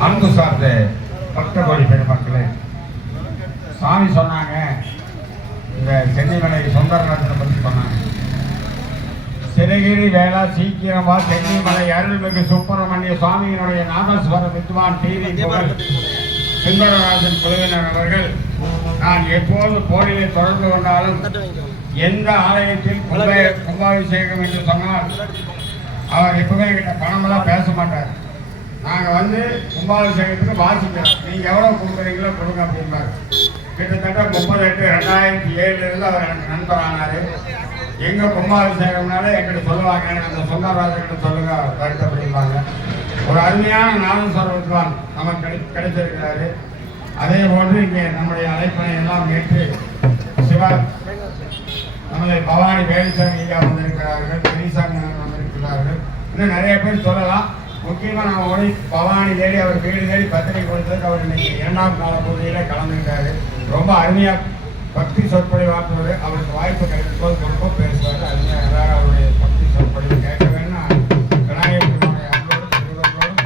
அன்பு சார்ந்த பக்தகோடி பெருமக்களே, சாமி சொன்னாங்க இந்த சென்னிமலை சுந்தரராஜனை பற்றி சொன்னாங்க. சிறகிரி வேளா சீக்கிரமா சென்னிமலை அருள்மிகு சுப்பிரமணிய சுவாமியினுடைய நாதஸ்வர வித்வான் டிவி சுந்தரராஜன் குழுவினர் அவர்கள் நான் எப்போது போரிலே தொடர்பு கொண்டாலும் எந்த ஆலயத்தில் கும்பாபிஷேகம் என்று சொன்னால் அவர் எப்பவுமே என்கிட்ட பணமெல்லாம் பேச மாட்டார். நாங்கள் வந்து கும்பாபிஷேகத்துக்கு வாசிக்கிறோம், நீங்கள் எவ்வளோ கொடுக்குறீங்களோ கொடுங்க அப்படிம்பார். கிட்டத்தட்ட 38-2007 அவர் எனக்கு நண்பர் ஆனார். எங்கள் கும்பாபிஷேகம்னால எங்கிட்ட சொல்லுவாங்க, எனக்கு அந்த சுந்தரராஜன்கிட்ட சொல்லுங்க கருத்து அப்படிம்பாங்க. ஒரு அருமையான நாதஸ்வர வித்வான் நமக்கு கிடைச்சிருக்கிறாரு. அதே போன்று இங்கே நம்முடைய அழைப்பனை எல்லாம் ஏற்று சிவா நமது பவானி வேலுசாமி ஐயா வந்திருக்கிறார்கள், பெரியசாமி வந்திருக்கிறார்கள், இன்னும் நிறைய பேர் சொல்லலாம். முக்கியமாக நம்ம ஓடி பவானி தேடி அவர் வீடு தேடி பத்திரிகை கொடுத்ததுக்கு அவர் இன்னைக்கு 2ஆம் கால பூஜையில் கலந்துக்கிட்டாரு. ரொம்ப அருமையாக பக்தி சொற்பொழிவாற்றுவது அவருக்கு வாய்ப்பு கிடைக்கும் போது ரொம்ப பேசுவார். அருமையாக எல்லாரும் அவருடைய பக்தி சொற்பொழிவு கேட்க வேணும்னா விநாயகருடைய அன்போடு திருவர்களோடு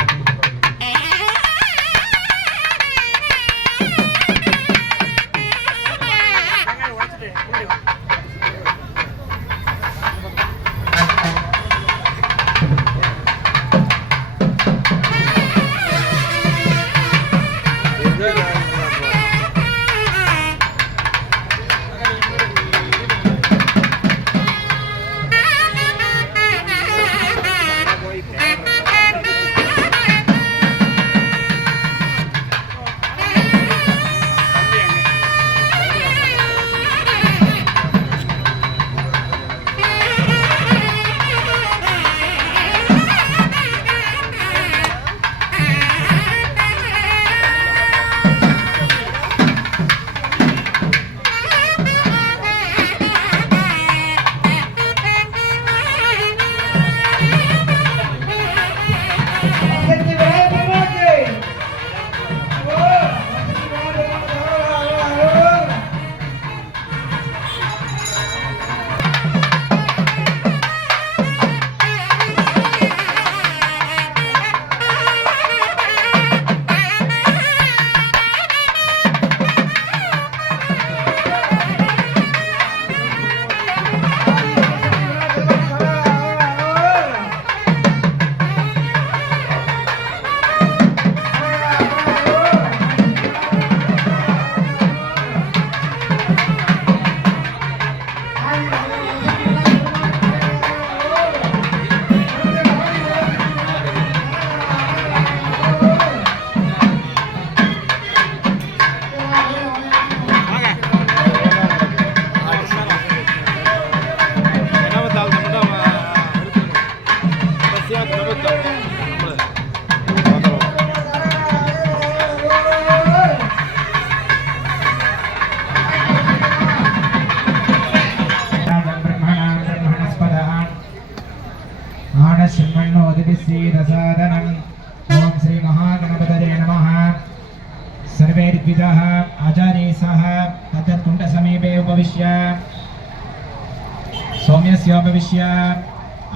सर्वेर्द्विजः आचार्यैः सह तत् कुण्डसमीपे उपविश्य सौम्यस्योपविश्य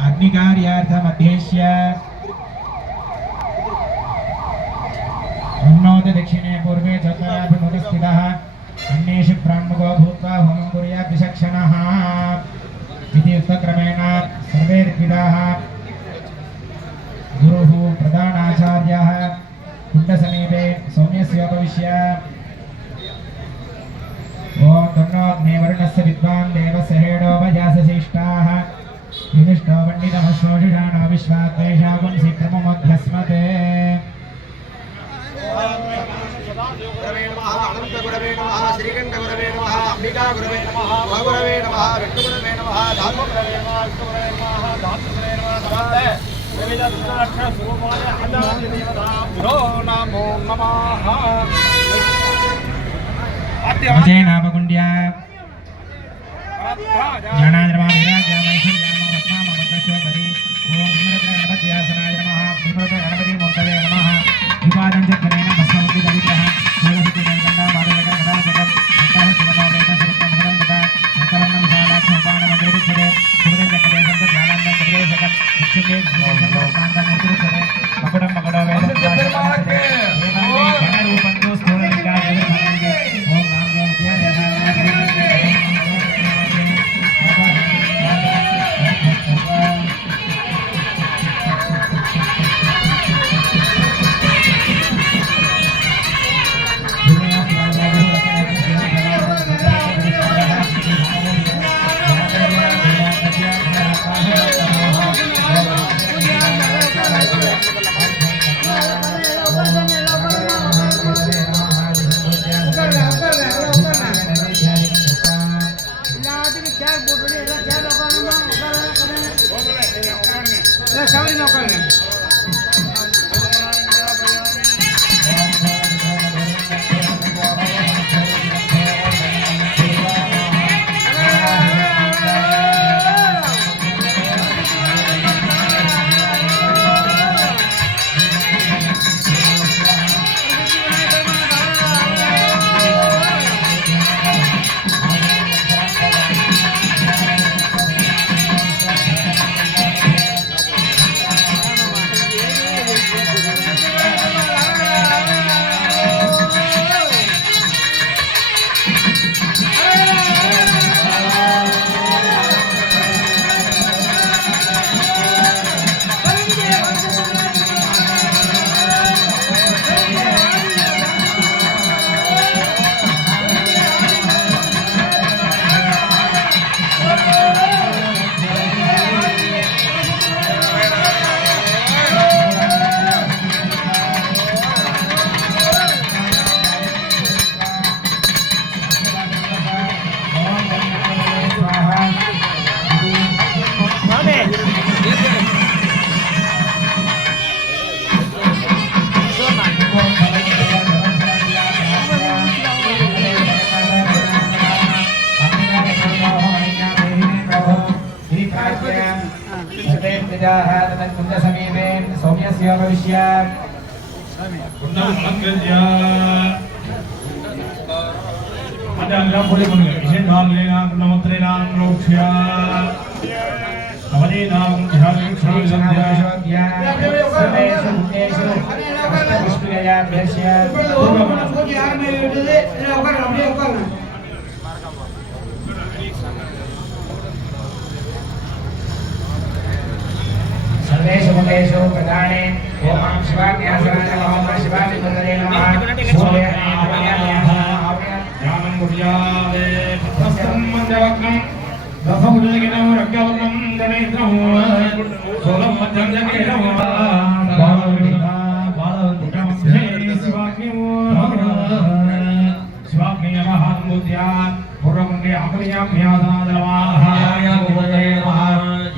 अग्निकार्यार्थमध्येष्य उन्नोद दक्षिणे पूर्वे चतुराभिमुखस्थितः अन्येषु प्राण्मुखो भूत्वा होमं कुर्यात् विचक्षणः इति युक्तक्रमेण सर्वेर्द्विजाः गुरुः प्रधानाचार्यः कुण्डसमीपे सौम्यस्योपविश्य ॐ तन्नोऽग्निवर्णस्य विद्वान् देवसहेडोपजासशिष्टाः युधिष्ठो पण्डितमश्वोषिषाणो विश्वाद्वेषागुंसि क्रममध्यस्मते गुरवे नमः अनंत गुरवे नमः श्रीकंठ गुरवे नमः अंबिका गुरवे नमः गुरवे नमः विष्णु गुरवे नमः धाम गुरवे नमः विष्णु गुरवे नमः धाम गुरवे नमः नमस्ते विविध रुद्राक्ष स्वरूपाय आचार्य देवता गुरो नमो नमः अजयनामकुण्ड्या ज्ञानाद्रमा विराज्यामैश्वर्यामवत्मामवत्तश्वपरि ॐ विमृतगणपत्यासनाय नमः विमृतगणपतिमूर्तये नमः विवादं च करेण भस्ममुद्दितविग्रहः षोडशतीर्थगण्डामादकगदाजगम् अन्तः शिवमोवेदसुरुक्तमुखदं तथा अन्तरन्नं विशालाक्षोपाणमग्रविच्छते कुमुदं चक्रदेशं च ज्ञानान्दं कपिलेशकं उच्यते कान्तमूर्तिरुच्यते मकुटं मकुटो वेदमुद्राजगमस्ते एवं मे गणरूपं तु स्थूललिङ्गाजगन्मनन्ये ॐ कुण्डसमीपे सौम्यस्योपविश्य कुण्डमलङ्कृत्य अजाङ्गं पुलिमुनिः विशेषाङ्गेनां कुण्डमन्त्रेणां प्रोक्ष्य कमलेनां ध्यानक्षणसन्ध्या सर्वेषु कुण्डेषु अष्टपुष्पिकयाभ्यस्य सर्वेषु कुण्डेषु प्रधाने ओम शिवाज्ञासनाय नमः शिवाजिमन्त्रे नमः ज्ञानं मुद्यावे भस्त्रं मध्यवक्त्रं दशमुद्रगिनं रक्तवर्णं गणेशं सोलं मध्यं जगेनं शिवाग्नि महामुद्या पूर्वमुण्डे आकर्याभ्यासनादलवाः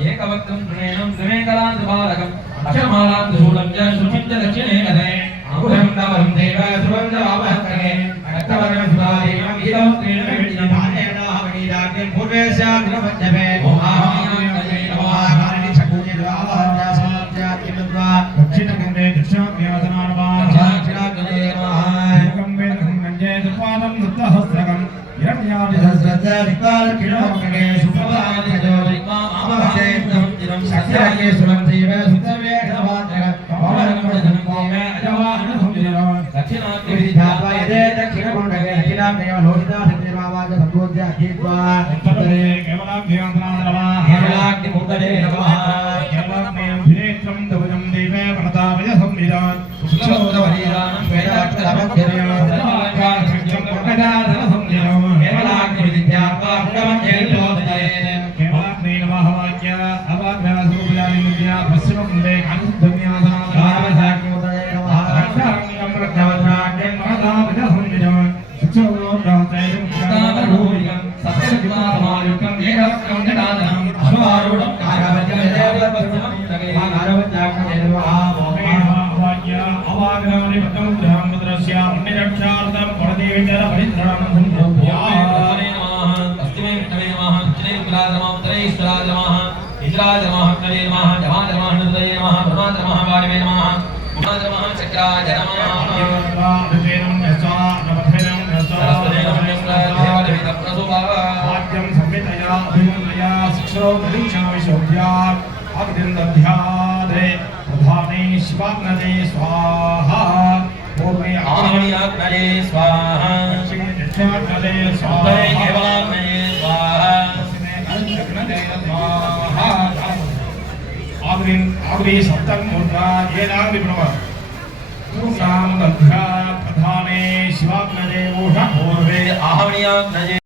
एकवक्त्रं त्रिणेनं त्रिमेकलान्तबालकम् अक्षमालान्तशूलं च शुचिं च दक्षिणे कथे अङ्गुलं नवरं देव ध्रुवं च वावहस्तने रक्तवर्णं सुधादेवं गीतवक्त्रेण विमणिधान्यं पूर्वे स्यादिनमध्यमे दक्षिणकुण्डे दक्षाभ्यासनादलवाः दिक्पालकिरणमकरे सुप्रभातयो दिक्मामवसेत्तमं शक्तिरके सुमन्त्रिवे सुतवेदवाद्रगत्पवनमृदनकोमे अजवानसंविरो दक्षिणाग्निविधिधात्वा यदे दक्षिणकुण्डके दक्षिणाग्नेव लोहिता सत्यमावाच सम्बोध्य अधीत्वा उत्तरे केवलाभ्यन्तरां नमः केवलाग्निमुदरे नमः केवलाग्नेयभिनेत्रं दवजं देवे प्रणतावय संविदात् सुक्षोदवरीरानं वेदाक्षरमध्यर्यो सदाकाशं पकडाधर संविरो केवलाग्निविधिध्यात्वा केवलाग्ने नमः वाक्य अवाभ्यासोपयामि विद्या पश्चिममुण्डे कानिद्धन्यासनात् शिवाग्नदे स्वाहा पूर्वे आहवणीयाग्नये स्वाहा दक्षिणे स्वाहा केवलाग्नये स्वाहा आग्री सप्तम मुद्रा ये नाम विप्लव नाम दध्या प्रधाने शिवाग्नये ओषा पूर्वे आहवणीयाग्नये